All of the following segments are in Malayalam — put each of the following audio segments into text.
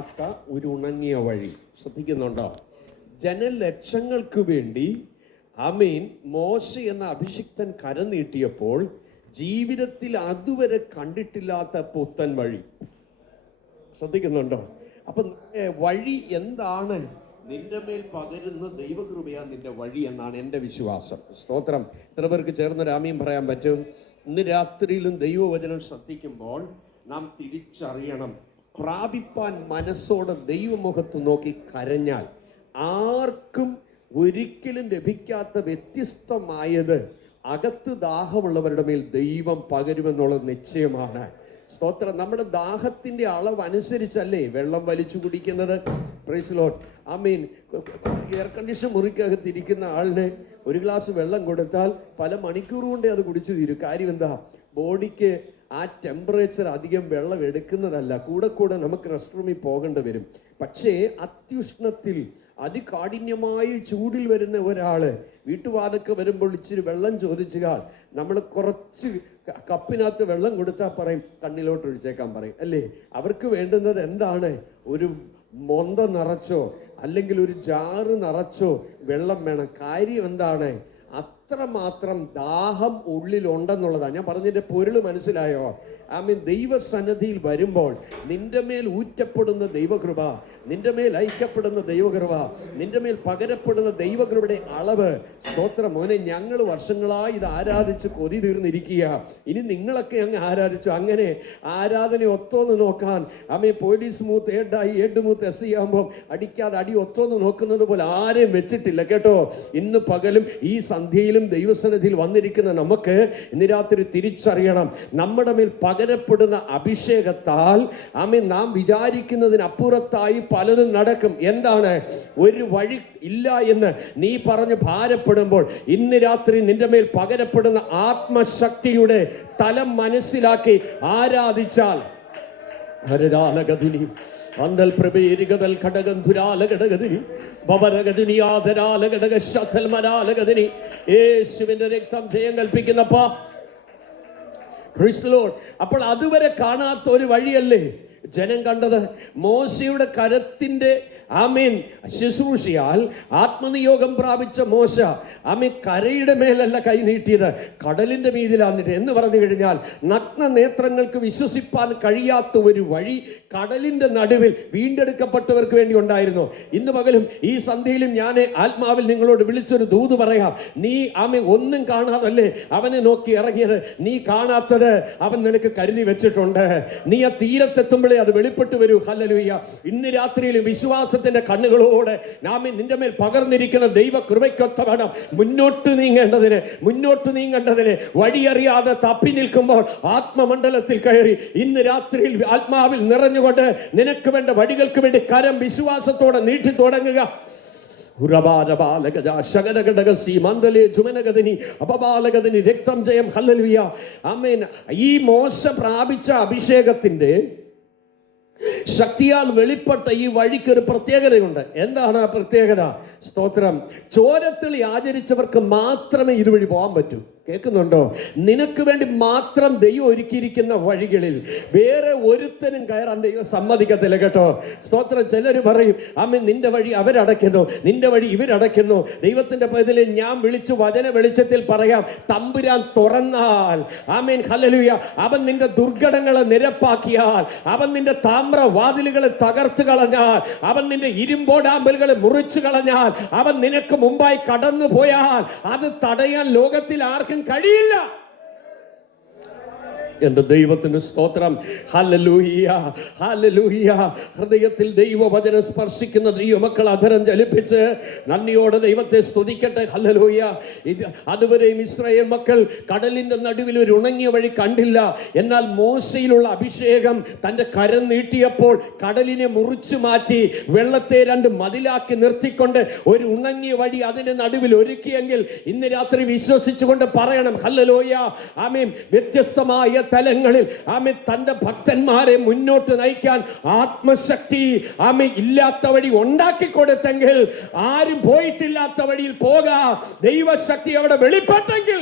ഇല്ലാത്ത ഒരു ഉണങ്ങിയ വഴി. ശ്രദ്ധിക്കുന്നുണ്ടോ? ജനലക്ഷങ്ങൾക്ക് വേണ്ടി ആമേൻ മോശ എന്ന അഭിഷിക്തൻ കരം നീട്ടിയപ്പോൾ ജീവിതത്തിൽ അതുവരെ കണ്ടിട്ടില്ലാത്ത പുത്തൻ വഴി. ശ്രദ്ധിക്കുന്നുണ്ടോ? അപ്പൊ വഴി എന്താണ്? നിന്റെ മേൽ പകരുന്ന ദൈവകൃപയാ നിന്റെ വഴി എന്നാണ് എൻ്റെ വിശ്വാസം. സ്തോത്രം. എത്ര പേർക്ക് ചേർന്നൊരു ആമീൻ പറയാൻ പറ്റും? ഇന്ന് രാത്രിയിലും ദൈവവചനം ശ്രദ്ധിക്കുമ്പോൾ നാം തിരിച്ചറിയണം, പ്രാപിപ്പാൻ മനസ്സോടെ ദൈവമുഖത്ത് നോക്കി കരഞ്ഞാൽ ആർക്കും ഒരിക്കലും ലഭിക്കാത്ത വ്യത്യസ്തമായത് അകത്ത് ദാഹമുള്ളവരുടെ മേൽ ദൈവം പകരുമെന്നുള്ളത് നിശ്ചയമാണ്. സ്തോത്രം. നമ്മുടെ ദാഹത്തിന്റെ അളവ് അനുസരിച്ചല്ലേ വെള്ളം വലിച്ചു കുടിക്കുന്നത്. Praise lord. ആമീൻ. എയർ കണ്ടീഷൻ മുറിക്കകത്തിരിക്കുന്ന ആളിന് ഒരു ഗ്ലാസ് വെള്ളം കൊടുത്താൽ പല മണിക്കൂർ കൊണ്ടേ അത് കുടിച്ചു തീരും. കാര്യം എന്താ? ബോഡിക്ക് ആ ടെമ്പറേച്ചർ അധികം വെള്ളം എടുക്കുന്നതല്ല. കൂടെ നമുക്ക് റെസ്റ്റ് റൂമിൽ പോകേണ്ടി വരും. പക്ഷേ അത്യുഷ്ണത്തിൽ അതികാഠിന്യമായി ചൂടിൽ വരുന്ന ഒരാള് വീട്ടുവാതൊക്കെ വരുമ്പോൾ ഇച്ചിരി വെള്ളം ചോദിച്ചാൽ നമ്മൾ കുറച്ച് കപ്പിനകത്ത് വെള്ളം കൊടുത്താൽ പറയും കണ്ണിലോട്ട് ഒഴിച്ചേക്കാൻ പറയും, അല്ലേ? അവർക്ക് വേണ്ടുന്നത് എന്താണ്? ഒരു മൊന്ത നിറച്ചോ അല്ലെങ്കിൽ ഒരു ജാറ് നിറച്ചോ വെള്ളം വേണം. കാര്യം എന്താണ്? അത്രമാത്രം ദാഹം ഉള്ളിലുണ്ടെന്നുള്ളതാണ്. ഞാൻ പറഞ്ഞതിൻ്റെ പൊരുള് മനസ്സിലായോ? ആമീൻ. ദൈവസന്നിധിയിൽ വരുമ്പോൾ നിന്റെ മേൽ ഊറ്റപ്പെടുന്ന ദൈവകൃപ, നിന്റെ മേൽ ഐക്യപ്പെടുന്ന ദൈവകൃപ, നിന്റെ മേൽ പകരപ്പെടുന്ന ദൈവകൃപയുടെ അളവ്. സ്തോത്രം. മോനെ, ഞങ്ങൾ വർഷങ്ങളായി ഇത് ആരാധിച്ച് കൊതി തീർന്നിരിക്കുക. ഇനി നിങ്ങളൊക്കെ അങ്ങ് ആരാധിച്ചു. അങ്ങനെ ആരാധന ഒത്തോന്ന് നോക്കാൻ ആമേ പോലീസ് മൂത്ത് ഏഡായി ഏഡ് മൂത്ത് SI ആകുമ്പോൾ അടിക്കാതെ അടി ഒത്തോന്ന് നോക്കുന്നത് പോലെ ആരെയും വെച്ചിട്ടില്ല കേട്ടോ. ഇന്ന് പകലും ഈ സന്ധ്യയിലും ദൈവസന്നിധിയിൽ വന്നിരിക്കുന്ന നമുക്ക് ഇന്ന് രാത്രി തിരിച്ചറിയണം, നമ്മുടെ മേൽ പകരപ്പെടുന്ന അഭിഷേകത്താൽ ആമേൻ നാം വിചാരിക്കുന്നതിനപ്പുറത്തായി പലതും നടക്കും. എന്താണ്? ഒരു വഴി ഇല്ല എന്ന് നീ പറഞ്ഞ് ഭാരപ്പെടുമ്പോൾ ഇന്ന് രാത്രി നിന്റെ മേൽ പകരപ്പെടുന്ന ആത്മശക്തിയുടെ തലം മനസ്സിലാക്കി ആരാധിച്ചാൽ യേശുവിന്റെ രക്തം ജയം കൽപ്പിക്കുന്നപ്പാ. അപ്പോൾ അതുവരെ കാണാത്ത ഒരു വഴിയല്ലേ ജനം കണ്ടത്? മോശയുടെ കരത്തിന്റെ ആമീൻ ശുശ്രൂഷയാൽ ആത്മനിയോഗം പ്രാപിച്ച മോശ ആമീൻ കരയുടെ മേലല്ല കൈ നീട്ടിയത്, കടലിന്റെ മീതിലാന്നിട്ട്. എന്ന് പറഞ്ഞു കഴിഞ്ഞാൽ നഗ്ന നേത്രങ്ങൾക്ക് വിശ്വസിപ്പാൻ കഴിയാത്ത ഒരു വഴി കടലിന്റെ നടുവിൽ വീണ്ടെടുക്കപ്പെട്ടവർക്ക് വേണ്ടി ഉണ്ടായിരുന്നു. ഇന്ന് പകലും ഈ സന്ധ്യയിലും ഞാൻ ആത്മാവിൽ നിങ്ങളോട് വിളിച്ചൊരു ദൂത് പറയാം. നീ ആമീൻ ഒന്നും കാണാതല്ലേ അവനെ നോക്കി ഇറങ്ങിയത്. നീ കാണാത്തത് അവൻ നിനക്ക് കരുതി വെച്ചിട്ടുണ്ട്. നീ ആ തീരത്തെത്തുമ്പോഴേ അത് വെളിപ്പെട്ട് വരൂ. ഹല്ലേലൂയ. ഇന്ന് രാത്രിയിൽ വിശ്വാസത്തിന്റെ കണ്ണുകളോടെ നാം നിന്റെ മേൽ പകർന്നിരിക്കുന്ന ദൈവ കൃപയ്ക്കൊത്തവണ്ണം മുന്നോട്ട് നീങ്ങേണ്ടതിന് വഴിയറിയാതെ തപ്പി നിൽക്കുമ്പോൾ ആത്മമണ്ഡലത്തിൽ കയറി ഇന്ന് രാത്രിയിൽ ആത്മാവിൽ നിറഞ്ഞുകൊണ്ട് നിനക്ക് വേണ്ട വഴികൾക്ക് വേണ്ടി കരം വിശ്വാസത്തോടെ നീട്ടി തുടങ്ങുക. രക്തം ജയം. ഹല്ലേലൂയ. ആമേൻ. ഈ മോശ പ്രാപിച്ച അഭിഷേകത്തിന്റെ ശക്തിയാൽ വെളിപ്പെട്ട ഈ വഴിക്കൊരു പ്രത്യേകതയുണ്ട്. എന്താണ് ആ പ്രത്യേകത? സ്തോത്രം. ചോരത്തിൽ ആചരിച്ചവർക്ക് മാത്രമേ ഇതുവഴി പോകാൻ പറ്റൂ. കേൾക്കുന്നുണ്ടോ? നിനക്ക് വേണ്ടി മാത്രം ദൈവം ഒരുക്കിയിരിക്കുന്ന വഴികളിൽ വേറെ ഒരുത്തനും കയറാൻ ദൈവം സമ്മതിക്കത്തില്ല കേട്ടോ. സ്തോത്രം. ചിലർ പറയും ആമേൻ നിന്റെ വഴി അവരടയ്ക്കുന്നു, നിന്റെ വഴി ഇവരടയ്ക്കുന്നു. ദൈവത്തിന്റെ പതിലെ ഞാൻ വിളിച്ചു വചന വെളിച്ചത്തിൽ പറയാം, തമ്പുരാൻ തുറന്നാൽ ആമേൻ ഹല്ലേലൂയ അവൻ നിന്റെ ദുർഘടങ്ങളെ നിരപ്പാക്കിയാൽ, അവൻ നിന്റെ താമ്രവാതിലുകളെ തകർത്ത് കളഞ്ഞാൽ, അവൻ നിന്റെ ഇരുമ്പോടാമ്പലുകളെ മുറിച്ചു കളഞ്ഞാൽ, അവൻ നിനക്ക് മുമ്പായി കടന്നു പോയാൽ അത് തടയാൻ ലോകത്തിൽ ആർക്കും കഴിയില്ല. എന്റെ ദൈവത്തിന് സ്തോത്രം. Hallelujah, hallelujah. ഹൃദയത്തിൽ ദൈവവചനം സ്പർശിക്കുന്ന ദൈവമക്കൾ അധരം ചലിപ്പിച്ച് നന്ദിയോടെ ദൈവത്തെ സ്തുതിക്കട്ടെ. ഹല്ലേലൂയ. അതുവരെയും ഇസ്രായേൽ മക്കൾ കടലിന്റെ നടുവിൽ ഒരു ഉണങ്ങിയ വഴി കണ്ടില്ല. എന്നാൽ മോശയിലുള്ള അഭിഷേകം തന്റെ കരം നീട്ടിയപ്പോൾ കടലിനെ മുറിച്ചു മാറ്റി വെള്ളത്തെ രണ്ട് മതിലാക്കി നിർത്തിക്കൊണ്ട് ഒരു ഉണങ്ങിയ വഴി അതിന്റെ നടുവിൽ ഒരുക്കിയെങ്കിൽ ഇന്ന് രാത്രി വിശ്വസിച്ചുകൊണ്ട് പറയണം ഹല്ലേലൂയ. ആമേൻ. വ്യത്യസ്തമായ തലങ്ങളിൽ ആമേൻ തന്റെ ഭക്തന്മാരെ മുന്നോട്ട് നയിക്കാൻ ആത്മശക്തി ആമേൻ ഇല്ലാത്ത വഴി ഉണ്ടാക്കി കൊടുത്തെങ്കിൽ, ആരും പോയിട്ടില്ലാത്ത വഴിയിൽ പോകാം. ദൈവശക്തി അവിടെ വെളിപ്പെട്ടെങ്കിൽ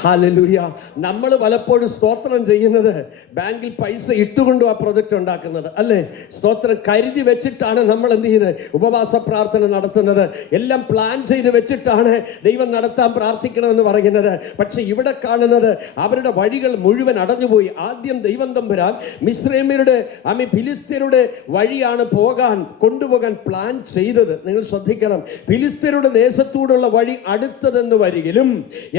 ഹല്ലേലൂയ. നമ്മൾ പലപ്പോഴും സ്തോത്രം ചെയ്യുന്നത് ബാങ്കിൽ പൈസ ഇട്ടുകൊണ്ടും ആ പ്രൊജക്റ്റ് ഉണ്ടാക്കുന്നത് അല്ലേ? സ്തോത്രം കരുതി വെച്ചിട്ടാണ് നമ്മൾ എന്ത് ചെയ്യുന്നത്? ഉപവാസ പ്രാർത്ഥന നടത്തുന്നത്. എല്ലാം പ്ലാൻ ചെയ്ത് വെച്ചിട്ടാണ് ദൈവം നടത്താൻ പ്രാർത്ഥിക്കണമെന്ന് പറയുന്നത്. പക്ഷെ ഇവിടെ കാണുന്നത് അവരുടെ വഴികൾ മുഴുവൻ അടഞ്ഞുപോയി. ആദ്യം ദൈവം തമ്പുരാൻ മിസ്രൈമ്യരുടെ ഫിലിസ്ത്യരുടെ വഴിയാണ് കൊണ്ടുപോകാൻ പ്ലാൻ ചെയ്തത്. നിങ്ങൾ ശ്രദ്ധിക്കണം, ഫിലിസ്ത്യരുടെ ദേശത്തൂടുള്ള വഴി അടുത്തതെന്ന് വരികിലും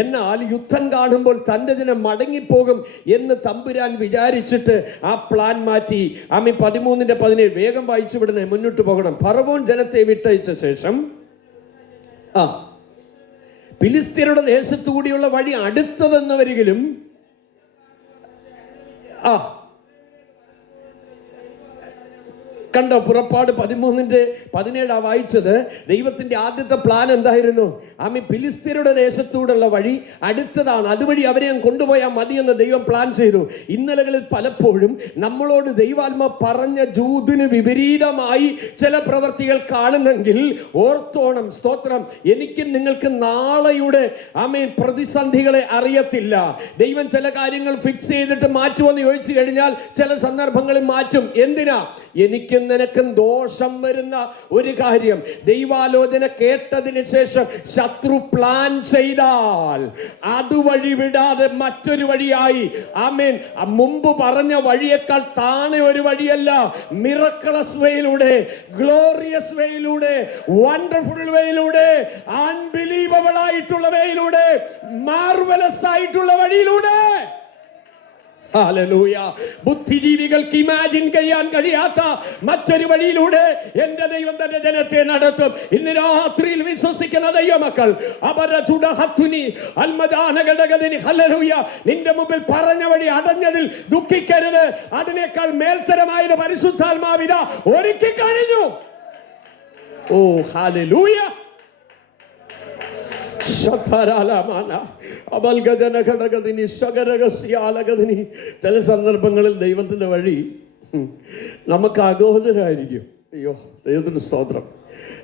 എന്നാൽ യുദ്ധം കാണുമ്പോൾ തൻ്റെ ജനം മടങ്ങിപ്പോകും എന്ന് തമ്പുരാൻ വിചാരിച്ചിട്ട് ആ പ്ലാൻ മാറ്റി. 13:17 വേഗം വായിച്ചു വിടണേ, മുന്നോട്ട് പോകണം. ഫറവോൻ ജനത്തെ വിട്ടയച്ച ശേഷം ഫിലിസ്ത്യരുടെ ദേശത്തുകൂടിയുള്ള വഴി അടുത്തതെന്ന് വരികിലും കണ്ടോ? പുറപ്പാട് 13:17 വായിച്ചത്. ദൈവത്തിന്റെ ആദ്യത്തെ പ്ലാൻ എന്തായിരുന്നു? ഫിലിസ്ത്യരുടെ ദേശത്തൂടുള്ള വഴി അടുത്തതാണ്, അതുവഴി അവരെ കൊണ്ടുപോയാൽ മതിയെന്ന് ദൈവം പ്ലാൻ ചെയ്തു. ഇന്നലകളിൽ പലപ്പോഴും നമ്മളോട് ദൈവാത്മ പറഞ്ഞ ജൂതിന് വിപരീതമായി ചില പ്രവർത്തികൾ കാണുന്നെങ്കിൽ ഓർത്തോണം. സ്തോത്രം. എനിക്കും നിങ്ങൾക്ക് നാളെയുടെ പ്രതിസന്ധികളെ അറിയത്തില്ല. ദൈവം ചില കാര്യങ്ങൾ ഫിക്സ് ചെയ്തിട്ട് മാറ്റുമെന്ന് ചോദിച്ചു കഴിഞ്ഞാൽ ചില സന്ദർഭങ്ങളിൽ മാറ്റും. എന്തിനാ? എനിക്കും നിനക്കും ദോഷം വരുന്ന ഒരു കാര്യം ദൈവാലോചന കേട്ടതിന് ശേഷം ശത്രു പ്ലാൻ ചെയ്താൽ അതുവഴി വിടാതെ മറ്റൊരു വഴിയായി മുമ്പ് പറഞ്ഞ വഴിയേക്കാൾ താണ ഒരു വഴിയല്ല, മിറക്കിളസ് വേയിലൂടെ, ഗ്ലോറിയസ് വേയിലൂടെ, വണ്ടർഫുൾ വേയിലൂടെ, അൺബിലീവബിൾ ആയിട്ടുള്ള വേയിലൂടെ, മാർവലസ് ആയിട്ടുള്ള വഴിയിലൂടെ, ഹല്ലേലൂയ, ബുദ്ധിജീവികൾക്ക് ഇമാജിൻ ചെയ്യാൻ കഴിയാത്ത മറ്റൊരു വഴിയിലൂടെ എന്റെ ദൈവം തന്റെ ജനത്തെ നടത്തും. ഇന്ന് രാത്രിയിൽ വിശ്വസിക്കുന്ന ദൈവമക്കൾ നിന്റെ മുമ്പിൽ പറഞ്ഞ വഴി അടഞ്ഞതിൽ ദുഃഖിക്കരുത്. അതിനേക്കാൾ മേൽത്തരമായ പരിശുദ്ധാത്മാവിന ഒരുക്കി കഴിഞ്ഞു. ഓ ഹല്ലേലൂയ. ചില സന്ദർഭങ്ങളിൽ ദൈവത്തിന്റെ വഴി നമുക്ക് അഗോചരായിരിക്കും. അയ്യോ, ദൈവത്തിന്റെ സ്തോത്രം.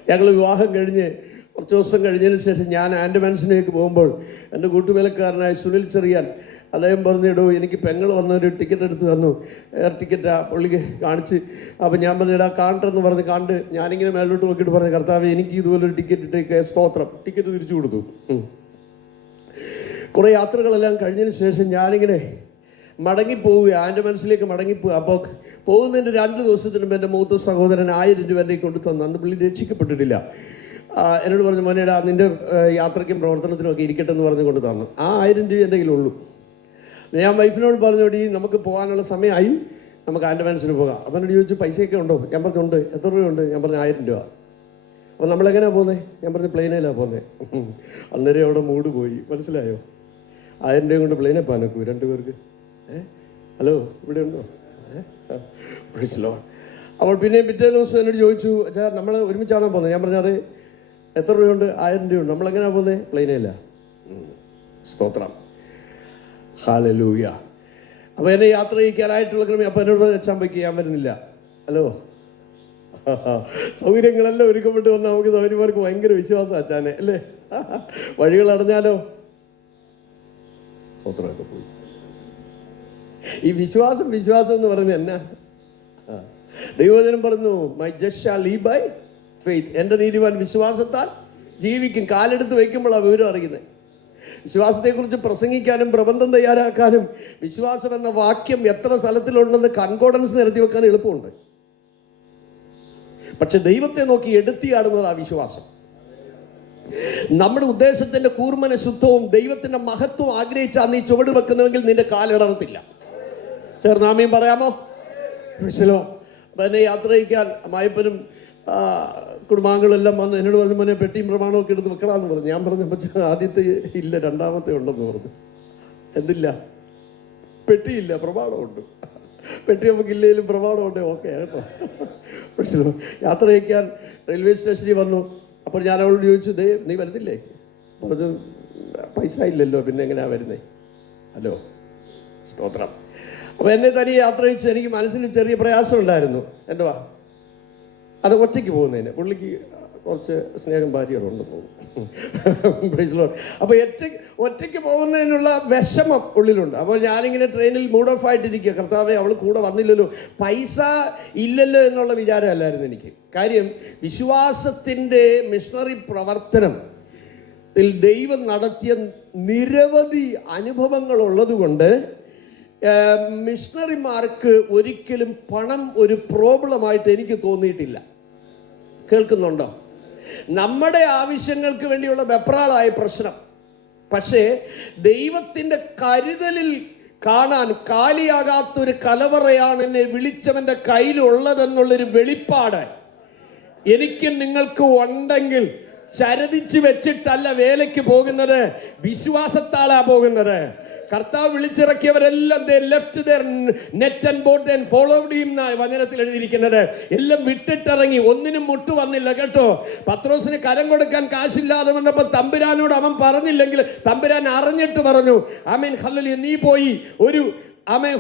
ഞങ്ങൾ വിവാഹം കഴിഞ്ഞ് കുറച്ച് ദിവസം കഴിഞ്ഞതിന് ശേഷം ഞാൻ ആൻഡമാൻസിലേക്ക് പോകുമ്പോൾ എൻ്റെ കൂട്ടുവേലക്കാരനായ സുനിൽ ചെറിയാൻ അദ്ദേഹം പറഞ്ഞിടൂ, എനിക്ക് പെങ്ങൾ വന്നൊരു ടിക്കറ്റ് എടുത്ത് തന്നു. എയർ ടിക്കറ്റ് പുള്ളിക്ക് കാണിച്ച്. അപ്പോൾ ഞാൻ പറഞ്ഞിടാ കാണട്ടെന്ന് പറഞ്ഞ് കണ്ട് ഞാനിങ്ങനെ മേലോട്ട് നോക്കിയിട്ട് പറഞ്ഞു, കർത്താവേ എനിക്ക് ഇതുപോലൊരു ടിക്കറ്റ് ഇട്ടേക്ക്. സ്തോത്രം. ടിക്കറ്റ് തിരിച്ചു കൊടുത്തു. കുറേ യാത്രകളെല്ലാം കഴിഞ്ഞതിന് ശേഷം ഞാനിങ്ങനെ മടങ്ങിപ്പോവുക, ആൻഡമാൻസിലേക്ക് മടങ്ങിപ്പോവുക. അപ്പോൾ പോകുന്നതിൻ്റെ 2 ദിവസത്തിന് മുമ്പ് എൻ്റെ മൂത്ത സഹോദരൻ 1000 രൂപ എൻ്റെ കൊണ്ട് തന്നു. അന്ന് പുള്ളി രക്ഷിക്കപ്പെട്ടിട്ടില്ല. എന്നോട് പറഞ്ഞു, മോനേടാ നിൻ്റെ യാത്രയ്ക്കും പ്രവർത്തനത്തിനും ഒക്കെ ഇരിക്കട്ടെ എന്ന് പറഞ്ഞു കൊണ്ട് തന്നു. ആ 1000 രൂപ എൻ്റെ കയ്യിലുള്ളൂ. ഞാൻ വൈഫിനോട് പറഞ്ഞോടി നമുക്ക് പോകാനുള്ള സമയമായി, നമുക്ക് ആൻഡമാൻസിന് പോകാം. അപ്പം എന്നോട് ചോദിച്ചു പൈസയൊക്കെ ഉണ്ടോ? ഞാൻ പറഞ്ഞുണ്ട്. എത്ര രൂപയുണ്ട്? ഞാൻ പറഞ്ഞു 1000 രൂപ. അപ്പോൾ നമ്മളെങ്ങനെയാണ് പോകുന്നത്? ഞാൻ പറഞ്ഞു പ്ലെയിനിലാണ് പോകുന്നത്. അന്നേരം അവിടെ മൂഡ് പോയി. മനസ്സിലായോ? 1000 രൂപ കൊണ്ട് പ്ലെയിനെ പോകാനൊക്കെ 2 പേർക്ക്. ഹലോ, ഇവിടെ ഉണ്ടോ? അപ്പോൾ പിന്നെ പിറ്റേ ദിവസം എന്നോട് ചോദിച്ചു, അച്ഛാ നമ്മൾ ഒരുമിച്ചാണോ പോകുന്നത്? ഞാൻ പറഞ്ഞു അതെ. എത്ര രൂപയുണ്ട്? 1000 രൂപയുണ്ട്. നമ്മളെങ്ങനെയാണ് പോകുന്നത്? പ്ലെയിനല്ല. സ്തോത്രം. ഹല്ലേലൂയ. അപ്പോൾ എന്നെ യാത്ര ചെയ്യിക്കാനായിട്ടുള്ള ക്രമം. അപ്പോൾ എന്നോട് ചമ്പയ്ക്ക് ഞാൻ വരുന്നില്ല. ഹലോ, സൗകര്യങ്ങളെല്ലാം ഒരുക്കപ്പെട്ട് വന്നാൽ നമുക്ക് സൗകര്യമാർക്ക് ഭയങ്കര വിശ്വാസം അച്ഛനെ അല്ലേ? വഴികൾ അടഞ്ഞാലോ? സ്തോത്രമൊക്കെ പോയി. ഈ വിശ്വാസം എന്ന് പറയുന്നത് എന്നാ? ദൈവവചനം പറഞ്ഞു, my just shall live by faith. എൻ്റെ നീതിമാൻ വിശ്വാസത്താൽ ജീവിക്കും. കാലെടുത്ത് വയ്ക്കുമ്പോഴാണ് വിവരം അറിയുന്നത്. വിശ്വാസത്തെക്കുറിച്ച് പ്രസംഗിക്കാനും പ്രബന്ധം തയ്യാറാക്കാനും വിശ്വാസം എന്ന വാക്യം എത്ര സ്ഥലത്തിലുണ്ടെന്ന് കൺകോർഡൻസ് നിരത്തി വെക്കാൻ എളുപ്പമുണ്ട്. പക്ഷെ ദൈവത്തെ നോക്കി എടുത്തിയാടുന്നത് ആ വിശ്വാസം. നമ്മുടെ ഉദ്ദേശത്തിന്റെ കൂർമ്മന ശുദ്ധവും ദൈവത്തിന്റെ മഹത്വം ആഗ്രഹിച്ചാൽ നീ ചുവട് വെക്കുന്നുവെങ്കിൽ നിന്റെ കാലിടർത്തില്ല. ചേർന്നാമയും പറയാമോ? എന്നെ യാത്ര ചെയ്യിക്കാൻ അമ്മായിപ്പനും കുടുംബാംഗങ്ങളെല്ലാം വന്ന് എന്നോട് പറഞ്ഞു, മോനെ പെട്ടിയും പ്രമാണമൊക്കെ എടുത്ത് വെക്കണമെന്ന് പറഞ്ഞു. ഞാൻ പറഞ്ഞു, പക്ഷേ ആദ്യത്തെ ഇല്ല, 2ാമത്തെ ഉണ്ടെന്ന് പറഞ്ഞു. എന്തില്ല? പെട്ടിയില്ല, പ്രമാണമുണ്ട്. പെട്ടി നമുക്ക് ഇല്ലെങ്കിലും പ്രമാണമുണ്ട്. ഓക്കെ കേട്ടോ. പക്ഷേ യാത്ര ചെയ്യിക്കാൻ റെയിൽവേ സ്റ്റേഷനിൽ വന്നു. അപ്പോൾ ഞാൻ അവളോട് ചോദിച്ചു, നീ വരുന്നില്ലേ? പറഞ്ഞു, പൈസ ഇല്ലല്ലോ, പിന്നെ എങ്ങനെയാണ് വരുന്നേ? ഹലോ, സ്തോത്രം. അപ്പോൾ എന്നെ തനിയെ യാത്ര ചെയ്യിച്ച് എനിക്ക് മനസ്സിന് ചെറിയ പ്രയാസം ഉണ്ടായിരുന്നു. എൻ്റെ അത് ഒറ്റയ്ക്ക് പോകുന്നതിന്. പുള്ളിക്ക് കുറച്ച് സ്നേഹം ഭാര്യയോടുണ്ട് പോകും. അപ്പോൾ ഒറ്റയ്ക്ക് പോകുന്നതിനുള്ള വിഷമം ഉള്ളിലുണ്ട്. അപ്പോൾ ഞാനിങ്ങനെ ട്രെയിനിൽ മൂഡ് ഓഫ് ആയിട്ടിരിക്കുക, കർത്താവേ അവൾ കൂടെ വന്നില്ലല്ലോ, പൈസ ഇല്ലല്ലോ എന്നുള്ള വിചാരമല്ലായിരുന്നു എനിക്ക്. കാര്യം വിശ്വാസത്തിൻ്റെ മിഷണറി പ്രവർത്തനം ദൈവം നടത്തിയ നിരവധി അനുഭവങ്ങൾ ഉള്ളതുകൊണ്ട് മിഷണറിമാർക്ക് ഒരിക്കലും പണം ഒരു പ്രോബ്ലമായിട്ട് എനിക്ക് തോന്നിയിട്ടില്ല. കേൾക്കുന്നുണ്ടോ? നമ്മുടെ ആവശ്യങ്ങൾക്ക് വേണ്ടിയുള്ള വെപ്രാളായ പ്രശ്നം. പക്ഷേ ദൈവത്തിൻ്റെ കരുതലിൽ കാണാൻ കാലിയാകാത്തൊരു കലവറയാണ് എന്നെ വിളിച്ചവൻ്റെ കയ്യിലുള്ളതെന്നുള്ളൊരു വെളിപ്പാട് എനിക്കും നിങ്ങൾക്കും ഉണ്ടെങ്കിൽ ചരതിച്ച് വെച്ചിട്ടല്ല വേലയ്ക്ക് പോകുന്നത്, വിശ്വാസത്താലാ പോകുന്നത്. കർത്താവ് വിളിച്ചിറക്കിയവരെല്ലാം left their net and boat and followed him എന്നാണ് വചനത്തിൽ എഴുതിയിരിക്കുന്നത്. എല്ലാം വിട്ടിട്ടിറങ്ങി, ഒന്നിനും മുട്ടു വന്നില്ല കേട്ടോ. പത്രോസിന് കരം കൊടുക്കാൻ കാശില്ലാതെ വന്നപ്പോൾ തമ്പുരാനോട് അവൻ പറഞ്ഞില്ലെങ്കിൽ തമ്പുരാൻ അറിഞ്ഞിട്ട് പറഞ്ഞു, ആമേൻ ഹല്ലേലൂയ, നീ പോയി ഒരു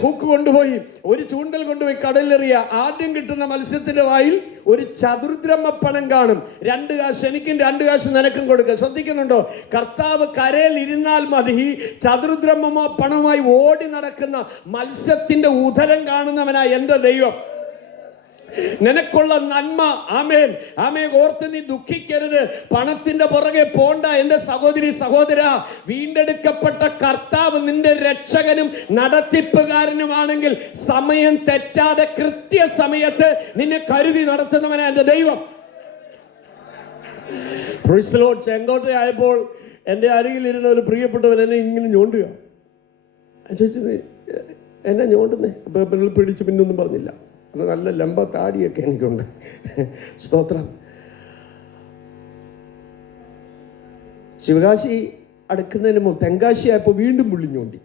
ഹുക്ക് കൊണ്ടുപോയി ഒരു ചൂണ്ടൽ കൊണ്ടുപോയി കടലിലെറിയ, ആദ്യം കിട്ടുന്ന മത്സ്യത്തിന്റെ വായിൽ ഒരു ചതുർദ്രഹ്മ പണം കാണും. 2 കാശ് എനിക്കും 2 കാശ് നിനക്കും കൊടുക്കുക. ശ്രദ്ധിക്കുന്നുണ്ടോ? കർത്താവ് കരയിൽ ഇരുന്നാൽ മതി, ചതുർദ്രഹ്മ പണമായി ഓടി നടക്കുന്ന മത്സ്യത്തിന്റെ ഉദരം കാണുന്നവനായ എൻ്റെ ദൈവം. നിനക്കുള്ള നന്മ ആമേൻ ആമേൻ ഓർത്ത് നീ ദുഃഖിക്കരുത്, പണത്തിന്റെ പുറകെ പോണ്ട എൻ്റെ സഹോദരി സഹോദര. വീണ്ടെടുക്കപ്പെട്ട കർത്താവ് നിന്റെ രക്ഷകനും നടത്തിപ്പുകാരനുമാണെങ്കിൽ സമയം തെറ്റാതെ കൃത്യസമയത്ത് നിന്നെ കരുതി നടത്തുന്നവനാ എൻ്റെ ദൈവം. ചെങ്കോട്ടയായപ്പോൾ എൻ്റെ അരികിലിരുന്ന ഒരു പ്രിയപ്പെട്ടവൻ എന്നെ ഇങ്ങനെ ഞോണ്ടുക. ചോദിച്ചത് എന്നെ ഞോണ്ടുന്നേ? അപ്പോൾ പിടിച്ച് പിന്നൊന്നും പറഞ്ഞില്ല. നല്ല ലംബ താടിയൊക്കെ എനിക്കുണ്ട്. സ്തോത്രം. ശിവകാശി അടുക്കുന്നതിന് മുമ്പ് തെങ്കാശി ആയപ്പോൾ വീണ്ടും പുള്ളി ഞോണ്ടി.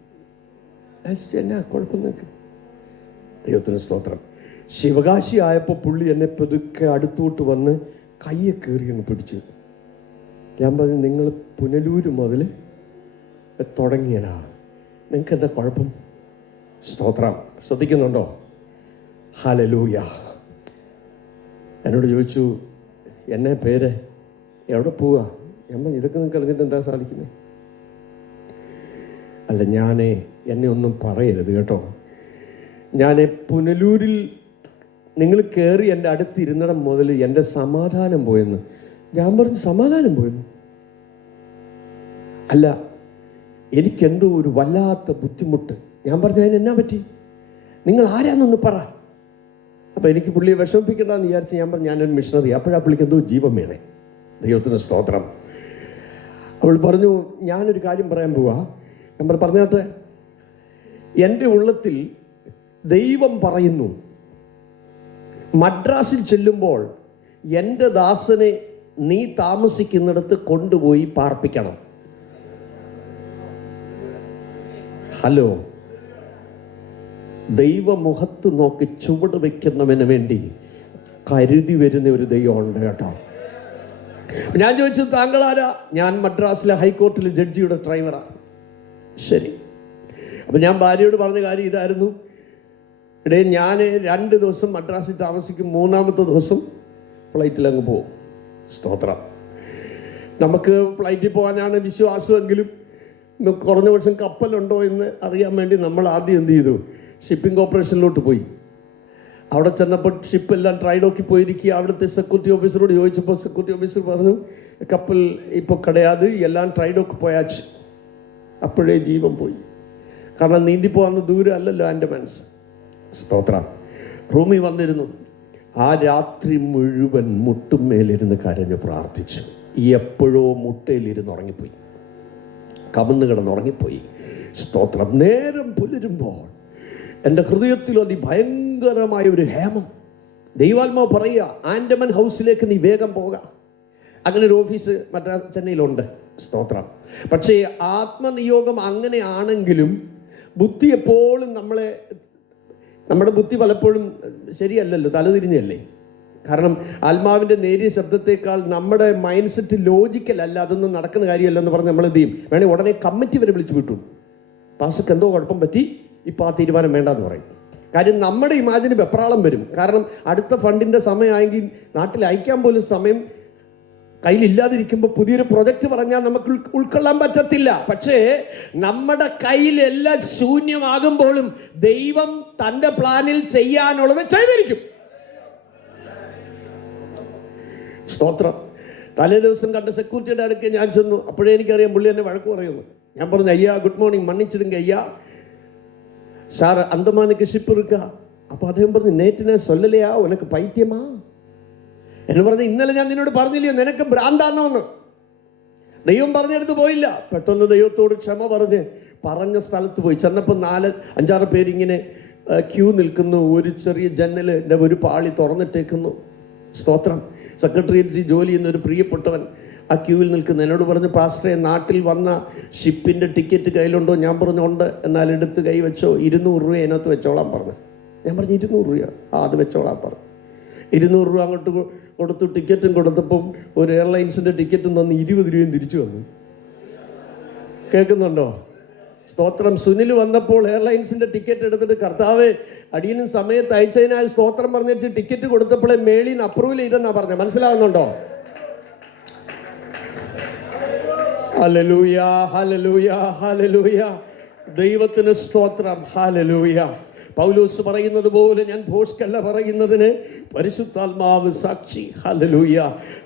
എന്നാ കുഴപ്പം നിൽക്ക്? ദൈവത്തിന് സ്തോത്രം. ശിവകാശി ആയപ്പോൾ പുള്ളി എന്നെ പതുക്കെ അടുത്തോട്ട് വന്ന് കയ്യെ കയറിയൊന്ന് പിടിച്ചു. ഞാൻ പറഞ്ഞു, നിങ്ങൾ പുനലൂര് മുതൽ തുടങ്ങിയനാ, നിങ്ങൾക്ക് എന്താ കുഴപ്പം? സ്തോത്രം. ശ്രദ്ധിക്കുന്നുണ്ടോ? ഹല്ലേലൂയ. എന്നോട് ചോദിച്ചു, എന്നെ പേര് എവിടെ പോവുക? ഞാൻ ഇതൊക്കെ നിങ്ങൾക്ക് അറിഞ്ഞിട്ട് എന്താ സാധിക്കുന്നത്? അല്ല, എന്നെ ഒന്നും പറയരുത് കേട്ടോ. ഞാൻ പുനലൂരിൽ നിങ്ങൾ കയറി എൻ്റെ അടുത്തിരുന്നിടം മുതൽ എൻ്റെ സമാധാനം പോയെന്ന്. ഞാൻ പറഞ്ഞു, സമാധാനം പോയെന്ന്? അല്ല, എനിക്കെന്തോ ഒരു വല്ലാത്ത ബുദ്ധിമുട്ട്. ഞാൻ പറഞ്ഞു, അതിന് എന്നാ പറ്റി? നിങ്ങൾ ആരാന്നൊന്ന് പറ. അപ്പോൾ എനിക്ക് പുള്ളിയെ വിഷമിപ്പിക്കണ്ടെന്ന് വിചാരിച്ച് ഞാൻ പറഞ്ഞു, ഞാനൊരു മിഷണറി. അപ്പോഴാ പുള്ളിക്ക് എന്തോ ജീവൻ വേണേ. ദൈവത്തിന് സ്തോത്രം. അവൾ പറഞ്ഞു, ഞാനൊരു കാര്യം പറയാൻ പോവാ. നമ്മൾ പറഞ്ഞാട്ടെ. എൻ്റെ ഉള്ളത്തിൽ ദൈവം പറയുന്നു, മദ്രാസിൽ ചെല്ലുമ്പോൾ എൻ്റെ ദാസനെ നീ താമസിക്കുന്നിടത്ത് കൊണ്ടുപോയി പാർപ്പിക്കണം. ഹലോ, ദൈവമുഖത്ത് നോക്കി ചുവട് വയ്ക്കുന്നവന് വേണ്ടി കരുതി വരുന്ന ഒരു ദൈവമുണ്ട് കേട്ടോ. ഞാൻ ചോദിച്ചു, താങ്കൾ ആരാ? ഞാൻ മദ്രാസിലെ ഹൈക്കോർട്ടിൽ ജഡ്ജിയുടെ ഡ്രൈവറാ. ശരി. അപ്പം ഞാൻ ഭാര്യയോട് പറഞ്ഞ കാര്യം ഇതായിരുന്നു, ഞാൻ 2 ദിവസം മദ്രാസിൽ താമസിക്കും, 3-ാമത്തെ ദിവസം ഫ്ലൈറ്റിൽ അങ്ങ് പോകും. സ്തോത്രം. നമുക്ക് ഫ്ലൈറ്റിൽ പോകാനാണ് വിശ്വാസമെങ്കിലും കുറഞ്ഞ വർഷം കപ്പലുണ്ടോ എന്ന് അറിയാൻ വേണ്ടി നമ്മൾ ആദ്യം എന്ത് ചെയ്തു? ഷിപ്പിംഗ് കോർപ്പറേഷനിലോട്ട് പോയി. അവിടെ ചെന്നപ്പോൾ ഷിപ്പെല്ലാം ട്രൈഡോക്കി പോയിരിക്കുക. അവിടുത്തെ സെക്യൂരിറ്റി ഓഫീസറോട് ചോദിച്ചപ്പോൾ സെക്യൂരിറ്റി ഓഫീസർ പറഞ്ഞു, കപ്പൽ ഇപ്പോൾ കിടയാതെ എല്ലാം ട്രൈഡോക്ക് പോയാച്ച്. അപ്പോഴേ ജീവൻ പോയി. കാരണം നീന്തി പോകാവുന്ന ദൂരം അല്ലല്ലോ എൻ്റെ മനസ്സ്. സ്തോത്രം. റൂമിൽ വന്നിരുന്നു. ആ രാത്രി മുഴുവൻ മുട്ടുമേലിരുന്ന് കരഞ്ഞ് പ്രാർത്ഥിച്ചു. എപ്പോഴോ മുട്ടയിലിരുന്ന് ഉറങ്ങിപ്പോയി, കമന്ന് കിടന്നുറങ്ങിപ്പോയി. സ്തോത്രം. നേരം പുലരുമ്പോൾ എൻ്റെ ഹൃദയത്തിൽ ഭയങ്കരമായ ഒരു ഹേമം. ദൈവാത്മാവ് പറയുക, ആൻഡമാൻ ഹൗസിലേക്ക് നീ വേഗം പോകാം. അങ്ങനെ ഒരു ഓഫീസ് ചെന്നൈയിലുണ്ട്. സ്തോത്രം. പക്ഷേ ആത്മനിയോഗം അങ്ങനെയാണെങ്കിലും ബുദ്ധി എപ്പോഴും നമ്മുടെ ബുദ്ധി പലപ്പോഴും ശരിയല്ലല്ലോ, തലതിരിഞ്ഞല്ലേ. കാരണം ആത്മാവിൻ്റെ നേരിയ ശബ്ദത്തേക്കാൾ നമ്മുടെ മൈൻഡ് സെറ്റ് ലോജിക്കലല്ല, അതൊന്നും നടക്കുന്ന കാര്യമല്ലെന്ന് പറഞ്ഞ് നമ്മൾ എന്ത് ചെയ്യും? വേണമെങ്കിൽ ഉടനെ കമ്മിറ്റി വരെ വിളിച്ചു വിട്ടു. പാസ്റ്റർക്ക് എന്തോ കുഴപ്പം പറ്റി, ഇപ്പോൾ ആ തീരുമാനം വേണ്ടെന്ന് പറയും. കാര്യം നമ്മുടെ ഇമാജിന് വെപ്രാളം വരും. കാരണം അടുത്ത ഫണ്ടിൻ്റെ സമയമായെങ്കിൽ നാട്ടിൽ അയക്കാൻ പോലും സമയം കയ്യിലില്ലാതിരിക്കുമ്പോൾ പുതിയൊരു പ്രൊജക്റ്റ് പറഞ്ഞാൽ നമുക്ക് ഉൾക്കൊള്ളാൻ പറ്റത്തില്ല. പക്ഷേ നമ്മുടെ കയ്യിലെല്ലാം ശൂന്യമാകുമ്പോഴും ദൈവം തൻ്റെ പ്ലാനിൽ ചെയ്യാനുള്ളത് ചെയ്തിരിക്കും. സ്തോത്രം. തലേ ദിവസം കണ്ട സെക്യൂരിറ്റിയുടെ അടുക്ക് ഞാൻ ചെന്നു. അപ്പോഴേ എനിക്കറിയാം പുള്ളി എന്നെ വഴക്ക് പറയുന്നു. ഞാൻ പറഞ്ഞു, അയ്യാ ഗുഡ് മോർണിംഗ്, മன்னிச்சிடுங்க ஐயா, சார் அந்தமானுக்கு ஷிப் இருக்கா? അപ്പോൾ അദ്ദേഹം പറഞ്ഞു, നേറ്റിനെ സൊല്ലലയാ, ഉനക്ക് പൈത്യമാ എന്ന് പറഞ്ഞു. ഇന്നലെ ഞാൻ നിന്നോട് പറഞ്ഞില്ലയോ നിനക്ക് ഭ്രാന്താണോ എന്ന്. ദൈവം പറഞ്ഞെടുത്ത് പോയില്ല. പെട്ടെന്ന് ദൈവത്തോട് ക്ഷമ പറഞ്ഞ സ്ഥലത്ത് പോയി ചെന്നപ്പോൾ 4-5 പേരിങ്ങനെ ക്യൂ നിൽക്കുന്നു. ഒരു ചെറിയ ജനലിൻ്റെ ഒരു പാളി തുറന്നിട്ടേക്കുന്നു. സ്തോത്രം. സെക്രട്ടേറിയറ്റ് ജോലി ചെയ്യുന്ന ഒരു പ്രിയപ്പെട്ടവൻ ആ ക്യൂവിൽ നിൽക്കുന്നു. എന്നോട് പറഞ്ഞു, പാസ്റ്ററെ നാട്ടിൽ വന്ന ഷിപ്പിൻ്റെ ടിക്കറ്റ് കയ്യിലുണ്ടോ? ഞാൻ പറഞ്ഞു ഉണ്ട്. എന്നാൽ എടുത്ത് കൈ വെച്ചോ, 200 രൂപ അതിനകത്ത് വെച്ചോളാൻ പറഞ്ഞു. ഞാൻ പറഞ്ഞു 200 രൂപ? അത് വെച്ചോളാൻ പറഞ്ഞു. 200 രൂപ അങ്ങോട്ട് കൊടുത്തു. ടിക്കറ്റും കൊടുത്തപ്പം ഒരു എയർലൈൻസിൻ്റെ ടിക്കറ്റും തന്ന് 20 രൂപയും തിരിച്ചു വന്നു. കേൾക്കുന്നുണ്ടോ? സ്തോത്രം. സുനിൽ വന്നപ്പോൾ എയർലൈൻസിൻ്റെ ടിക്കറ്റ് എടുത്തിട്ട്, കർത്താവേ അടിയനും സമയത്ത് അയച്ചതിനാൽ സ്തോത്രം പറഞ്ഞിട്ട് ടിക്കറ്റ് കൊടുത്തപ്പോഴേ മേളിൽ നിന്ന് അപ്രൂവൽ ചെയ്തെന്നാ പറഞ്ഞത്. മനസ്സിലാകുന്നുണ്ടോ? Hallelujah, hallelujah, hallelujah. ദൈവത്തിന് സ്തോത്രം. ഹല്ലേലൂയ. പൗലോസ് പറയുന്നത് പോലെ ഞാൻ ഭോഷ്കല്ല പറയുന്നതിന് പരിശുദ്ധാത്മാവ് സാക്ഷി. ഹല്ലേലൂയ,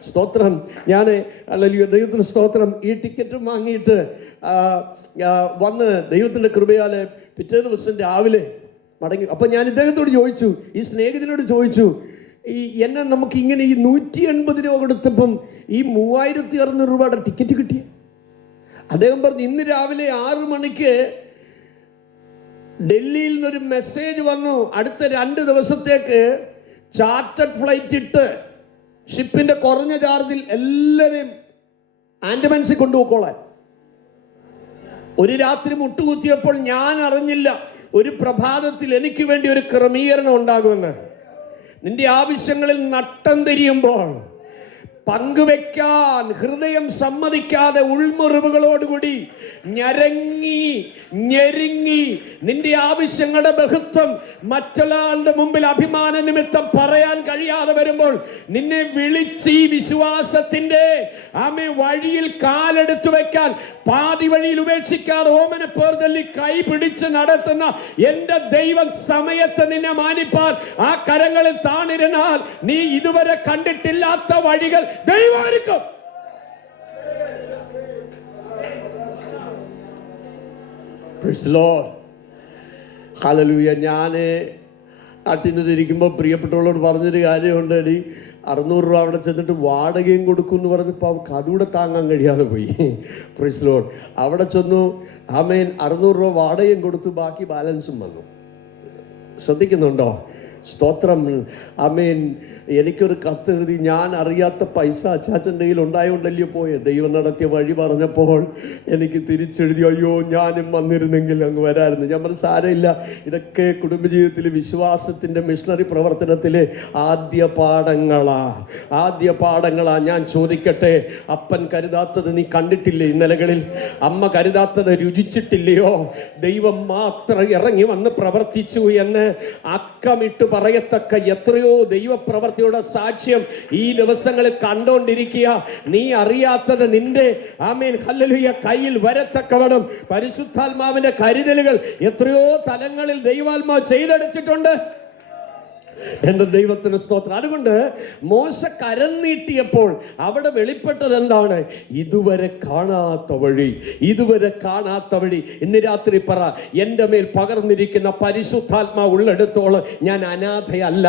സ്തോത്രം. ഞാൻ ഹല്ലേലൂയ, ദൈവത്തിന് സ്തോത്രം. ഈ ടിക്കറ്റ് വാങ്ങിയിട്ട് വന്ന് ദൈവത്തിൻ്റെ കൃപയാൽ പിറ്റേ ദിവസം രാവിലെ മടങ്ങി. അപ്പം ഞാൻ ഇദ്ദേഹത്തോട് ചോദിച്ചു, ഈ സ്നേഹിതനോട് ചോദിച്ചു, എന്നെ നമുക്ക് ഇങ്ങനെ ഈ 180 രൂപ കൊടുത്തപ്പം ഈ 3600 രൂപയുടെ ടിക്കറ്റ് കിട്ടിയ? അദ്ദേഹം പറഞ്ഞു, ഇന്ന് രാവിലെ 6 മണിക്ക് ഡൽഹിയിൽ നിന്നൊരു മെസ്സേജ് വന്നു, അടുത്ത 2 ദിവസത്തേക്ക് ചാർട്ടഡ് ഫ്ലൈറ്റ് ഇട്ട് ഷിപ്പിന്റെ കുറഞ്ഞ ചാർജിൽ എല്ലാവരെയും ആൻഡമാൻസിൽ കൊണ്ടുപോയിക്കോളാൻ. ഒരു രാത്രി മുട്ടുകുത്തിയപ്പോൾ ഞാൻ അറിഞ്ഞില്ല ഒരു പ്രഭാതത്തിൽ എനിക്ക് വേണ്ടി ഒരു ക്രമീകരണം ഉണ്ടാകുമെന്ന്. നിന്റെ ആവശ്യങ്ങളിൽ നട്ടം തിരിയുമ്പോൾ പങ്കുവെക്കാൻ ഹൃദയം സമ്മതിക്കാതെ ഉൾമുറിവുകളോടുകൂടി ഞെരുങ്ങി നിന്റെ ആവശ്യങ്ങളുടെ ബഹുത്വം മറ്റൊരാളുടെ മുമ്പിൽ അഭിമാന നിമിത്തം പറയാൻ കഴിയാതെ വരുമ്പോൾ നിന്നെ വിളിച്ച് ഈ വിശ്വാസത്തിന്റെ വഴിയിൽ കാലെടുത്തു വെക്കാൻ, പാതി വഴിയിൽ ഉപേക്ഷിക്കാതെ ഓമന പേർ ചൊല്ലി കൈ പിടിച്ച് നടത്തുന്ന എന്റെ ദൈവം സമയത്ത് നിന്നെ മാനിപ്പാൻ ആ കരങ്ങളിൽ താണിരുന്നാൽ നീ ഇതുവരെ കണ്ടിട്ടില്ലാത്ത വഴികൾ ദൈവമായിരിക്കും. Praise the Lord. Hallelujah. ഞാൻ നാട്ടിൽ നിന്ന് തിരിക്കുമ്പോൾ പ്രിയപ്പെട്ടവളോട് പറഞ്ഞൊരു കാര്യമുണ്ട്. 600 രൂപ അവിടെ ചെന്നിട്ട് വാടകയും കൊടുക്കും എന്ന് പറഞ്ഞപ്പോൾ അവർക്ക് അതുകൂടെ താങ്ങാൻ കഴിയാതെ പോയി. Praise the Lord. അവിടെ ചെന്നു, ആമേൻ, 600 രൂപ വാടകയും കൊടുത്തു, ബാക്കി ബാലൻസും വന്നു. ശ്രദ്ധിക്കുന്നുണ്ടോ? സ്തോത്രം. ആമേൻ. എനിക്കൊരു കത്തെഴുതി, ഞാൻ അറിയാത്ത പൈസ അച്ചാച്ചൻ്റെ കയ്യിൽ ഉണ്ടായോണ്ടല്ലോ പോയെ. ദൈവം നടത്തിയ വഴി പറഞ്ഞപ്പോൾ എനിക്ക് തിരിച്ചെഴുതി, അയ്യോ ഞാനും വന്നിരുന്നെങ്കിൽ അങ്ങ് വരായിരുന്നു. ഞാൻ പറഞ്ഞു, സാരമില്ല, ഇതൊക്കെ കുടുംബജീവിതത്തിൽ വിശ്വാസത്തിൻ്റെ മിഷണറി പ്രവർത്തനത്തിലെ ആദ്യ പാഠങ്ങളാ. ഞാൻ ചോദിക്കട്ടെ, അപ്പൻ കരുതാത്തത് നീ കണ്ടിട്ടില്ലേ ഇന്നലകളിൽ? അമ്മ കരുതാത്തത് രുചിച്ചിട്ടില്ലയോ? ദൈവം മാത്രം ഇറങ്ങി വന്ന് പ്രവർത്തിച്ചു എന്ന് അക്കമിട്ട് പറയത്തക്ക എത്രയോ ദൈവപ്രവർത്തി സാക്ഷ്യം ഈ ദിവസങ്ങളിൽ കണ്ടോണ്ടിരിക്കുക. നീ അറിയാത്തത് നിന്റെ ആമേൻ ഹല്ലേലൂയ കയ്യിൽ വരത്തക്കവണ്ണം പരിശുദ്ധാത്മാവിന്റെ കരുതലുകൾ എത്രയോ തലങ്ങളിൽ ദൈവാത്മാവ് ചെയ്തെടുത്തിട്ടുണ്ട്. എൻ്റെ ദൈവത്തിന് സ്തോത്രം. അതുകൊണ്ട് മോശ കരം നീട്ടിയപ്പോൾ അവിടെ വെളിപ്പെട്ടത് എന്താണ്? ഇതുവരെ കാണാത്ത വഴി. ഇന്ന് രാത്രി പറ, എൻ്റെ മേൽ പകർന്നിരിക്കുന്ന പരിശുദ്ധാത്മാവ് ഉള്ളിടത്തോളം ഞാൻ അനാഥയല്ല.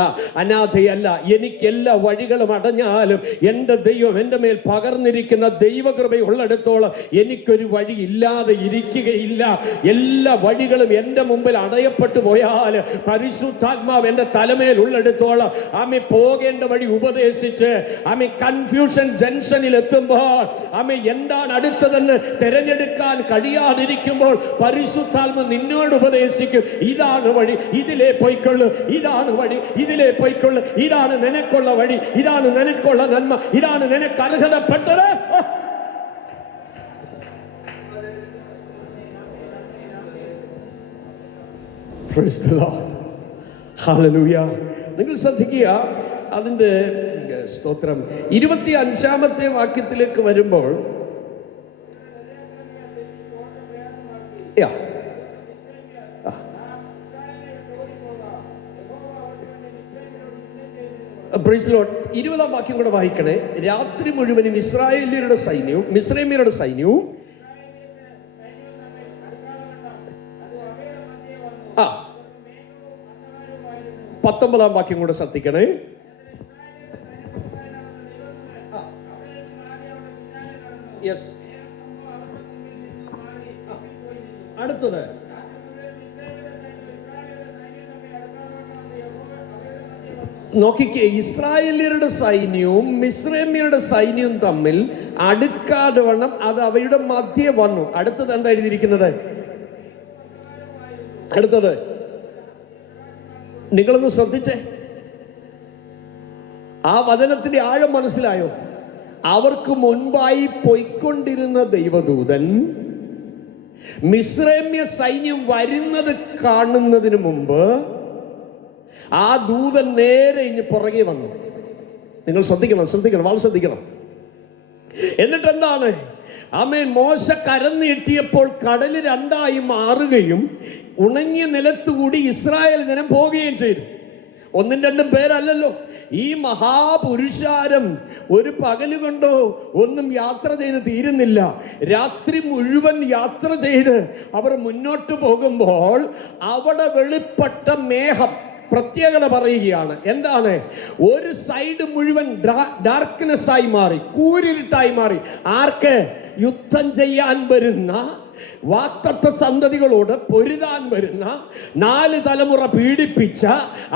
എനിക്ക് എല്ലാ വഴികളും അടഞ്ഞാലും എൻ്റെ ദൈവം എൻ്റെ മേൽ പകർന്നിരിക്കുന്ന ദൈവകൃപ ഉള്ളിടത്തോളം എനിക്കൊരു വഴി ഇല്ലാതെ ഇരിക്കുകയില്ല. എല്ലാ വഴികളും എൻ്റെ മുമ്പിൽ അടയപ്പെട്ടു പോയാൽ പരിശുദ്ധാത്മാവ് എൻ്റെ തലമേൽ ഉള്ളെടുത്തോളം ആമി പോകേണ്ട വഴി ഉപദേശിച്ച് ആമി കൺഫ്യൂഷൻ ജംഗ്ഷനിൽ എത്തുമ്പോൾ ആമി എന്താണ് അടുത്തതെന്ന് തിരഞ്ഞെടുക്കാൻ കഴിയാതിരിക്കുമ്പോൾ പരിശുദ്ധാത്മ നിന്നോട് ഉപദേശിക്കും, ഇതാണ് വഴി, ഇതിലേ പോയിക്കൊള്ളു, ഇതാണ് വഴി, ഇതിലേ പോയിക്കൊള്ളു, ഇതാണ് നിനക്കുള്ള വഴി, ഇതാണ് നിനക്കുള്ള നന്മ, ഇതാണ് നിനക്ക് അർഹതപ്പെട്ടത്. Praise the Lord. Hallelujah. നിങ്ങൾ ശ്രദ്ധിക്കുക, അതിൻ്റെ സ്തോത്രം 25-ാമത്തെ വാക്യത്തിലേക്ക് വരുമ്പോൾ പ്രൈസ് ലോർഡ്. 20-ാം വാക്യം കൂടെ വായിക്കണേ. രാത്രി മുഴുവനും ഇസ്രായേല്യരുടെ സൈന്യവും മിസ്രൈമ്യരുടെ സൈന്യവും 19-ാം വാക്യം കൂടെ ശ്രദ്ധിക്കണേ. അടുത്തത് നോക്കിക്കേ, ഇസ്രായേല്യരുടെ സൈന്യവും മിസ്രൈമ്യരുടെ സൈന്യവും തമ്മിൽ അടുക്കാതെ വണ്ണം അത് അവയുടെ മധ്യേ വന്നു. അടുത്തത് എന്താ എഴുതിയിരിക്കുന്നത്? അടുത്തത് നിങ്ങളൊന്ന് ശ്രദ്ധിച്ചേ. ആ വചനത്തിന്റെ ആഴം മനസ്സിലായോ? അവർക്ക് മുൻപായി പൊയ്ക്കൊണ്ടിരുന്ന ദൈവദൂതൻ മിസ്രൈമ്യ സൈന്യം വരുന്നത് കാണുന്നതിന് മുമ്പ് ആ ദൂതൻ നേരെ ഇനി പുറകെ വന്നു. നിങ്ങൾ ശ്രദ്ധിക്കണം, വളരെ ശ്രദ്ധിക്കണം. എന്നിട്ട് എന്താണ്? ആമേൻ. മോശ കരം നീട്ടിയപ്പോൾ കടല് രണ്ടായി മാറുകയും ഉണങ്ങിയ നിലത്തുകൂടി ഇസ്രായേൽ ജനം പോവുകയും ചെയ്തു. 1-2 പേരല്ലല്ലോ. ഈ മഹാപുരുഷാരം ഒരു പകല് കൊണ്ടോ ഒന്നും യാത്ര ചെയ്ത് തീരുന്നില്ല. രാത്രി മുഴുവൻ യാത്ര ചെയ്ത് അവർ മുന്നോട്ട് പോകുമ്പോൾ അവിടെ വെളിപ്പെട്ട മേഘം പ്രത്യേകത പറയുകയാണ്. എന്താണ്? ഒരു സൈഡ് മുഴുവൻ ഡാർക്ക്നെസ് ആയി മാറി, കൂരിരുട്ടായി മാറി. ആർക്ക്? യുദ്ധം ചെയ്യാൻ വരുന്ന വാക്തത്വ സന്തതികളോട് പൊരുതാൻ വരുന്ന 4 തലമുറ പീഡിപ്പിച്ച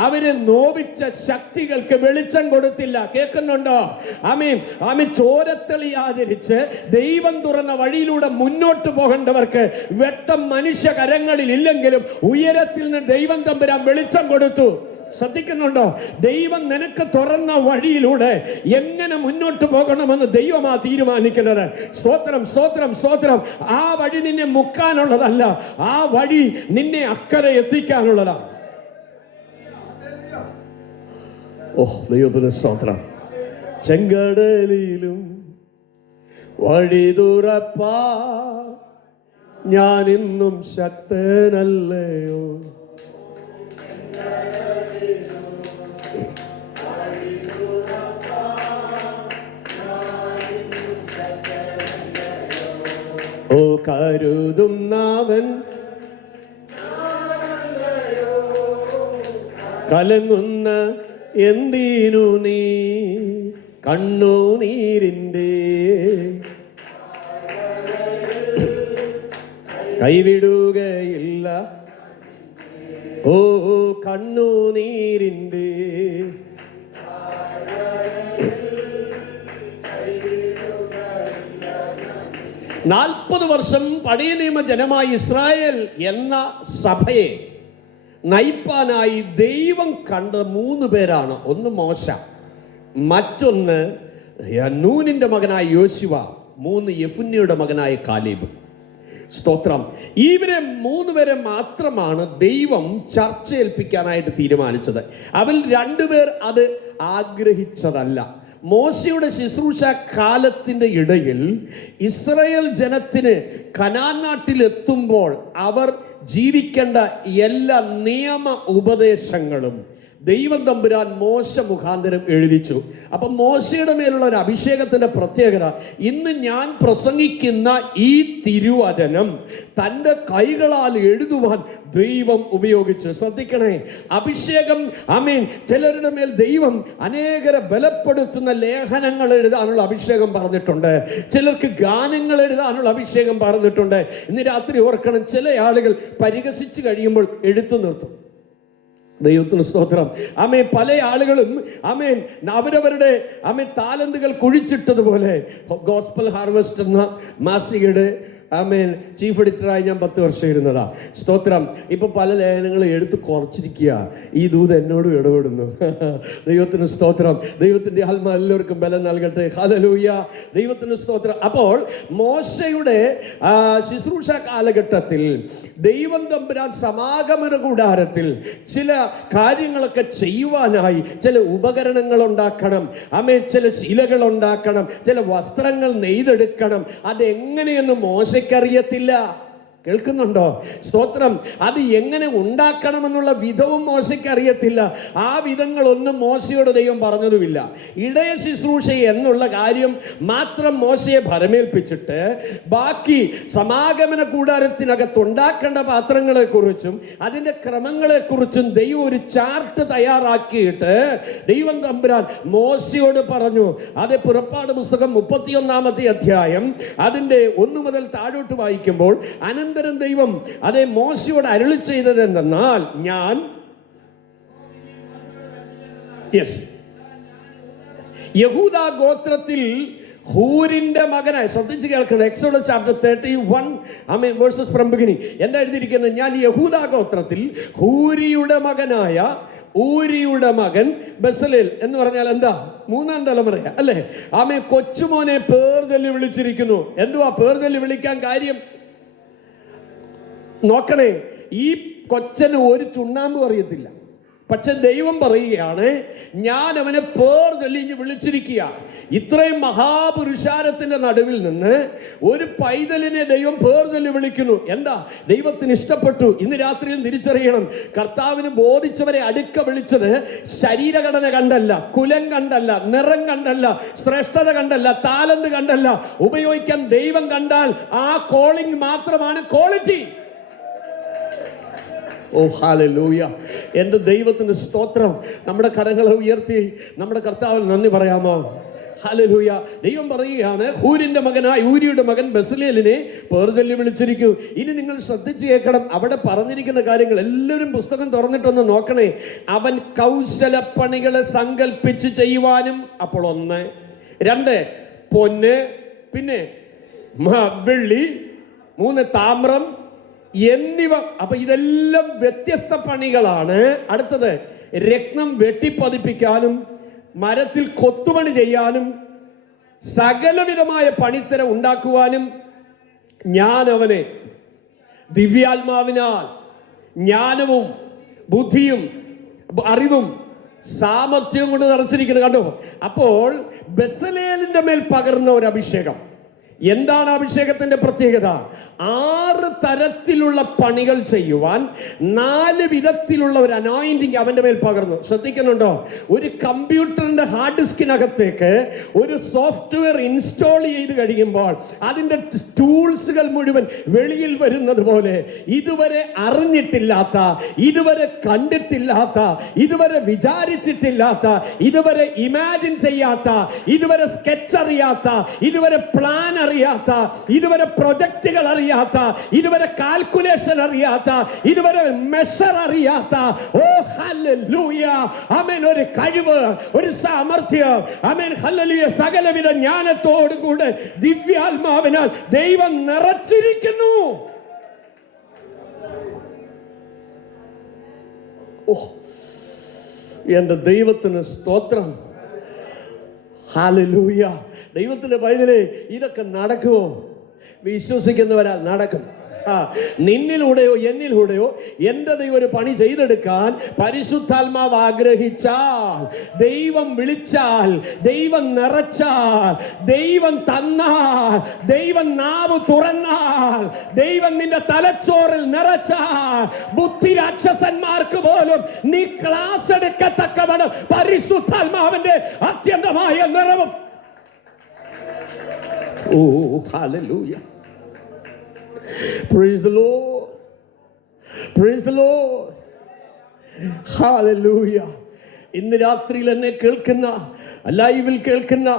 അവരെ നോവിച്ച ശക്തികൾക്ക് വെളിച്ചം കൊടുത്തില്ല. കേൾക്കുന്നുണ്ടോ? ആമീൻ. ചോരത്തെളി ആചരിച്ച് ദൈവം തുറന്ന വഴിയിലൂടെ മുന്നോട്ട് പോകേണ്ടവർക്ക് വെട്ടം മനുഷ്യ കരങ്ങളിൽ ഇല്ലെങ്കിലും ഉയരത്തിൽ നിന്ന് ദൈവം തമ്പുരാൻ വെളിച്ചം കൊടുത്തു. ശ്രദ്ധിക്കുന്നുണ്ടോ? ദൈവം നിനക്ക് തുറന്ന വഴിയിലൂടെ എങ്ങനെ മുന്നോട്ട് പോകണമെന്ന് ദൈവമാ തീരുമാനിക്കുന്നത്. സ്തോത്രം, സ്തോത്രം, സ്തോത്രം. ആ വഴി നിന്നെ മുക്കാനുള്ളതല്ല, ആ വഴി നിന്നെ അക്കരെ എത്തിക്കാനുള്ളതാണ്. ദൈവത്തിന് സ്തോത്രം. ചെങ്കടലിലും വഴി തുറപ്പാ ഞാനിന്നും ശക്തനല്ലയോ. ഓ കരുതുന്നവൻ കലങ്ങുന്ന എന്തിനു നീ കണ്ണുനീരിൻ്റെ കൈവിടുകയില്ല. ഓ കണ്ണുനീരിൻ്റെ 40 വർഷം പഴയ നിയമ ജനമായി ഇസ്രായേൽ എന്ന സഭയെ നയിപ്പാനായി ദൈവം കണ്ട 3 പേരാണ്. ഒന്ന് മോശ, മറ്റൊന്ന് നൂനിന്റെ മകനായ യോശുവ, 3 യെഫുന്നയുടെ മകനായ കാലേബ്. സ്തോത്രം. ഇവരെ 3 പേരെ മാത്രമാണ് ദൈവം ചർച്ചയേൽപ്പിക്കാനായിട്ട് തീരുമാനിച്ചത്. അവരിൽ 2 പേർ അത് ആഗ്രഹിച്ചതല്ല. മോശയുടെ ശുശ്രൂഷ കാലത്തിൻ്റെ ഇടയിൽ ഇസ്രായേൽ ജനത്തിന് കനാൻ നാട്ടിൽ എത്തുമ്പോൾ അവർ ജീവിക്കേണ്ട എല്ലാ നിയമ ഉപദേശങ്ങളും ദൈവം തമ്പുരാൻ മോശ മുഖാന്തരം എഴുതിച്ചു. അപ്പം മോശയുടെ മേലുള്ള ഒരു അഭിഷേകത്തിൻ്റെ പ്രത്യേകത, ഇന്ന് ഞാൻ പ്രസംഗിക്കുന്ന ഈ തിരുവചനം തൻ്റെ കൈകളാൽ എഴുതുവാൻ ദൈവം ഉപയോഗിച്ചു. ശ്രദ്ധിക്കണേ, അഭിഷേകം. ആമേൻ. ചിലരുടെ മേൽ ദൈവം അനേകരെ ബലപ്പെടുത്തുന്ന ലേഖനങ്ങൾ എഴുതാനുള്ള അഭിഷേകം പറഞ്ഞിട്ടുണ്ട്. ചിലർക്ക് ഗാനങ്ങൾ എഴുതാനുള്ള അഭിഷേകം പറഞ്ഞിട്ടുണ്ട്. ഇന്ന് രാത്രി ഓർക്കണം, ചില ആളുകൾ പരിഹസിച്ച് കഴിയുമ്പോൾ എഴുത്തു നിർത്തും. ദൈവത്തിന് സ്തോത്രം. ആമേൻ. പല ആളുകളും ആമേൻ അവരവരുടെ താലന്തുകൾ കുഴിച്ചിട്ടതുപോലെ ഗോസ്പൽ ഹാർവെസ്റ്റ് എന്ന മാസികയുടെ ആമേൻ. ചീഫ് എഡിറ്ററായി ഞാൻ 10 വർഷം ഇരുന്നതാ. സ്തോത്രം. ഇപ്പൊ പല ലേഖനങ്ങളും എടുത്ത് കുറച്ചിരിക്കുക. ഈ ദൂത് എന്നോടും ഇടപെടുന്നു. ദൈവത്തിന് സ്തോത്രം. ദൈവത്തിന്റെ ആത്മാ എല്ലാവർക്കും ബലം നൽകട്ടെ. ഹല്ലേലൂയ. ദൈവത്തിന് സ്തോത്രം. അപ്പോൾ മോശയുടെ ശുശ്രൂഷ കാലഘട്ടത്തിൽ ദൈവം തമ്പുരാൻ സമാഗമന കൂടാരത്തിൽ ചില കാര്യങ്ങളൊക്കെ ചെയ്യുവാനായി ചില ഉപകരണങ്ങൾ ഉണ്ടാക്കണം. ആമേൻ. ചില ശിലകൾ ഉണ്ടാക്കണം, ചില വസ്ത്രങ്ങൾ നെയ്തെടുക്കണം. അതെങ്ങനെയെന്ന് മോശയ്ക്കറിയത്തില്ല. കേൾക്കുന്നുണ്ടോ? സ്തോത്രം. അത് എങ്ങനെ ഉണ്ടാക്കണമെന്നുള്ള വിധവും മോശയ്ക്ക് അറിയത്തില്ല. ആ വിധങ്ങളൊന്നും മോശയോട് ദൈവം പറഞ്ഞതുമില്ല. ഇടയ ശുശ്രൂഷ എന്നുള്ള കാര്യം മാത്രം മോശയെ ഭരമേൽപ്പിച്ചിട്ട് ബാക്കി സമാഗമന കൂടാരത്തിനകത്ത് ഉണ്ടാക്കേണ്ട പാത്രങ്ങളെക്കുറിച്ചും അതിൻ്റെ ക്രമങ്ങളെക്കുറിച്ചും ദൈവം ഒരു ചാർട്ട് തയ്യാറാക്കിയിട്ട് ദൈവം തമ്പുരാൻ മോശയോട് പറഞ്ഞു. അത് പുറപ്പാട് പുസ്തകം 31-ാമത്തെ അധ്യായം അതിൻ്റെ 1 മുതൽ താഴോട്ട് വായിക്കുമ്പോൾ അനന്തരം ദൈവം അതേ മോശയോട് അരുളി ചെയ്തത് എന്തെന്നാൽ, ഞാൻ യഹൂദാ ഗോത്രത്തിൽ ഹൂരിന്റെ മകനായ, ശ്രദ്ധിച്ച് കേൾക്കണം, exodus chapter 31 versus from beginning. എന്താ എഴുതിയിരിക്കുന്നത്? ഞാൻ യഹൂദാ ഗോത്രത്തിൽ ഹൂരിയുടെ മകനായ ഊരിയുടെ മകൻ ബസലേൽ എന്ന് പറഞ്ഞാൽ എന്താ? 3-ാം തലമുറയാ അല്ലേ? കൊച്ചുമോനെ പേർ ചൊല്ലി വിളിച്ചിരിക്കുന്നു. എന്തുവാ പേർ ചൊല്ലി വിളിക്കാൻ കാര്യം? നോക്കണേ, ഈ കൊച്ചന് ഒരു ചുണ്ണാമ്പും അറിയത്തില്ല. പക്ഷെ ദൈവം പറയുകയാണ്, ഞാൻ അവനെ പേർ ചൊല്ലി വിളിച്ചിരിക്കുക. ഇത്രയും മഹാപുരുഷാരത്തിന്റെ നടുവിൽ നിന്ന് ഒരു പൈതലിനെ ദൈവം പേർ ചൊല്ലി വിളിക്കുന്നു. എന്താ? ദൈവത്തിന് ഇഷ്ടപ്പെട്ടു. ഇന്ന് രാത്രിയിൽ തിരിച്ചറിയണം, കർത്താവിന് ബോധിച്ചവരെ അടുക്ക വിളിച്ചത് ശരീരഘടന കണ്ടല്ല, കുലം കണ്ടല്ല, നിറം കണ്ടല്ല, ശ്രേഷ്ഠത കണ്ടല്ല, താലന്ത് കണ്ടല്ല. ഉപയോഗിക്കാൻ ദൈവം കണ്ടാൽ ആ കോളിംഗ് മാത്രമാണ് ക്വാളിറ്റി. ഓ ഹല്ലേലൂയ. എൻ്റെ ദൈവത്തിന് സ്തോത്രം. നമ്മുടെ കരങ്ങളെ ഉയർത്തി നമ്മുടെ കർത്താവിന് നന്ദി പറയാമോ? ഹല്ലേലൂയ. ദൈവം പറയുകയാണ്, ഹൂരിന്റെ മകനായ ഊരിയുടെ മകൻ ബസലേലിനെ പേർ ചൊല്ലി വിളിച്ചിരിക്കൂ. ഇനി നിങ്ങൾ ശ്രദ്ധിച്ച് കേൾക്കണം. അവിടെ പറഞ്ഞിരിക്കുന്ന കാര്യങ്ങൾ എല്ലാവരും പുസ്തകം തുറന്നിട്ടൊന്ന് നോക്കണേ. അവൻ കൗശലപ്പണികളെ സങ്കല്പിച്ച് ചെയ്യുവാനും. അപ്പോൾ 1, 2 പൊന്ന്, പിന്നെ വെള്ളി, 3 താമ്രം എന്നിവ. അപ്പൊ ഇതെല്ലാം വ്യത്യസ്ത പണികളാണ്. അടുത്തത് രത്നം വെട്ടിപ്പതിപ്പിക്കാനും മരത്തിൽ കൊത്തുപണി ചെയ്യാനും സകലവിധമായ പണിത്തരം ഉണ്ടാക്കുവാനും ഞാൻ അവനെ ദിവ്യാത്മാവിനാൽ ജ്ഞാനവും ബുദ്ധിയും അറിവും സാമർത്ഥ്യവും കൊണ്ട് നിറച്ചിരിക്കുന്നത് കണ്ടോ. അപ്പോൾ ബസലേലിന്റെ മേൽ പകർന്ന ഒരു അഭിഷേകം. എന്താണ് അഭിഷേകത്തിന്റെ പ്രത്യേകത? 6 തരത്തിലുള്ള പണികൾ ചെയ്യുവാൻ 4 വിധത്തിലുള്ള ഒരു അനോയിന്റിങ് അവന്റെ മേൽ പകർന്നു. ശ്രദ്ധിക്കുന്നുണ്ടോ? ഒരു കമ്പ്യൂട്ടറിന്റെ ഹാർഡ് ഡിസ്കിനകത്തേക്ക് ഒരു സോഫ്റ്റ്വെയർ ഇൻസ്റ്റാൾ ചെയ്ത് കഴിയുമ്പോൾ അതിന്റെ ടൂൾസുകൾ മുഴുവൻ വെളിയിൽ വരുന്നത് പോലെ ഇതുവരെ അറിഞ്ഞിട്ടില്ലാത്ത, ഇതുവരെ കണ്ടിട്ടില്ലാത്ത, ഇതുവരെ വിചാരിച്ചിട്ടില്ലാത്ത, ഇതുവരെ ഇമാജിൻ ചെയ്യാത്ത, ഇതുവരെ സ്കെച്ച് അറിയാത്ത, ഇതുവരെ പ്ലാൻ അറിയാത്ത, ഇതുവരെ പ്രൊജക്റ്റുകൾ അറിയാത്ത, ഇതുവരെ കാൽക്കുലേഷൻ അറിയാത്ത, ഇതുവരെ മെഷർ അറിയാത്ത, ഓ ഹല്ലേലൂയ, ആമേൻ, ഒരു കഴിവ്, ഒരു സാമർത്ഥ്യം, ആമേൻ, ഹല്ലേലൂയ, സകലവിധ ജ്ഞാനത്തോടു കൂടെ ദിവ്യാത്മാവിനാൽ ദൈവം നിറച്ചിരിക്കുന്നു. ഓ, എൻ്റെ ദൈവത്തിന് സ്തോത്രം. ഹല്ലേലൂയ. ദൈവത്തിന്റെ പൈതലേ, ഇതൊക്കെ നടക്കുമോ? വിശ്വസിക്കുന്നവരാൽ നടക്കും. നിന്നിലൂടെയോ എന്നിലൂടെയോ എൻ്റെ ദൈവം ഒരു പണി ചെയ്തെടുക്കാൻ പരിശുദ്ധാത്മാവ് ആഗ്രഹിച്ചാൽ, ദൈവം വിളിച്ചാൽ, ദൈവം നിറച്ചാൽ, ദൈവം തന്നാൽ, ദൈവം നാവ് തുറന്നാൽ, ദൈവം നിന്റെ തലച്ചോറിൽ നിറച്ചാൽ, ബുദ്ധി രാക്ഷസന്മാർക്ക് പോലും നീ ക്ലാസ് എടുക്കത്തക്കവണ്ണം പരിശുദ്ധാത്മാവിന്റെ അത്യന്തമായ നിറവും. Oh, hallelujah. Praise the Lord. Praise the Lord. Hallelujah. ഇന്ന് രാത്രിയിൽ എന്നെ കേൾക്കുന്ന, ലൈവിൽ കേൾക്കുന്ന,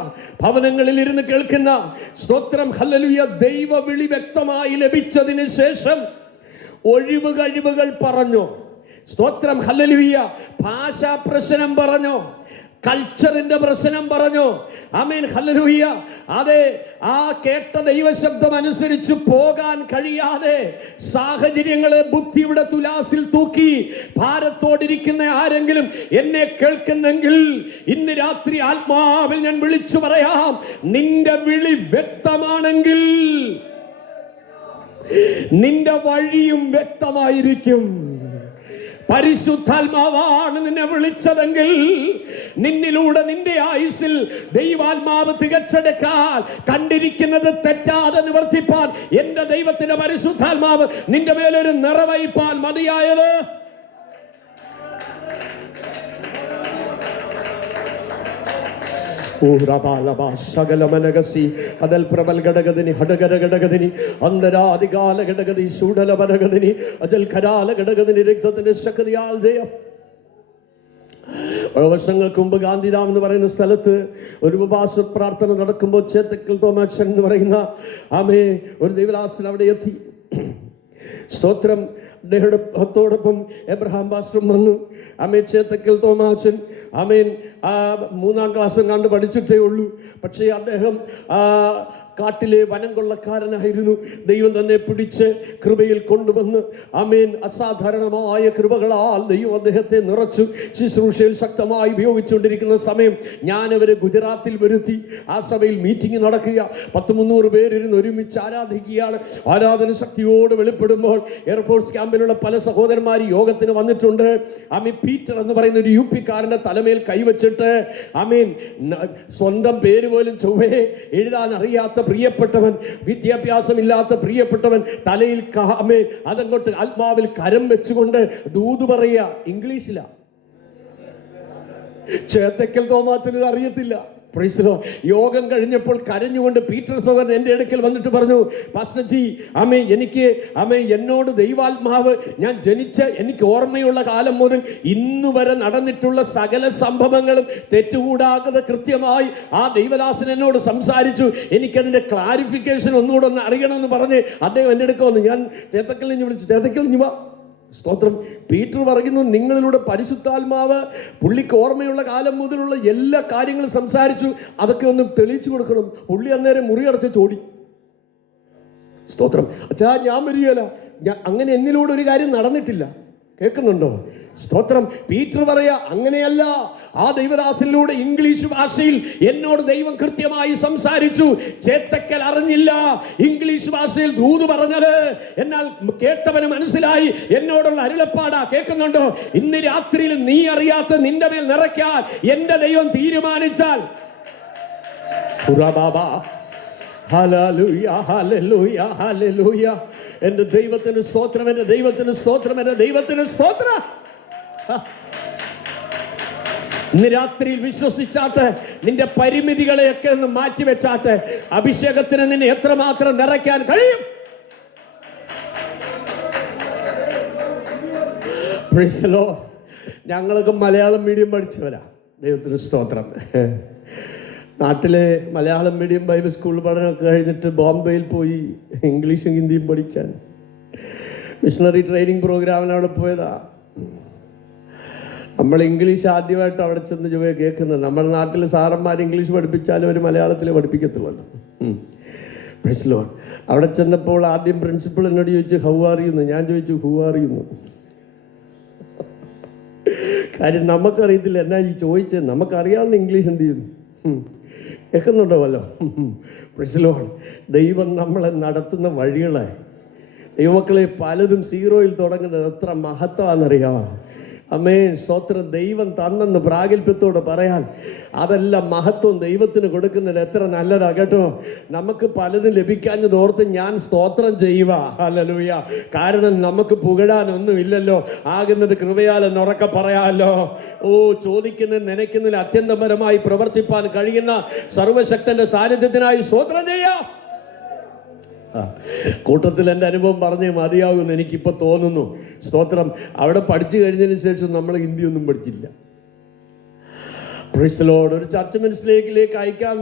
ഭവനങ്ങളിൽ ഇരുന്ന് കേൾക്കുന്ന, സ്തോത്രം, ഹല്ലേലൂയ, ദൈവ വിളി വ്യക്തമായി ലഭിച്ചതിന് ശേഷം ഒഴിവ് കഴിവുകൾ പറഞ്ഞു. സ്തോത്രം, ഹല്ലേലൂയ, ഭാഷാ പ്രശ്നം പറഞ്ഞു, കൾച്ചറിന്റെ പ്രശ്നം പറഞ്ഞു. ആമേൻ, ഹല്ലേലൂയ. അതെ, ആ കേട്ട ദൈവശബ്ദം അനുസരിച്ച് പോകാൻ കഴിയാതെ സാഹചര്യങ്ങളെ ബുദ്ധിയുടെ തുലാസിൽ തൂക്കി ഭാരത്തോടിരിക്കുന്ന ആരെങ്കിലും എന്നെ കേൾക്കുന്നെങ്കിൽ ഇന്ന് രാത്രി ആത്മാവിൽ ഞാൻ വിളിച്ചു പറയാം, നിന്റെ വിളി വ്യക്തമാണെങ്കിൽ നിന്റെ വഴിയും വ്യക്തമായിരിക്കും. പരിശുദ്ധാത്മാവാണ് നിന്നെ വിളിച്ചതെങ്കിൽ നിന്നിലൂടെ നിന്റെ ആയുസ്സിൽ ദൈവാത്മാവ് തികച്ചെടുക്കാൻ കണ്ടിരിക്കുന്നത് തെറ്റാതെ നിവർത്തിപ്പാൻ എന്റെ ദൈവത്തിന്റെ പരിശുദ്ധാത്മാവ് നിന്റെ മേലൊരു നിറവയിപ്പാൻ മതിയായത്. അതൽ പ്രബൽ ഘടകദിനി ഹടകര ഘടകദിനി അന്തരാധികാല ഘടകതി ശൂഢല പരകദിനി അജൽ ഖരാല ഘടകദിനി രക്തത്തിന്റെ ശക്തിയാൽ ജയം. വർഷങ്ങൾക്ക് മുമ്പ് ഗാന്ധിധാം എന്ന് പറയുന്ന സ്ഥലത്ത് ഒരു ഉപവാസ പ്രാർത്ഥന നടക്കുമ്പോൾ ചേത്തക്കൽ തോമാച്ചൻ എന്ന് പറയുന്ന ആമേ ഒരു ദൈവദാസൻ അവിടെ എത്തി. സ്തോത്രം. അദ്ദേഹത്തോടൊപ്പം എബ്രഹാം പാസ്റ്ററും വന്നു. ആമേൻ, ചേത്തക്കൽ തോമാച്ചൻ ആമേൻ 3ാം ക്ലാസ് കണ്ട് പഠിച്ചിട്ടേ ഉള്ളൂ. പക്ഷേ അദ്ദേഹം കാട്ടിലെ വനം കൊള്ളക്കാരനായിരുന്നു. ദൈവം തന്നെ പിടിച്ച് കൃപയിൽ കൊണ്ടുവന്ന് ആമേൻ അസാധാരണമായ കൃപകളാൽ ദൈവം അദ്ദേഹത്തെ നിറച്ചു ശുശ്രൂഷയിൽ ശക്തമായി ഉപയോഗിച്ചുകൊണ്ടിരിക്കുന്ന സമയം ഞാൻ അവരെ ഗുജറാത്തിൽ വരുത്തി. ആ സഭയിൽ മീറ്റിംഗ് നടക്കുക. 100-300 പേരിരുന്ന് ഒരുമിച്ച് ആരാധിക്കുകയാണ്. ആരാധന ശക്തിയോട് വെളിപ്പെടുമ്പോൾ എയർഫോഴ്സ് ക്യാമ്പിലുള്ള പല സഹോദരന്മാർ യോഗത്തിന് വന്നിട്ടുണ്ട്. ആമീൻ, പീറ്റർ എന്ന് പറയുന്ന ഒരു UP കാരന്റെ തലമേൽ കൈവച്ചിട്ട് ആമീൻ സ്വന്തം പേര് പോലും ചൊവ്വേ എഴുതാൻ അറിയാത്ത പ്രിയപ്പെട്ടവൻ, വിദ്യാഭ്യാസമില്ലാത്ത പ്രിയപ്പെട്ടവൻ തലയിൽ അതങ്ങോട്ട് ആത്മാവിൽ കരം വെച്ചുകൊണ്ട് ദൂത് പറയുക. ഇംഗ്ലീഷിലാ. ചേത്തക്കൽ തോമാച്ചന് അറിയത്തില്ല. യോഗം കഴിഞ്ഞപ്പോൾ കരഞ്ഞുകൊണ്ട് പീറ്റർ സഹോദരൻ എൻ്റെ അടുക്കൽ വന്നിട്ട് പറഞ്ഞു, പാസ്റ്റർ ജി, എന്നോട് ദൈവാത്മാവ് ഞാൻ എനിക്ക് ഓർമ്മയുള്ള കാലം മുതൽ ഇന്നു വരെ നടന്നിട്ടുള്ള സകല സംഭവങ്ങളും തെറ്റുകൂടാതെ കൃത്യമായി ആ ദൈവദാസൻ എന്നോട് സംസാരിച്ചു. എനിക്കതിന്റെ ക്ലാരിഫിക്കേഷൻ ഒന്നുകൂടെ ഒന്ന് അറിയണമെന്ന് പറഞ്ഞ് അദ്ദേഹം എൻ്റെ അടുക്ക വന്നു. ഞാൻ ചേത്തക്കലിഞ്ഞ് വിളിച്ചു. ചേത്തക്കലിഞ്ഞ് വാ. സ്തോത്രം. പീറ്റർ പറയുന്നു, നിങ്ങളിലൂടെ പരിശുദ്ധാത്മാവ് പുള്ളിക്ക് ഓർമ്മയുള്ള കാലം മുതലുള്ള എല്ലാ കാര്യങ്ങളും സംസാരിച്ചു. അതൊക്കെ ഒന്ന് തെളിയിച്ചു കൊടുക്കണം. പുള്ളി അന്നേരം മുറി അടച്ച് ചോടി. സ്തോത്രം. അച്ഛാ, ഞാൻ വരികയല്ല, അങ്ങനെ എന്നിലൂടെ ഒരു കാര്യം നടന്നിട്ടില്ല. കേൾക്കുന്നുണ്ടോ? സ്തോത്രം. പീറ്റർ പറയാ, അങ്ങനെയല്ല, ആ ദൈവദാസനിലൂടെ ഇംഗ്ലീഷ് ഭാഷയിൽ എന്നോട് ദൈവം കൃത്യമായി സംസാരിച്ചു. ചേത്തക്കൽ അറിഞ്ഞില്ല ഇംഗ്ലീഷ് ഭാഷയിൽ ദൂത് പറഞ്ഞത്, എന്നാൽ കേട്ടവന് മനസ്സിലായി എന്നോടുള്ള അരുളപ്പാടാ. കേൾക്കുന്നുണ്ടോ? ഇന്ന് രാത്രിയിൽ നീ അറിയാത്ത നിന്റെ മേൽ നിറയ്ക്കാൻ എന്റെ ദൈവം തീരുമാനിച്ചാൽ ഹല്ലേലൂയ, ഹല്ലേലൂയ, ഹല്ലേലൂയ. എന്റെ ദൈവത്തിന് സ്തോത്രം, എന്റെ ദൈവത്തിന് സ്തോത്രം, എന്റെ ദൈവത്തിന് സ്തോത്രം. ഇന്ന് രാത്രിയിൽ വിശ്വസിച്ചാട്ട് നിന്റെ പരിമിതികളെയൊക്കെ ഒന്ന് മാറ്റിവെച്ചാട്ട് അഭിഷേകത്തിന് നിന്നെ എത്രമാത്രം നിറയ്ക്കാൻ കഴിയും. Price the Lord. ഞങ്ങളൊക്കെ മലയാളം മീഡിയം പഠിച്ചവരാ. ദൈവത്തിന് സ്തോത്രം. നാട്ടിലെ മലയാളം മീഡിയം ബൈബിൾ സ്കൂൾ പഠനമൊക്കെ കഴിഞ്ഞിട്ട് ബോംബെയിൽ പോയി ഇംഗ്ലീഷും ഹിന്ദിയും പഠിക്കാൻ മിഷണറി ട്രെയിനിങ് പ്രോഗ്രാമിന് അവിടെ പോയതാ. നമ്മൾ ഇംഗ്ലീഷ് ആദ്യമായിട്ട് അവിടെ ചെന്ന് ചൊവ്വേ കേൾക്കുന്നത്. നമ്മുടെ നാട്ടിൽ സാറന്മാർ ഇംഗ്ലീഷ് പഠിപ്പിച്ചാലും ഒരു മലയാളത്തിൽ പഠിപ്പിക്കത്തുള്ളൂ. Price the Lord. അവിടെ ചെന്നപ്പോൾ ആദ്യം പ്രിൻസിപ്പൾ എന്നോട് ചോദിച്ചു, ഹൗ ആർ യു എന്ന്. ഞാൻ ചോദിച്ചു, ഹു ആർ യു എന്ന്. കാര്യം നമുക്കറിയത്തില്ല എന്നാ ഈ ചോദിച്ചത്. നമുക്കറിയാവുന്ന ഇംഗ്ലീഷ് എന്ത് ചെയ്യുന്നു? കേൾക്കുന്നുണ്ടോ വല്ലോ? Price the Lord. ദൈവം നമ്മളെ നടത്തുന്ന വഴികളെ, ദൈവമക്കളെ, പലതും സീറോയിൽ തുടങ്ങുന്നത് എത്ര മഹത്വമാണെന്നറിയാമോ? ആമേൻ, സ്തോത്രം. ദൈവം തന്നെന്ന് പ്രാഗൽഭ്യത്തോടെ പറയാൻ അതെല്ലാം മഹത്വം ദൈവത്തിന് കൊടുക്കുന്നത് എത്ര നല്ലതാ കേട്ടോ. നമുക്ക് പലതും ലഭിക്കാഞ്ഞത് ഓർത്ത് ഞാൻ സ്തോത്രം ചെയ്യുക. ഹല്ലേലൂയ. കാരണം നമുക്ക് പുകഴാനൊന്നുമില്ലല്ലോ, ആകുന്നത് കൃപയാലെന്ന് ഉറക്കെ പറയാമല്ലോ. ചോദിക്കുന്നതിൽ നനയ്ക്കുന്നതിൽ അത്യന്തപരമായി പ്രവർത്തിപ്പാൻ കഴിയുന്ന സർവശക്തന്റെ സാന്നിധ്യത്തിനായി സ്തോത്രം ചെയ്യാം. കൂട്ടത്തിൽ എൻ്റെ അനുഭവം പറഞ്ഞേ മതിയാകുമെന്ന് എനിക്കിപ്പോൾ തോന്നുന്നു. സ്തോത്രം. അവിടെ പഠിച്ചു കഴിഞ്ഞതിന് ശേഷം നമ്മൾ ഹിന്ദിയൊന്നും പഠിച്ചില്ല. Price the Lord. ഒരു ചർച്ച് മിനിസ്ട്രിയിലേക്ക് അയക്കാൻ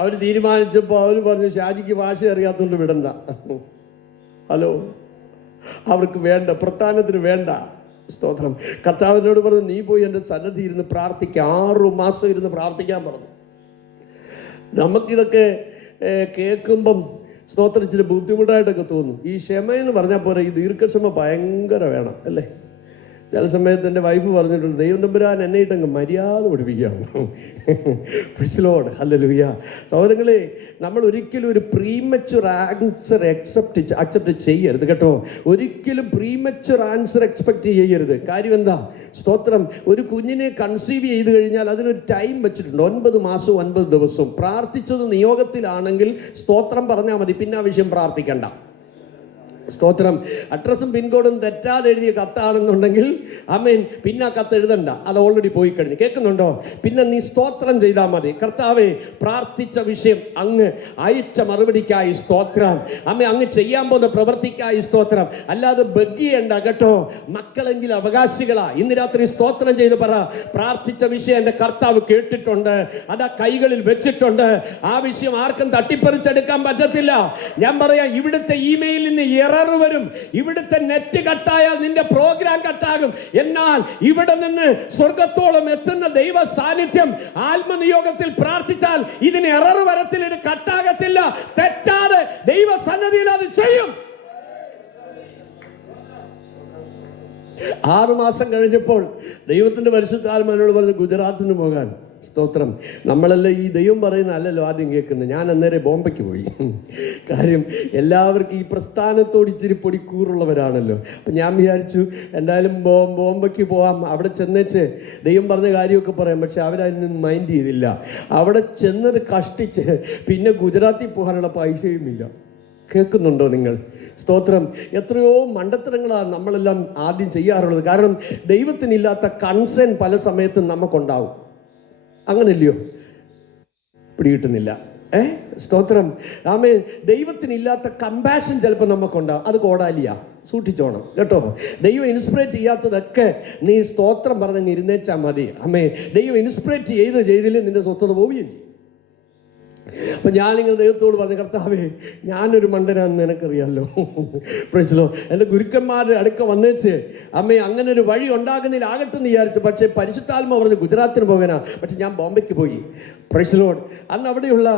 അവർ തീരുമാനിച്ചപ്പോൾ അവർ പറഞ്ഞു, ഷാജിക്ക് ഭാഷ അറിയാത്തതുകൊണ്ട് വിടണ്ട. ഹലോ, അവർക്ക് വേണ്ട, പ്രസ്ഥാനത്തിന് വേണ്ട. സ്തോത്രം. കർത്താവിനോട് പറഞ്ഞു, നീ പോയി എൻ്റെ സന്നദ്ധി ഇരുന്ന് പ്രാർത്ഥിക്കുക. 6 മാസം ഇരുന്ന് പ്രാർത്ഥിക്കാൻ പറഞ്ഞു. നമുക്കിതൊക്കെ കേൾക്കുമ്പം സ്തോത്രം ഇച്ചിരി ബുദ്ധിമുട്ടായിട്ടൊക്കെ തോന്നും. ഈ ക്ഷമയെന്ന് പറഞ്ഞാൽ പോലെ ഈ ദീർഘക്ഷമ ഭയങ്കര വേണം അല്ലേ? ചില സമയത്ത് എൻ്റെ വൈഫ് പറഞ്ഞിട്ടുണ്ട്, ദൈവം തമ്പുരാൻ എന്നെ ഇട്ടങ്ങ് മര്യാദ പഠിപ്പിക്കുകയാണ്. Praise lord, hallelujah. സഹോദരങ്ങളെ, നമ്മൾ ഒരിക്കലും ഒരു പ്രീമച്വർ ആൻസർ അക്സെപ്റ്റ് ചെയ്യരുത് കേട്ടോ. ഒരിക്കലും പ്രീമച്വർ ആൻസർ എക്സ്പെക്റ്റ് ചെയ്യരുത്. കാര്യം എന്താ? സ്തോത്രം, ഒരു കുഞ്ഞിനെ കൺസീവ് ചെയ്ത് കഴിഞ്ഞാൽ അതിനൊരു ടൈം വെച്ചിട്ടുണ്ട്. 9 മാസവും 9 ദിവസവും. പ്രാർത്ഥിച്ചത് നിയോഗത്തിലാണെങ്കിൽ സ്തോത്രം പറഞ്ഞാൽ മതി, പിന്നെ ആ വിഷയം പ്രാർത്ഥിക്കണ്ട. സ്തോത്രം. അഡ്രസ്സും പിൻകോഡും തെറ്റാതെ എഴുതിയ കത്താണെന്നുണ്ടെങ്കിൽ ആമേൻ, പിന്നെ ആ കത്ത് എഴുതണ്ട, അത് ഓൾറെഡി പോയി കഴിഞ്ഞു. കേൾക്കുന്നുണ്ടോ? പിന്നെ നീ സ്തോത്രം ചെയ്താൽ മതി. കർത്താവേ, പ്രാർത്ഥിച്ച വിഷയം അങ്ങ് അയച്ച മറുപടിക്കായി സ്തോത്രം. അമ്മ അങ്ങ് ചെയ്യാൻ പോകുന്ന പ്രവൃത്തിക്കായി സ്തോത്രം. അല്ലാതെ ബഗ്ഗിയണ്ട കേട്ടോ. മക്കളെങ്കിൽ അവകാശികളാ. ഇന്ന് രാത്രി സ്തോത്രം ചെയ്ത് പറ, പ്രാർത്ഥിച്ച വിഷയം എൻ്റെ കർത്താവ് കേട്ടിട്ടുണ്ട്, അതാ കൈകളിൽ വെച്ചിട്ടുണ്ട്. ആ വിഷയം ആർക്കും തട്ടിപ്പറിച്ചെടുക്കാൻ പറ്റത്തില്ല. ഞാൻ പറയാം, ഇവിടുത്തെ ഇമെയിലിൽ നിന്ന് എറർ വരും, ഇവിടുത്തെ നെറ്റ് കട്ടായാൽ നിന്റെ പ്രോഗ്രാം കട്ടാകും. എന്നാൽ ഇവിടെ നിന്ന് സ്വർഗത്തോളം എത്തുന്ന ദൈവ സാന്നിധ്യം ആത്മനിയോഗത്തിൽ പ്രാർത്ഥിച്ചാൽ ഇതിന് എറർ വരത്തില്ല, ഇത് കട്ടാകത്തില്ല. തെറ്റാതെ ദൈവ സന്നിധിയിൽ അത് ചെയ്യും. 6 മാസം കഴിഞ്ഞപ്പോൾ ദൈവത്തിന്റെ പരിശുദ്ധാത്മാവിനോട് പറഞ്ഞു ഗുജറാത്തിന് പോകാൻ. സ്തോത്രം. നമ്മളല്ല ഈ ദൈവം പറയുന്ന അല്ലല്ലോ ആദ്യം കേൾക്കുന്നത്. ഞാൻ അന്നേരം ബോംബെക്ക് പോയി. കാര്യം എല്ലാവർക്കും ഈ പ്രസ്ഥാനത്തോട് ഇച്ചിരി പൊടിക്കൂറുള്ളവരാണല്ലോ. അപ്പം ഞാൻ വിചാരിച്ചു എന്തായാലും ബോംബെക്ക് പോവാം, അവിടെ ചെന്നേച്ച് ദൈവം പറഞ്ഞ കാര്യമൊക്കെ പറയാം. പക്ഷെ അവരതിനൊന്നും മൈൻഡ് ചെയ്തില്ല. അവിടെ ചെന്നത് കഷ്ടിച്ച് പിന്നെ ഗുജറാത്തിൽ പോകാനുള്ള പൈസയുമില്ല. കേൾക്കുന്നുണ്ടോ നിങ്ങൾ? സ്തോത്രം. എത്രയോ മണ്ടത്തരങ്ങളാണ് നമ്മളെല്ലാം ആദ്യം ചെയ്യാറുള്ളത്. കാരണം ദൈവത്തിനില്ലാത്ത കൺസേൺ പല സമയത്തും നമുക്കുണ്ടാവും. അങ്ങനല്ലയോ? പിടികിട്ടുന്നില്ല. സ്തോത്രം. ആമേൻ. ദൈവത്തിനില്ലാത്ത കമ്പാഷൻ ചിലപ്പോൾ നമുക്കുണ്ടാവും. അത് കോടാലിയാ, സൂക്ഷിച്ചോണം കേട്ടോ. ദൈവം ഇൻസ്പിറേറ്റ് ചെയ്യാത്തതൊക്കെ നീ സ്തോത്രം പറഞ്ഞങ്ങ് ഇരുന്നേച്ചാൽ മതി. ആമേൻ. ദൈവം ഇൻസ്പിറേറ്റ് ചെയ്തില്ല നിന്റെ സ്വസ്ഥത പോവുകയും ചെയ്യും. അപ്പം ഞാനിങ്ങനെ ദൈവത്തോട് പറഞ്ഞു, കർത്താവേ, ഞാനൊരു മണ്ടനാന്ന് നിനക്കറിയാമല്ലോ. പ്രശ്നോ എൻ്റെ ഗുരുക്കന്മാരുടെ അടുക്ക വന്നേച്ച് അമ്മേ അങ്ങനെ ഒരു വഴി ഉണ്ടാകുന്നതിലാകട്ടെന്ന് വിചാരിച്ചു. പക്ഷേ പരിശുദ്ധാത്മ പറഞ്ഞു ഗുജറാത്തിന് പോകാനാ. പക്ഷെ ഞാൻ ബോംബെക്ക് പോയി. Praise lord. അന്ന് അവിടെയുള്ള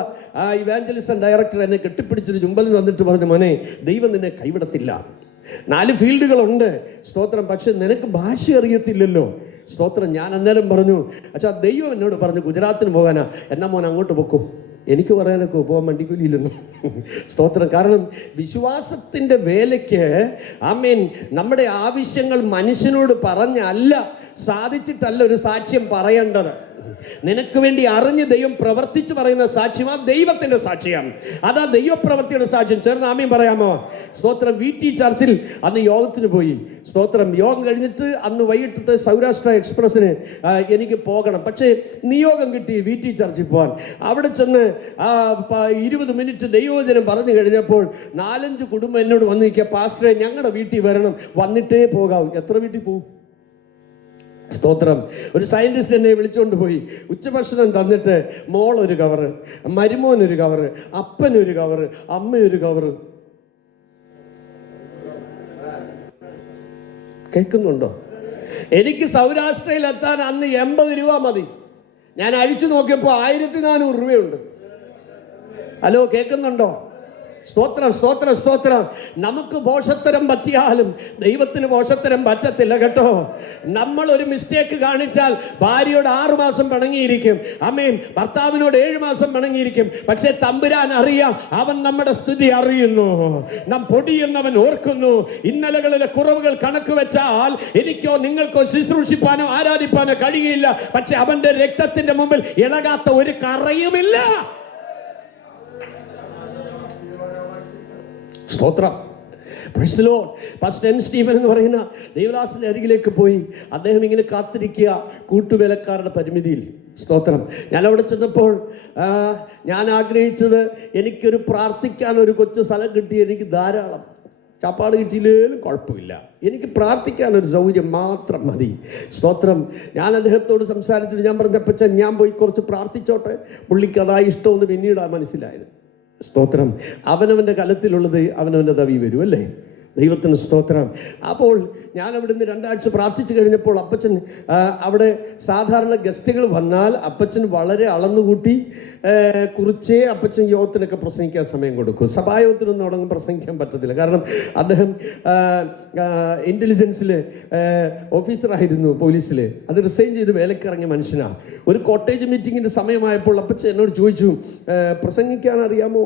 ഇവാഞ്ചലിസ്റ്റ് ഡയറക്ടർ എന്നെ കെട്ടിപ്പിടിച്ചൊരു ചുമ്പലിൽ വന്നിട്ട് പറഞ്ഞു, മോനെ, ദൈവം നിന്നെ കൈവിടത്തില്ല. 4 ഫീൽഡുകളുണ്ട്. സ്തോത്രം. പക്ഷെ നിനക്ക് ഭാഷ അറിയത്തില്ലല്ലോ. സ്തോത്രം. ഞാൻ അന്നേരം പറഞ്ഞു, അച്ഛാ, ദൈവം എന്നോട് പറഞ്ഞു ഗുജറാത്തിന് പോകാനാ. എന്നാ മോൻ അങ്ങോട്ട് പൊക്കോ. എനിക്ക് പറയാനൊക്കെ പോകാൻ വണ്ടിക്കൂലിയില്ലെന്നു. സ്തോത്രം. കാരണം വിശ്വാസത്തിൻ്റെ വേലയ്ക്ക് ആമേൻ നമ്മുടെ ആവശ്യങ്ങൾ മനുഷ്യനോട് പറഞ്ഞല്ല, സാധിച്ചിട്ടല്ല ഒരു സാക്ഷ്യം പറയേണ്ടത്. നിനക്ക് വേണ്ടി അറിഞ്ഞ് ദൈവം പ്രവർത്തിച്ച് പറയുന്ന സാക്ഷ്യം ആ ദൈവത്തിന്റെ സാക്ഷിയാണ്. അതാ ദൈവപ്രവൃത്തിയുടെ സാക്ഷ്യം. ചേർന്ന് ആമേൻ പറയാമോ? സ്തോത്രം. VT ചർച്ചിൽ അന്ന് യോഗത്തിന് പോയി. സ്തോത്രം. യോഗം കഴിഞ്ഞിട്ട് അന്ന് വൈകിട്ടത്തെ സൗരാഷ്ട്ര എക്സ്പ്രസ്സിന് എനിക്ക് പോകണം. പക്ഷേ നിയോഗം കിട്ടി VT ചർച്ചിൽ പോകാൻ. അവിടെ ചെന്ന് 20 മിനിറ്റ് ദൈവവചനം പറഞ്ഞു കഴിഞ്ഞപ്പോൾ 4-5 കുടുംബം എന്നോട് വന്ന് നിൽക്കുക, പാസ്റ്ററെ, ഞങ്ങളുടെ വീട്ടിൽ വരണം, വന്നിട്ടേ പോകാവൂ. എത്ര വീട്ടിൽ പോകും? സ്തോത്രം. ഒരു സയന്റിസ്റ്റ് എന്നെ വിളിച്ചുകൊണ്ട് പോയി. ഉച്ചഭക്ഷണം തന്നിട്ട് മോളൊരു കവറ്, മരുമോനൊരു കവറ്, അപ്പനൊരു കവറ്, അമ്മയൊരു കവറ്. കേൾക്കുന്നുണ്ടോ? എനിക്ക് സൗരാഷ്ട്രയിൽ എത്താൻ അന്ന് 80 രൂപ മതി. ഞാൻ അഴിച്ചു നോക്കിയപ്പോൾ 1400 രൂപയുണ്ട്. ഹലോ, കേൾക്കുന്നുണ്ടോ? സ്തോത്രം, സ്തോത്രം, സ്തോത്രം. നമുക്ക് പോഷത്തരം പറ്റിയാലും ദൈവത്തിന് പോഷത്തരം പറ്റത്തില്ല കേട്ടോ. നമ്മൾ ഒരു മിസ്റ്റേക്ക് കാണിച്ചാൽ ഭാര്യയോട് 6 മാസം പിണങ്ങിയിരിക്കും. ആമേൻ. ഭർത്താവിനോട് 7 മാസം പിണങ്ങിയിരിക്കും. പക്ഷെ തമ്പുരാൻ അറിയാം, അവൻ നമ്മുടെ സ്ഥിതി അറിയുന്നു. നാം പൊടിയെന്നവൻ ഓർക്കുന്നു. ഇന്നലകളിലെ കുറവുകൾ കണക്ക് വെച്ചാൽ എനിക്കോ നിങ്ങൾക്കോ ശുശ്രൂഷിപ്പാനോ ആരാധിപ്പാനോ കഴിയില്ല. പക്ഷെ അവന്റെ രക്തത്തിന്റെ മുമ്പിൽ ഇളകാത്ത ഒരു കറയുമില്ല. സ്തോത്രം. Price the Lord. Pastor N Stephen എന്ന് പറയുന്ന ദേവദാസിന്റെ അരികിലേക്ക് പോയി. അദ്ദേഹം ഇങ്ങനെ കാത്തിരിക്കുക കൂട്ടുവേലക്കാരുടെ പരിമിതിയിൽ. സ്തോത്രം. ഞാൻ അവിടെ ചെന്നപ്പോൾ ഞാൻ ആഗ്രഹിച്ചത് എനിക്കൊരു പ്രാർത്ഥിക്കാൻ ഒരു കൊച്ചു സ്ഥലം കിട്ടി. എനിക്ക് ധാരാളം ചാപ്പാട് കിട്ടിയില്ലേലും കുഴപ്പമില്ല, എനിക്ക് പ്രാർത്ഥിക്കാനൊരു സൗകര്യം മാത്രം മതി. സ്തോത്രം. ഞാൻ അദ്ദേഹത്തോട് സംസാരിച്ചിട്ട് ഞാൻ പറഞ്ഞപ്പച്ച ഞാൻ പോയി കുറച്ച് പ്രാർത്ഥിച്ചോട്ടെ. പുള്ളിക്ക് അതായി ഇഷ്ടമെന്ന് പിന്നീടാണ് മനസ്സിലായത്. സ്തോത്രം. അവനവൻ്റെ കലത്തിലുള്ളത് അവനവൻ്റെ തവി വരും അല്ലേ? ദൈവത്തിന് സ്തോത്രം. അപ്പോൾ ഞാൻ അവിടുന്ന് 2 ആഴ്ച പ്രാർത്ഥിച്ചു കഴിഞ്ഞപ്പോൾ അപ്പച്ചൻ അവിടെ സാധാരണ ഗസ്റ്റുകൾ വന്നാൽ അപ്പച്ചൻ വളരെ അളന്നുകൂട്ടി കുറിച്ചേ അപ്പച്ചൻ യോഗത്തിനൊക്കെ പ്രസംഗിക്കാൻ സമയം കൊടുക്കും. സഭായോഗത്തിനൊന്നും അവിടെ പ്രസംഗിക്കാൻ പറ്റത്തില്ല. കാരണം അദ്ദേഹം ഇൻ്റലിജൻസിൽ ഓഫീസറായിരുന്നു, പോലീസിൽ. അത് റിസൈൻ ചെയ്ത് വേലക്കിറങ്ങിയ മനുഷ്യനാണ്. ഒരു കോട്ടേജ് മീറ്റിങ്ങിൻ്റെ സമയമായപ്പോൾ അപ്പച്ചൻ എന്നോട് ചോദിച്ചു, പ്രസംഗിക്കാൻ അറിയാമോ?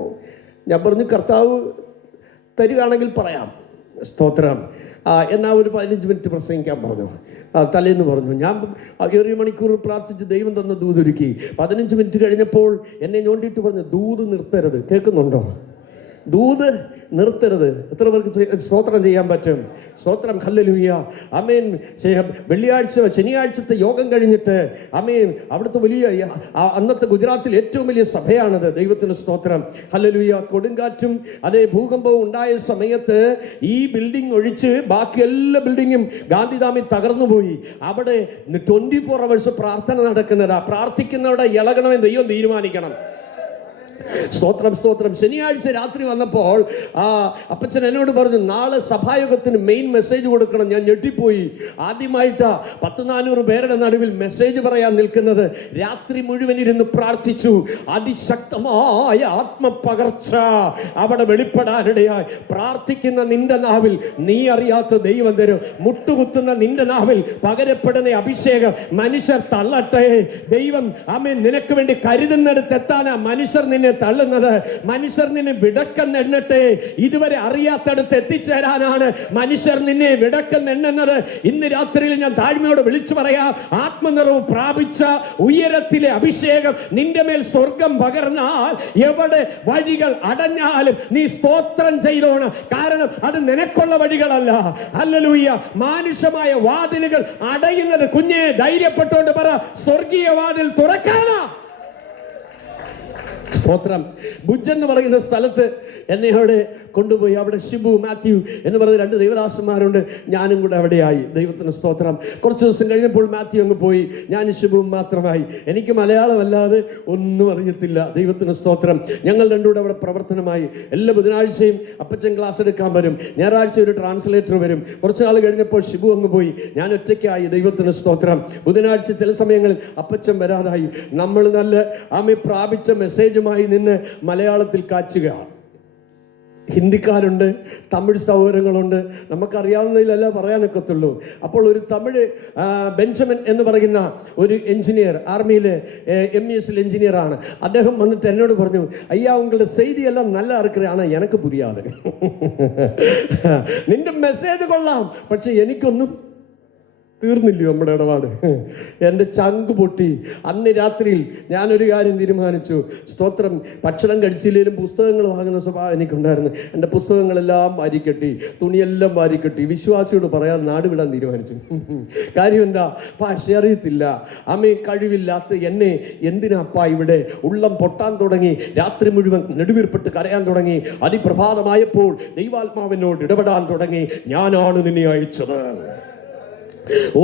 ഞാൻ പറഞ്ഞു, കർത്താവ് തരികയാണെങ്കിൽ പറയാം. സ്തോത്രം. എന്നാൽ ഒരു 15 മിനിറ്റ് പ്രസംഗിക്കാൻ പറഞ്ഞു. തലേന്ന് പറഞ്ഞു. ഞാൻ 1 മണിക്കൂർ പ്രാർത്ഥിച്ച് ദൈവം തന്ന ദൂതൊരുക്കി. 15 മിനിറ്റ് കഴിഞ്ഞപ്പോൾ എന്നെ ഞോണ്ടിയിട്ട് പറഞ്ഞു, ദൂത് നിർത്തരുത്. കേൾക്കുന്നുണ്ടോ? ദൂത് നിർത്തരുത്. എത്ര പേർക്ക് സ്തോത്രം ചെയ്യാൻ പറ്റും? സ്തോത്രം. ഹല്ലേലൂയ. ആമേൻ. ശനിയാഴ്ചത്തെ യോഗം കഴിഞ്ഞിട്ട് ആമേൻ അവിടുത്തെ വലിയ അന്നത്തെ ഗുജറാത്തിൽ ഏറ്റവും വലിയ സഭയാണത്. ദൈവത്തിന് സ്തോത്രം. ഹല്ലേലൂയ. കൊടുങ്കാറ്റും അതേ ഭൂകമ്പവും ഉണ്ടായ സമയത്ത് ഈ ബിൽഡിംഗ് ഒഴിച്ച് ബാക്കി എല്ലാ ബിൽഡിങ്ങും ഗാന്ധിധാമിൽ തകർന്നുപോയി. അവിടെ 24 hours പ്രാർത്ഥന നടക്കുന്നതാ. പ്രാർത്ഥിക്കുന്നവരുടെ ഇളകണമെന്ന് ദൈവം തീരുമാനിക്കണം. സ്തോത്രം, സ്തോത്രം. ശനിയാഴ്ച രാത്രി വന്നപ്പോൾ അപ്പച്ചൻ എന്നോട് പറഞ്ഞു, നാളെ സഭായോഗത്തിന് മെയിൻ മെസ്സേജ് കൊടുക്കണം. ഞാൻ ഞെട്ടിപ്പോയി. ആദ്യമായിട്ടാ 100-400 പേരുടെ നടുവിൽ മെസ്സേജ് പറയാൻ നിൽക്കുന്നത്. രാത്രി മുഴുവൻ ഇരുന്ന് പ്രാർത്ഥിച്ചു. അതിശക്തമായ ആത്മപകർച്ച അവിടെ വെളിപ്പെടാനിടയായി. പ്രാർത്ഥിക്കുന്ന നിന്റെ നാവിൽ നീ അറിയാത്ത ദൈവം തരും. മുട്ടുകുത്തുന്ന നിന്റെ നാവിൽ പകരപ്പെടുന്ന അഭിഷേകം മനുഷ്യർ തള്ളട്ടെ. ദൈവം ആമേൻ നിനക്ക് വേണ്ടി കരുതുന്നിടത്ത് എത്താനാ മനുഷ്യർ നിന്നെ തള്ളുന്നത്. മനുഷ്യർ നിന്നെ വിടക്കെന്നെണ്ണട്ടെ. ഇതുവരെ അറിയാത്തടുത്ത് എത്തിച്ചേരാനാണ് മനുഷ്യർ നിന്നെ വിടക്കെന്നെണ്ണുന്നത്. ഇന്ന് രാത്രിയിൽ ഞാൻ താഴ്മയോട് വിളിച്ചു പറയാം, ആത്മനിറവ് പ്രാപിച്ച ഉയരത്തിലെ അഭിഷേകം നിന്റെ മേൽ സ്വർഗം പകർന്നാൽ എവിടെ വഴികൾ അടഞ്ഞാലും നീ സ്തോത്രം ചെയ്തോണം. കാരണം അത് നിനക്കുള്ള വഴികളല്ല. ഹല്ലേലൂയ. മാനുഷമായ വാതിലുകൾ അടയുന്നത് കുഞ്ഞെ ധൈര്യപ്പെട്ടുകൊണ്ട് പറ, സ്വർഗീയ വാതിൽ തുറക്കാനാ. സ്തോത്രം. ഭുജ് എന്ന് പറയുന്ന സ്ഥലത്ത് എന്നെ അവിടെ കൊണ്ടുപോയി. അവിടെ ഷിബു, മാത്യു എന്ന് പറയുന്ന 2 ദൈവദാസന്മാരുണ്ട്. ഞാനും കൂടെ അവിടെയായി. ദൈവത്തിന് സ്തോത്രം. കുറച്ച് ദിവസം കഴിഞ്ഞപ്പോൾ മാത്യു അങ്ങ് പോയി. ഞാൻ ഷിബുവും മാത്രമായി. എനിക്ക് മലയാളമല്ലാതെ ഒന്നും അറിയത്തില്ല. ദൈവത്തിന് സ്തോത്രം. ഞങ്ങൾ രണ്ടുകൂടെ അവിടെ പ്രവർത്തനമായി. എല്ലാ ബുധനാഴ്ചയും അപ്പച്ചൻ ക്ലാസ് എടുക്കാൻ വരും. ഞായറാഴ്ച ഒരു ട്രാൻസ്ലേറ്റർ വരും. കുറച്ച് നാൾ കഴിഞ്ഞപ്പോൾ ഷിബു അങ്ങ് പോയി. ഞാൻ ഒറ്റയ്ക്കായി. ദൈവത്തിന് സ്തോത്രം. ബുധനാഴ്ച ചില സമയങ്ങളിൽ അപ്പച്ചൻ വരാതായി. നമ്മൾ നല്ല ആമേ പ്രാപിച്ച മെസ്സേജുമായി നിന്ന് മലയാളത്തിൽ കാച്ചുക. ഹിന്ദിക്കാരുണ്ട്, തമിഴ് സഹോദരങ്ങളുണ്ട്. നമുക്കറിയാവുന്നതിലല്ല പറയാനൊക്കത്തുള്ളൂ. അപ്പോൾ ഒരു തമിഴ് ബെഞ്ചമിൻ എന്ന് പറയുന്ന ഒരു എഞ്ചിനീയർ, ആർമിയിലെ MES എഞ്ചിനീയറാണ്. അദ്ദേഹം വന്നിട്ട് എന്നോട് പറഞ്ഞു, അയ്യാ ഉങ്ങളുടെ ചെയ്തിയെല്ലാം നല്ല ഇറക്കുകയാണ്, എനിക്ക് പുരിയാതെ. നിന്റെ മെസ്സേജ് കൊള്ളാം, പക്ഷെ എനിക്കൊന്നും തീർന്നില്ലയോ നമ്മുടെ ഇടപാട്. എൻ്റെ ചങ്ക് പൊട്ടി. അന്ന് രാത്രിയിൽ ഞാനൊരു കാര്യം തീരുമാനിച്ചു. സ്തോത്രം. ഭക്ഷണം കഴിച്ചില്ലെങ്കിലും പുസ്തകങ്ങൾ വാങ്ങുന്ന സ്വഭാവം എനിക്കുണ്ടായിരുന്നു. എൻ്റെ പുസ്തകങ്ങളെല്ലാം വാരിക്കെട്ടി, തുണിയെല്ലാം വാരിക്കെട്ടി. വിശ്വാസിയോട് പറയാൻ നാട് വിടാൻ തീരുമാനിച്ചു. കാര്യം എന്താ? ഭാഷ അറിയത്തില്ല. അമ്മേ കഴിവില്ലാത്ത എന്നെ എന്തിനാപ്പാ ഇവിടെ? ഉള്ളം പൊട്ടാൻ തുടങ്ങി. രാത്രി മുഴുവൻ നെടുവീർപ്പെട്ട് കരയാൻ തുടങ്ങി. അതിപ്രഭാതമായപ്പോൾ ദൈവാത്മാവിനോട് ഇടപെടാൻ തുടങ്ങി. ഞാനാണ് നിന്നെ അയച്ചത്. ഓ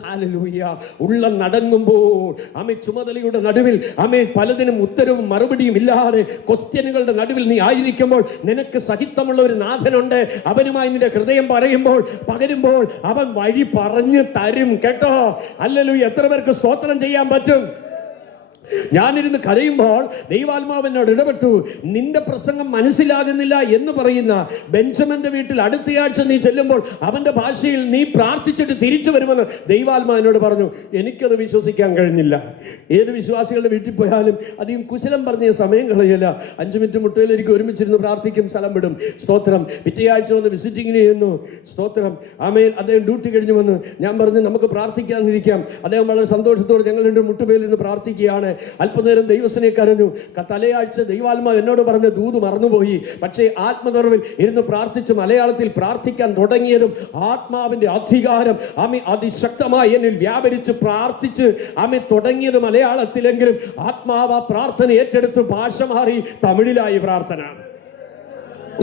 ഹല്ലേലൂയ. ഉള്ളം നടങ്ങുമ്പോൾ ആമേ ചുമതലയുടെ നടുവിൽ ആമേ പലതിനും ഉത്തരവും മറുപടിയും ഇല്ലാതെ ക്വസ്റ്റ്യനുകളുടെ നടുവിൽ നീ ആയിരിക്കുമ്പോൾ നിനക്ക് സഹിത്തമുള്ള ഒരു നാഥനുണ്ട്. അവനുമായി നിന്റെ ഹൃദയം പകരുമ്പോൾ അവൻ വഴി പറഞ്ഞു തരും. കേട്ടോ? ഹല്ലേലൂയ. എത്ര പേർക്ക് സ്തോത്രം ചെയ്യാൻ പറ്റും? ഞാനിരുന്ന് കരയുമ്പോൾ ദൈവാത്മാവിനോട് ഇടപെട്ടു. നിന്റെ പ്രസംഗം മനസ്സിലാകുന്നില്ല എന്ന് പറയുന്ന ബെഞ്ചമിന്റെ വീട്ടിൽ അടുത്തയാഴ്ച നീ ചെല്ലുമ്പോൾ അവന്റെ ഭാഷയിൽ നീ പ്രാർത്ഥിച്ചിട്ട് തിരിച്ചു വരുമെന്ന് ദൈവാത്മാവിനോട് പറഞ്ഞു. എനിക്കത് വിശ്വസിക്കാൻ കഴിഞ്ഞില്ല. ഏത് വിശ്വാസികളുടെ വീട്ടിൽ പോയാലും അധികം കുശലം പറഞ്ഞ സമയം കളയില്ല. 5 മിനിറ്റ് മുട്ടയിലേക്ക് ഒരുമിച്ചിരുന്ന് പ്രാർത്ഥിക്കും, സ്ഥലം വിടും. സ്തോത്രം. പിറ്റേയാഴ്ച വന്ന് വിസിറ്റിങ്ങിന് ചെയ്യുന്നു. സ്തോത്രം. ആമേൻ. അദ്ദേഹം ഡ്യൂട്ടി കഴിഞ്ഞ് വന്നു. ഞാൻ പറഞ്ഞു നമുക്ക് പ്രാർത്ഥിക്കാനിരിക്കാം. അദ്ദേഹം വളരെ സന്തോഷത്തോടെ ഞങ്ങൾ 2 മുട്ടുപേലിരുന്ന് പ്രാർത്ഥിക്കുകയാണ്. അല്പനേരം ദൈവസനെ കരഞ്ഞു. തലയാഴ്ച ദൈവാത്മാവ് എന്നോട് പറഞ്ഞ ദൂത് മറന്നുപോയി. പക്ഷേ ആത്മനിറവിൽ ഇരുന്ന് പ്രാർത്ഥിച്ച് മലയാളത്തിൽ പ്രാർത്ഥിക്കാൻ തുടങ്ങിയതും ആത്മാവിന്റെ അധികാരം അതിശക്തമായി എന്നിൽ വ്യാപരിച്ച് പ്രാർത്ഥിച്ച് തുടങ്ങിയത് മലയാളത്തിലെങ്കിലും ആത്മാവ് ആ പ്രാർത്ഥന ഏറ്റെടുത്ത് ഭാഷ മാറി തമിഴിലായി പ്രാർത്ഥന.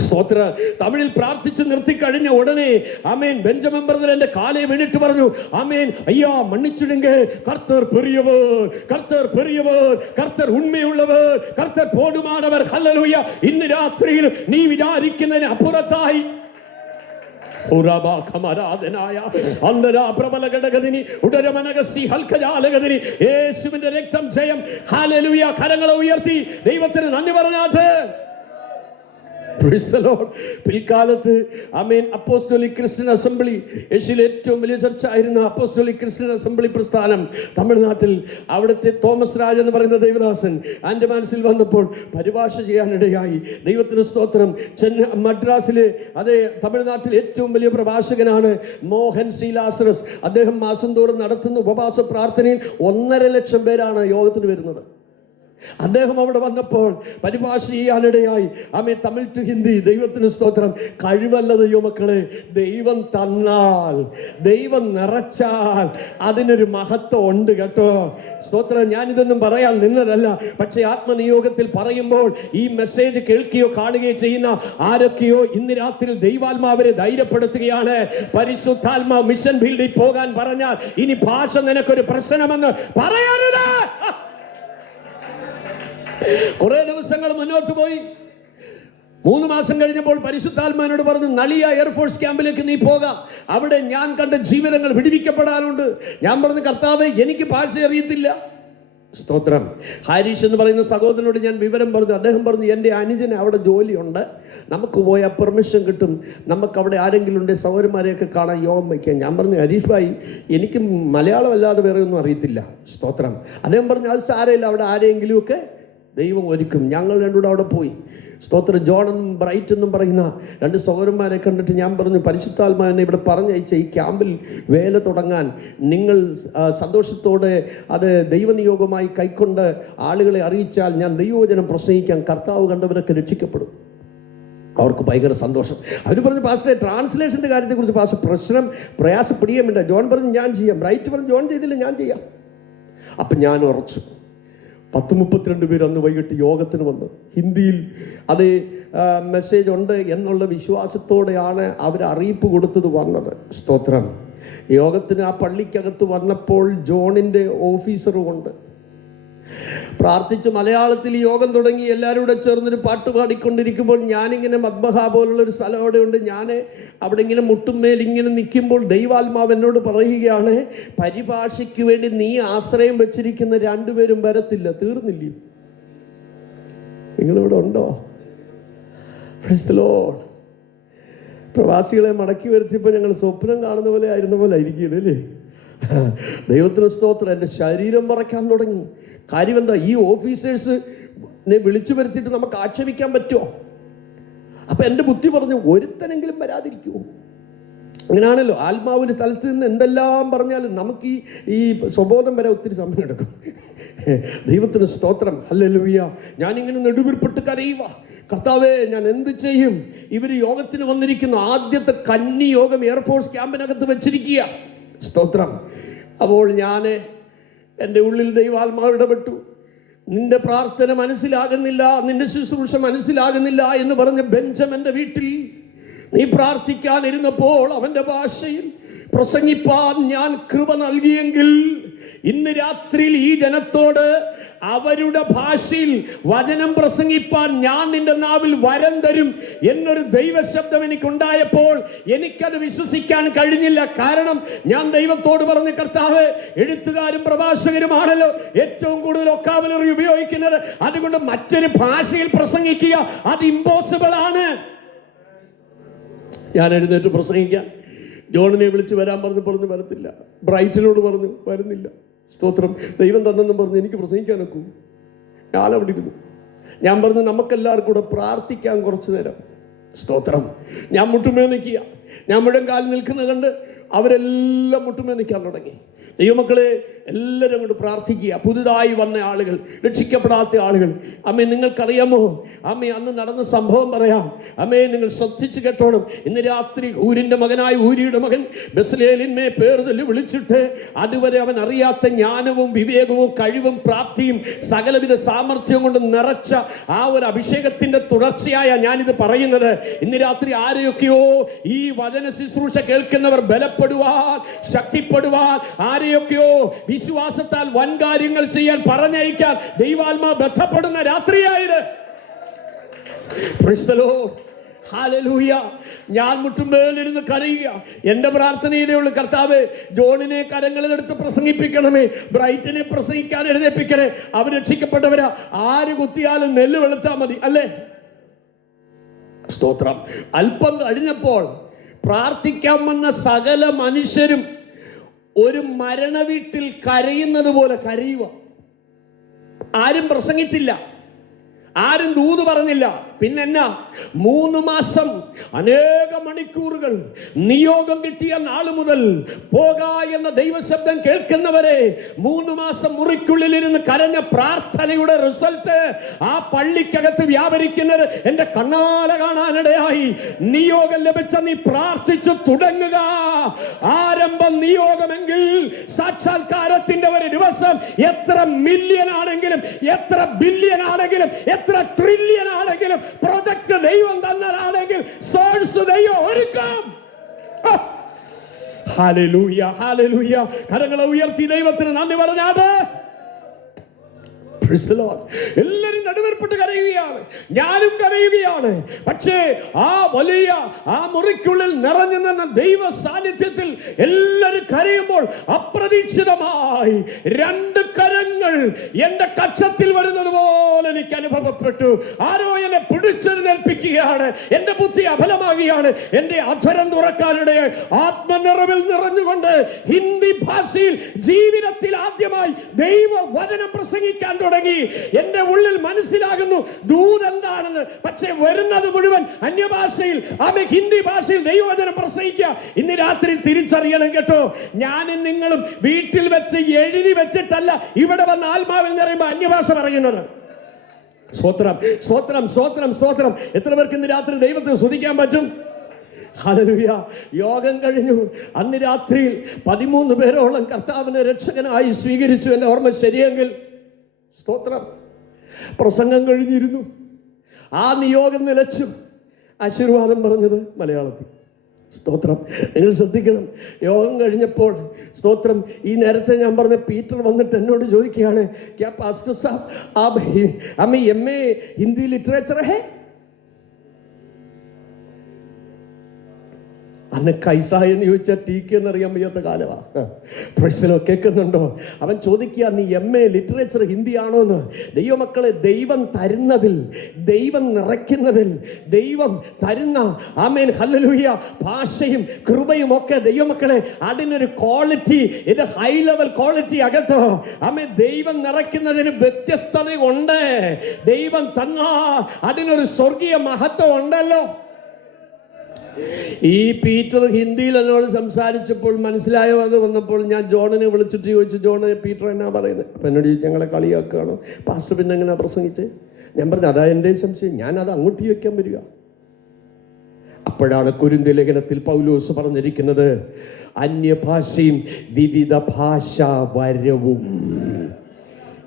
സ്തോത്ര. തമിഴിൽ പ്രാർത്ഥിച്ച് നിർത്തിക്കഴിഞ്ഞ ഉടനെ ആമേൻ ബെഞ്ചമിൻ ബ്രദർ എന്റെ കാലെ വീണിട്ട് പറഞ്ഞു, ആമേൻ ஐயா மன்னிச்சிடுங்க, கர்த்தர் பெரியவர், கர்த்தர் பெரியவர், கர்த்தர் உண்மையுள்ளவர், கர்த்தர் போதுமானவர். ஹல்லேலூயா. ഇന്ന് രാത്രിയിൽ നീ വിചാരിക്കുന്നതിന് അപ്പുറത്തായി യേശുവിന്റെ രക്തം ജയം. ഹല്ലേലൂയ. കരങ്ങളെ ഉയർത്തി ദൈവത്തിന് നന്ദി പറഞ്ഞാട്ടെ. പിൽക്കാലത്ത് അപ്പോസ്തോലിക് ക്രിസ്ത്യൻ അസംബ്ലി, ഏഷ്യയിലെ ഏറ്റവും വലിയ ചർച്ച ആയിരുന്ന അപ്പോസ്തോലിക് ക്രിസ്ത്യൻ അസംബ്ലി പ്രസ്ഥാനം തമിഴ്നാട്ടിൽ, അവിടുത്തെ തോമസ് രാജ് എന്ന് പറയുന്ന ദൈവദാസൻ എൻ്റെ മനസ്സിൽ വന്നപ്പോൾ പരിഭാഷ ചെയ്യാനിടയായി. ദൈവത്തിന് സ്തോത്രം. മദ്രാസിലെ അതേ തമിഴ്നാട്ടിൽ ഏറ്റവും വലിയ പ്രഭാഷകനാണ് മോഹൻ സി ലാസറസ്. അദ്ദേഹം മാസം തോറും നടത്തുന്ന ഉപവാസ പ്രാർത്ഥനയിൽ 1.5 ലക്ഷം പേരാണ് യോഗത്തിന് വരുന്നത്. അദ്ദേഹം അവിടെ വന്നപ്പോൾ പരിഭാഷ ചെയ്യാനിടയായി. തമിഴ് ടു ഹിന്ദി. ദൈവത്തിന് സ്തോത്രം. കഴിവല്ല ദൈവമക്കളെ, ദൈവം തന്നാൽ, ദൈവം നിറച്ചാൽ അതിനൊരു മഹത്വം ഉണ്ട് കേട്ടോ. സ്തോത്രം. ഞാനിതൊന്നും പറയാൻ നിന്നതല്ല, പക്ഷേ ആത്മനിയോഗത്തിൽ പറയുമ്പോൾ ഈ മെസ്സേജ് കേൾക്കുകയോ കാണുകയോ ചെയ്യുന്ന ആരൊക്കെയോ ഇന്ന് രാത്രി ദൈവാത്മാവരെ ധൈര്യപ്പെടുത്തുകയാണ്. പരിശുദ്ധാത്മാ മിഷൻ ഫീൽഡിൽ പോകാൻ പറഞ്ഞാൽ ഇനി ഭാഷ നിനക്കൊരു പ്രശ്നമെന്ന് പറയരുത്. കുറെ ദിവസങ്ങൾ മുന്നോട്ട് പോയി. 3 മാസം കഴിഞ്ഞപ്പോൾ പരിശുദ്ധാത്മാവിനോട് പറഞ്ഞു, നളിയ എയർഫോഴ്സ് ക്യാമ്പിലേക്ക് നീ പോകാം, അവിടെ ഞാൻ കണ്ട ജീവിതങ്ങൾ വിടുവിക്കപ്പെടാനുണ്ട്. ഞാൻ പറഞ്ഞു, കർത്താവേ എനിക്ക് ഭാഷ അറിയത്തില്ല. സ്തോത്രം. ഹാരിഷ് എന്ന് പറയുന്ന സഹോദരനോട് ഞാൻ വിവരം പറഞ്ഞു. അദ്ദേഹം പറഞ്ഞു, എൻ്റെ അനുജന് അവിടെ ജോലിയുണ്ട്, നമുക്ക് പോയാൽ പെർമിഷൻ കിട്ടും, നമുക്ക് അവിടെ ആരെങ്കിലും ഉണ്ടെങ്കിൽ സഹോദരന്മാരെയൊക്കെ കാണാൻ യോഗം വയ്ക്കാം. ഞാൻ പറഞ്ഞു, ഹരീഷ് ഭായി എനിക്ക് മലയാളം അല്ലാതെ വേറെ ഒന്നും അറിയത്തില്ല. സ്തോത്രം. അദ്ദേഹം പറഞ്ഞു, അത് സാരമില്ല, അവിടെ ആരെങ്കിലുമൊക്കെ ദൈവം ഒരുക്കും. ഞങ്ങൾ രണ്ടുകൂടെ അവിടെ പോയി. സ്തോത്രം. ജോൺ എന്നും ബ്രൈറ്റ് എന്നും പറയുന്ന 2 സഹോദരന്മാരെ കണ്ടിട്ട് ഞാൻ പറഞ്ഞു, പരിശുദ്ധാത്മാവിനെ ഇവിടെ പറഞ്ഞയച്ച ഈ ക്യാമ്പിൽ വേല തുടങ്ങാൻ നിങ്ങൾ സന്തോഷത്തോടെ അത് ദൈവനിയോഗമായി കൈക്കൊണ്ട് ആളുകളെ അറിയിച്ചാൽ ഞാൻ ദൈവവചനം പ്രസംഗിക്കാൻ, കർത്താവ് കണ്ടവരൊക്കെ രക്ഷിക്കപ്പെടും. അവർക്ക് ഭയങ്കര സന്തോഷം. അവർ പറഞ്ഞു, പാസ്റ്ററെ ട്രാൻസ്ലേഷൻ്റെ കാര്യത്തെക്കുറിച്ച് പാസ്റ്റർ പ്രയാസപ്പെടുകയും വേണ്ട. ജോൺ പറഞ്ഞു, ഞാൻ ചെയ്യാം. ബ്രൈറ്റ് പറഞ്ഞു, ജോൺ ചെയ്തില്ല, ഞാൻ ചെയ്യാം. അപ്പം ഞാൻ ഉറച്ചു. 10-32 പേര് അന്ന് വൈകിട്ട് യോഗത്തിന് വന്നു. ഹിന്ദിയിൽ അതേ മെസ്സേജ് ഉണ്ട് എന്നുള്ള വിശ്വാസത്തോടെയാണ് അവർ അറിയിപ്പ് കൊടുത്തത് വന്നത്. സ്തോത്രം. യോഗത്തിന് ആ പള്ളിക്കകത്ത് വന്നപ്പോൾ ജോണിൻ്റെ ഓഫീസറും ഉണ്ട്. പ്രാർത്ഥിച്ച് മലയാളത്തിൽ യോഗം തുടങ്ങി. എല്ലാവരും കൂടെ ചേർന്നൊരു പാട്ട് പാടിക്കൊണ്ടിരിക്കുമ്പോൾ ഞാനിങ്ങനെ മദ്ബഹ പോലുള്ളൊരു സ്ഥലം അവിടെ ഉണ്ട്. ഞാൻ അവിടെ ഇങ്ങനെ മുട്ടുമേലിങ്ങനെ നിൽക്കുമ്പോൾ ദൈവാത്മാവ് എന്നോട് പറയുകയാണ്, പരിഭാഷയ്ക്ക് വേണ്ടി നീ ആശ്രയം വെച്ചിരിക്കുന്ന 2 പേരും വരത്തില്ല, തീർന്നില്ലേ? നിങ്ങളിവിടെ ഉണ്ടോ? Price the Lord. പ്രവാസികളെ മടക്കി വരുത്തിയപ്പോൾ ഞങ്ങൾ സ്വപ്നം കാണുന്ന പോലെ ആയിരുന്ന പോലെ ആയിരിക്കും അല്ലേ? ദൈവത്തിന് സ്തോത്രം. എൻ്റെ ശരീരം മറക്കാൻ തുടങ്ങി. കാര്യം എന്താ, ഈ ഓഫീസേഴ്സിനെ വിളിച്ചു വരുത്തിയിട്ട് നമുക്ക് ആക്ഷേപിക്കാൻ പറ്റുമോ? അപ്പം എൻ്റെ ബുദ്ധി പറഞ്ഞു, ഒരുത്തനെങ്കിലും വരാതിരിക്കുമോ? അങ്ങനെയാണല്ലോ, ആത്മാവിൻ്റെ സ്ഥലത്ത് നിന്ന് എന്തെല്ലാം പറഞ്ഞാലും നമുക്ക് ഈ സ്വബോധം വരെ ഒത്തിരി സമയം എടുക്കും. ദൈവത്തിന് സ്തോത്രം. ഹല്ലേലൂയ. ഞാനിങ്ങനെ നെടുവീർപ്പിട്ട് കരയുക, കർത്താവേ ഞാൻ എന്ത് ചെയ്യും? ഇവർ യോഗത്തിന് വന്നിരിക്കുന്ന ആദ്യത്തെ കന്നി യോഗം എയർഫോഴ്സ് ക്യാമ്പിനകത്ത് വെച്ചിരിക്കുക. സ്തോത്രം. അപ്പോൾ ഞാൻ എൻ്റെ ഉള്ളിൽ ദൈവാത്മാവ് ഇടപെട്ടു. നിന്റെ പ്രാർത്ഥന മനസ്സിലാകുന്നില്ല, നിന്റെ ശുശ്രൂഷ മനസ്സിലാകുന്നില്ല എന്ന് പറഞ്ഞ് ബെഞ്ചമിൻ്റെ വീട്ടിൽ നീ പ്രാർത്ഥിക്കാനിരുന്നപ്പോൾ അവൻ്റെ ഭാഷയിൽ പ്രസംഗിപ്പാൻ ഞാൻ കൃപ നൽകിയെങ്കിൽ ഇന്ന് രാത്രിയിൽ ഈ ജനത്തോട് അവരുടെ ഭാഷയിൽ വചനം പ്രസംഗിപ്പാൻ ഞാൻ നിന്റെ നാവിൽ വരം തരും എന്നൊരു ദൈവശബ്ദം എനിക്കുണ്ടായപ്പോൾ എനിക്കത് വിശ്വസിക്കാൻ കഴിഞ്ഞില്ല. കാരണം ഞാൻ ദൈവത്തോട് പറഞ്ഞ, കർത്താവ്, എഴുത്തുകാരും പ്രഭാഷകരുമാണല്ലോ ഏറ്റവും കൂടുതൽ വൊക്കാബുലറി ഉപയോഗിക്കുന്നത്, അതുകൊണ്ട് മറ്റൊരു ഭാഷയിൽ പ്രസംഗിക്കുക അത് ഇമ്പോസിബിൾ ആണ്. ഞാൻ എഴുന്നേറ്റ് പ്രസംഗിക്കാൻ ജോണിനെ വിളിച്ച് വരാൻ പറഞ്ഞു വരത്തില്ല. ബ്രൈറ്റിനോട് പറഞ്ഞു വരുന്നില്ല. സ്തോത്രം. ദൈവം തന്നെന്നും പറഞ്ഞു എനിക്ക് പ്രസംഗിക്കാനൊക്കൂ. ഞാനവിടെ ഇരുന്നു. ഞാൻ പറഞ്ഞു, നമുക്കെല്ലാവർക്കും കൂടെ പ്രാർത്ഥിക്കാൻ കുറച്ചു നേരം. സ്തോത്രം. ഞാൻ മുട്ടുമേ നിൽക്കുക. ഞാൻ മുഴുവൻ കാലിൽ നിൽക്കുന്നത് കണ്ട് അവരെല്ലാം മുട്ടുമേ നിൽക്കാൻ തുടങ്ങി. ദൈവമക്കളെ, എല്ലാവരും കൊണ്ട് പ്രാർത്ഥിക്കുക. പുതുതായി വന്ന ആളുകൾ, രക്ഷിക്കപ്പെടാത്ത ആളുകൾ. അമ്മേ, നിങ്ങൾക്കറിയാമോ അമ്മേ, അന്ന് നടന്ന സംഭവം പറയാം. അമ്മേ, നിങ്ങൾ ശ്രദ്ധിച്ച് കേട്ടോണം. ഇന്ന് രാത്രി ഊരിൻ്റെ മകനായ ഊരിയുടെ മകൻ ബെസ്ലേലിന്മേ പേർതല് വിളിച്ചിട്ട് അതുവരെ അവൻ അറിയാത്ത ജ്ഞാനവും വിവേകവും കഴിവും പ്രാപ്തിയും സകലവിധ സാമർഥ്യവും കൊണ്ട് നിറച്ച ആ ഒരു അഭിഷേകത്തിൻ്റെ തുടർച്ചയായ ഞാനിത് പറയുന്നത്. ഇന്ന് രാത്രി ആരെയൊക്കെയോ ഈ വചന ശുശ്രൂഷ കേൾക്കുന്നവർ ബലപ്പെടുവാൻ, ശക്തിപ്പെടുവാൻ, ആരെയൊക്കെയോ വിശ്വാസത്താൽ വൻ കാര്യങ്ങൾ ചെയ്യാൻ പറഞ്ഞയക്കാൻ ദൈവാത്മാ ബന്ധപ്പെടുന്ന രാത്രിയായത്. Praise the lord. ഹല്ലേലൂയ. ഞാൻ മുട്ടുമേലിരുന്ന് കരയുക. എൻ്റെ പ്രാർത്ഥനയിലേ ഉള്ളൂ, കർത്താവ് ജോണിനെ കരങ്ങളിലെടുത്ത് പ്രസംഗിപ്പിക്കണമേ, ബ്രൈറ്റിനെ പ്രസംഗിക്കാൻ എഴുന്നേൽപ്പിക്കണേ. അവർ രക്ഷിക്കപ്പെട്ടവരാ, ആര് കുത്തിയാലും നെല്ല് വെളുത്താൽ മതി അല്ലേ? സ്തോത്രം. അല്പം കഴിഞ്ഞപ്പോൾ പ്രാർത്ഥിക്കാൻ വന്ന സകല മനുഷ്യരും ഒരു മരണവീട്ടിൽ കരയുന്നത് പോലെ കരയുക. ആരും പ്രസംഗിച്ചില്ല, ആരും ദൂത് പറഞ്ഞില്ല. പിന്നെന്നാ, 3 മാസം അനേക മണിക്കൂറുകൾ നിയോഗം കിട്ടിയ നാൾ മുതൽ പോക എന്ന ദൈവശബ്ദം കേൾക്കുന്നവരെ 3 മാസം മുറിക്കുള്ളിലിരുന്ന് കരഞ്ഞ പ്രാർത്ഥനയുടെ റിസൾട്ട് ആ പള്ളിക്കകത്ത് വ്യാപരിക്കുന്നത് എന്റെ കണ്ണാല കാണാനിടയായി. നിയോഗം ലഭിച്ച നീ പ്രാർത്ഥിച്ചു തുടങ്ങുക. ആരംഭം നിയോഗമെങ്കിൽ സാക്ഷാത്കാരത്തിന്റെ ഒരു ദിവസം എത്ര മില്യൺ ആണെങ്കിലും, എത്ര ബില്യൺ ആണെങ്കിലും, എത്ര ട്രില്യൺ ആണെങ്കിലും, പ്രൊജക്ട് ദൈവം തന്നതാണെങ്കിൽ സോഴ്സ് ദൈവം ഒരുക്കും. Hallelujah, hallelujah. കരങ്ങളെ ഉയർത്തി ദൈവത്തിന് നന്ദി പറഞ്ഞാട്. എല്ലാവരും നടുവേർപ്പെട്ട് കരയുകയാണ്, ഞാനും കരയുകയാണ്. പക്ഷേ ആ വലിയ ആ മുറിക്കുള്ളിൽ നിറഞ്ഞു നിന്ന ദൈവ സാന്നിധ്യത്തിൽ എല്ലാവരും കരയുമ്പോൾ അപ്രതീക്ഷിതമായി 2 കരങ്ങൾ എന്റെ കക്ഷത്തിൽ വരുന്നത് പോലെ എനിക്ക് അനുഭവപ്പെട്ടു. ആരോ എന്നെ പിടിച്ചെഴുന്നേൽപ്പിക്കുകയാണ്. എന്റെ ബുദ്ധി അഫലമാകുകയാണ്. എന്റെ അധരം തുറക്കാനിടയായി ആത്മനിറവിൽ നിറഞ്ഞുകൊണ്ട് ഹിന്ദി ഭാഷയിൽ ജീവിതത്തിൽ ആദ്യമായി ദൈവ വചനം പ്രസംഗിക്കാൻ തുടങ്ങി. എന്റെ ഉള്ളിൽ മനസ്സിലാകുന്നു ദൂത് എന്താണെന്ന്. പക്ഷേ വരുന്നത് മുഴുവൻ അന്യഭാഷയിൽ, ഹിന്ദി ഭാഷയിൽ ദൈവവചനം പ്രസംഗിക്കുക. ഇന്ന് രാത്രി തിരിച്ചറിയണം കേട്ടോ, ഞാനും നിങ്ങളും വീട്ടിൽ വെച്ച് എഴുതി വെച്ചിട്ടല്ല ഇവിടെ വന്ന് ആത്മാവിൽ നിറയുമ്പോൾ അന്യഭാഷ പറയുന്നത്. സ്തോത്രം, സ്തോത്രം, സ്തോത്രം, സ്തോത്രം. എത്ര പേർക്ക് ഇന്ന് രാത്രി ദൈവത്തെ സ്തുതിക്കാൻ പറ്റും? ഹല്ലേലൂയ. യോഗം കഴിഞ്ഞു. അന്ന് രാത്രിയിൽ 13 പേരോളം കർത്താവിനെ രക്ഷകനായി സ്വീകരിച്ചു. എന്റെ ഓർമ്മ ശരിയെങ്കിൽ. സ്തോത്രം. പ്രസംഗം കഴിഞ്ഞിരുന്നു. ആ നിയോഗം നിലച്ചു. ആശീർവാദം പറഞ്ഞത് മലയാളത്തിൽ. സ്തോത്രം. നിങ്ങൾ ശ്രദ്ധിക്കണം. യോഗം കഴിഞ്ഞപ്പോൾ സ്തോത്രം, ഈ നേരത്തെ ഞാൻ പറഞ്ഞ പീറ്റർ വന്നിട്ട് എന്നോട് ചോദിക്കുകയാണ്, ക്യാ പാസ്റ്റർ സാബ് ആപ് ഹമേ MA ഹിന്ദി ലിറ്ററേച്ചർ ഹേ? അന്ന് കൈസായ എന്ന് ചോദിച്ചാൽ ടീക്ക് എന്നറിയാൻ വയ്യാത്ത കാലമാണ്. പ്രശ്നം കേൾക്കുന്നുണ്ടോ? അവൻ ചോദിക്കുക, നീ MA ലിറ്ററേച്ചർ ഹിന്ദിയാണോ എന്ന്. ദൈവമക്കളെ, ദൈവം തരുന്നതിൽ, ദൈവം നിറയ്ക്കുന്നതിൽ, ദൈവം തരുന്ന ആമേൻ ഹല്ലേലൂയ ഭാഷയും കൃപയും ഒക്കെ ദൈവമക്കളെ അതിനൊരു ക്വാളിറ്റി, ഇത് ഹൈ ലെവൽ ക്വാളിറ്റി ആകട്ടോ. ആമേൻ. ദൈവം നിറയ്ക്കുന്നതിന് വ്യത്യസ്തതയുണ്ട്. ദൈവം തന്ന അതിനൊരു സ്വർഗീയ മഹത്വം ഉണ്ടല്ലോ. ഈ പീറ്റർ ഹിന്ദിയിൽ എന്നോട് സംസാരിച്ചപ്പോൾ മനസ്സിലായോ അത് വന്നപ്പോൾ ഞാൻ ജോണിനെ വിളിച്ചിട്ട് ചോദിച്ചു, ജോണ് പീറ്റർ എന്നാ പറയുന്നത്? അപ്പം എന്നോട് ചോദിച്ചു, ഞങ്ങളെ കളിയാക്കുകയാണോ പാസ്റ്റർ, പിന്നെ എങ്ങനെ പ്രസംഗിച്ച്? ഞാൻ പറഞ്ഞു, അതാ എൻ്റെ സംശയം, ഞാനത് അങ്ങോട്ട് ചോദിക്കാൻ വരിക. അപ്പോഴാണ് കൊരിന്ത്യ ലേഖനത്തിൽ പൗലോസ് പറഞ്ഞിരിക്കുന്നത്, അന്യഭാഷയും വിവിധ ഭാഷാ വരവും.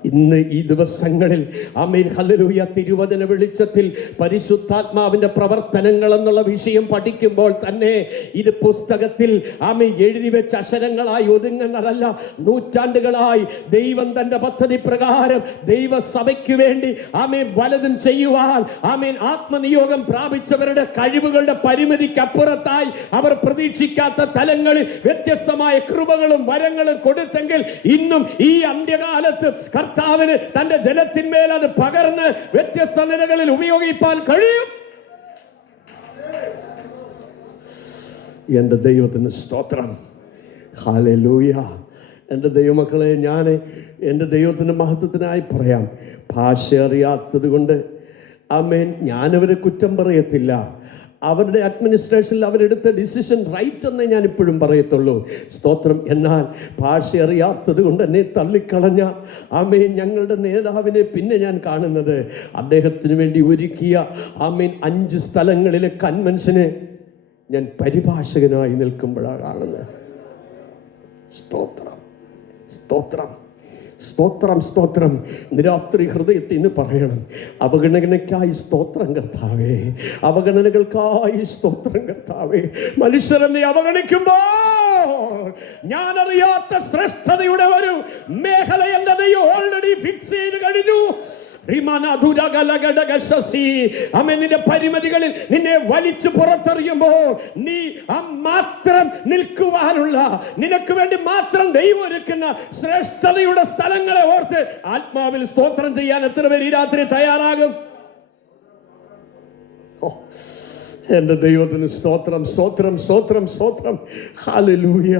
ഇന്ന് ഈ ദിവസങ്ങളിൽ ആമേൻ ഹല്ലേലൂയ തിരുവചന വെളിച്ചത്തിൽ പരിശുദ്ധാത്മാവിന്റെ പ്രവർത്തനങ്ങൾ എന്നുള്ള വിഷയം പഠിക്കുമ്പോൾ തന്നെ ഇത് പുസ്തകത്തിൽ ആമേൻ എഴുതി വെച്ച അക്ഷരങ്ങളായി ഒതുങ്ങുന്നതല്ല. നൂറ്റാണ്ടുകളായി ദൈവം തന്റെ പദ്ധതി പ്രകാരം ദൈവസഭയ്ക്ക് വേണ്ടി ആമേൻ വലതും ചെയ്യുവാൻ ആമേൻ ആത്മനിയോഗം പ്രാപിച്ചവരുടെ കഴിവുകളുടെ പരിമിതിക്കപ്പുറത്തായി അവർ പ്രതീക്ഷിക്കാത്ത തലങ്ങളിൽ വ്യത്യസ്തമായ കൃപകളും വരങ്ങളും കൊടുത്തെങ്കിൽ ഇന്നും ഈ അന്ത്യകാലത്ത് കർത്താവിന് തന്റെ ജനത്തിന്മേൽ അത് പകർന്ന് വ്യത്യസ്ത നിലകളിൽ ഉപയോഗിക്കാൻ കഴിയും. എൻ്റെ ദൈവത്തിന് സ്തോത്രം. ഹല്ലേലൂയ. എൻ്റെ ദൈവമക്കളെ, ഞാൻ എൻ്റെ ദൈവത്തിൻ്റെ മഹത്വത്തിനായി പറയാം. ഭാഷ അറിയാത്തത് കൊണ്ട് ആമേൻ ഞാനവരെ കുറ്റം പറയത്തില്ല. അവരുടെ അഡ്മിനിസ്ട്രേഷനിൽ അവരെടുത്ത ഡിസിഷൻ റൈറ്റ് എന്നേ ഞാൻ ഇപ്പോഴും പറയത്തുള്ളൂ. സ്തോത്രം. എന്നാൽ ഭാഷ അറിയാത്തത് കൊണ്ട് എന്നെ തള്ളിക്കളഞ്ഞ ആമേൻ ഞങ്ങളുടെ നേതാവിനെ പിന്നെ ഞാൻ കാണുന്നത് അദ്ദേഹത്തിന് വേണ്ടി ഒരുക്കിയ ആമേൻ 5 സ്ഥലങ്ങളിലെ കൺവെൻഷന് ഞാൻ പരിഭാഷകനായി നിൽക്കുമ്പോഴാണ് കാണുന്നത്. സ്തോത്രം, സ്തോത്രം, സ്തോത്രം, സ്തോത്രം. രാത്രി ഹൃദയത്തിൽ നിന്ന് പറയണം, അവഗണനയ്ക്കായി സ്തോത്രം കർത്താവേ, അവഗണനകൾക്കായി സ്തോത്രം കർത്താവേ. മനുഷ്യരെന്നെ അവഗണിക്കുമ്പോൾ ഞാനറിയാത്ത ശ്രേഷ്ഠതയുടെ ഒരു മേഖല എൻ്റെ ദൈവം ഓൾറെഡി ഫിക്സ് ചെയ്ത് കഴിഞ്ഞു. നിന്റെ പരിമിതികളിൽ നിന്നെ വലിച്ചു പുറത്തെറിയുമ്പോൾ നീ മാത്രം നിൽക്കുവാനുള്ള, നിനക്ക് വേണ്ടി മാത്രം ദൈവം ഒരുക്കുന്ന ശ്രേഷ്ഠതയുടെ സ്ഥലങ്ങളെ ഓർത്ത് ആത്മാവിൽ സ്തോത്രം ചെയ്യാൻ എത്ര പേര് ഈ രാത്രി തയ്യാറാകും? എൻ്റെ ദൈവത്തിന് സ്തോത്രം, സ്തോത്രം, സ്തോത്രം, സ്തോത്രം. ഹല്ലേലൂയ,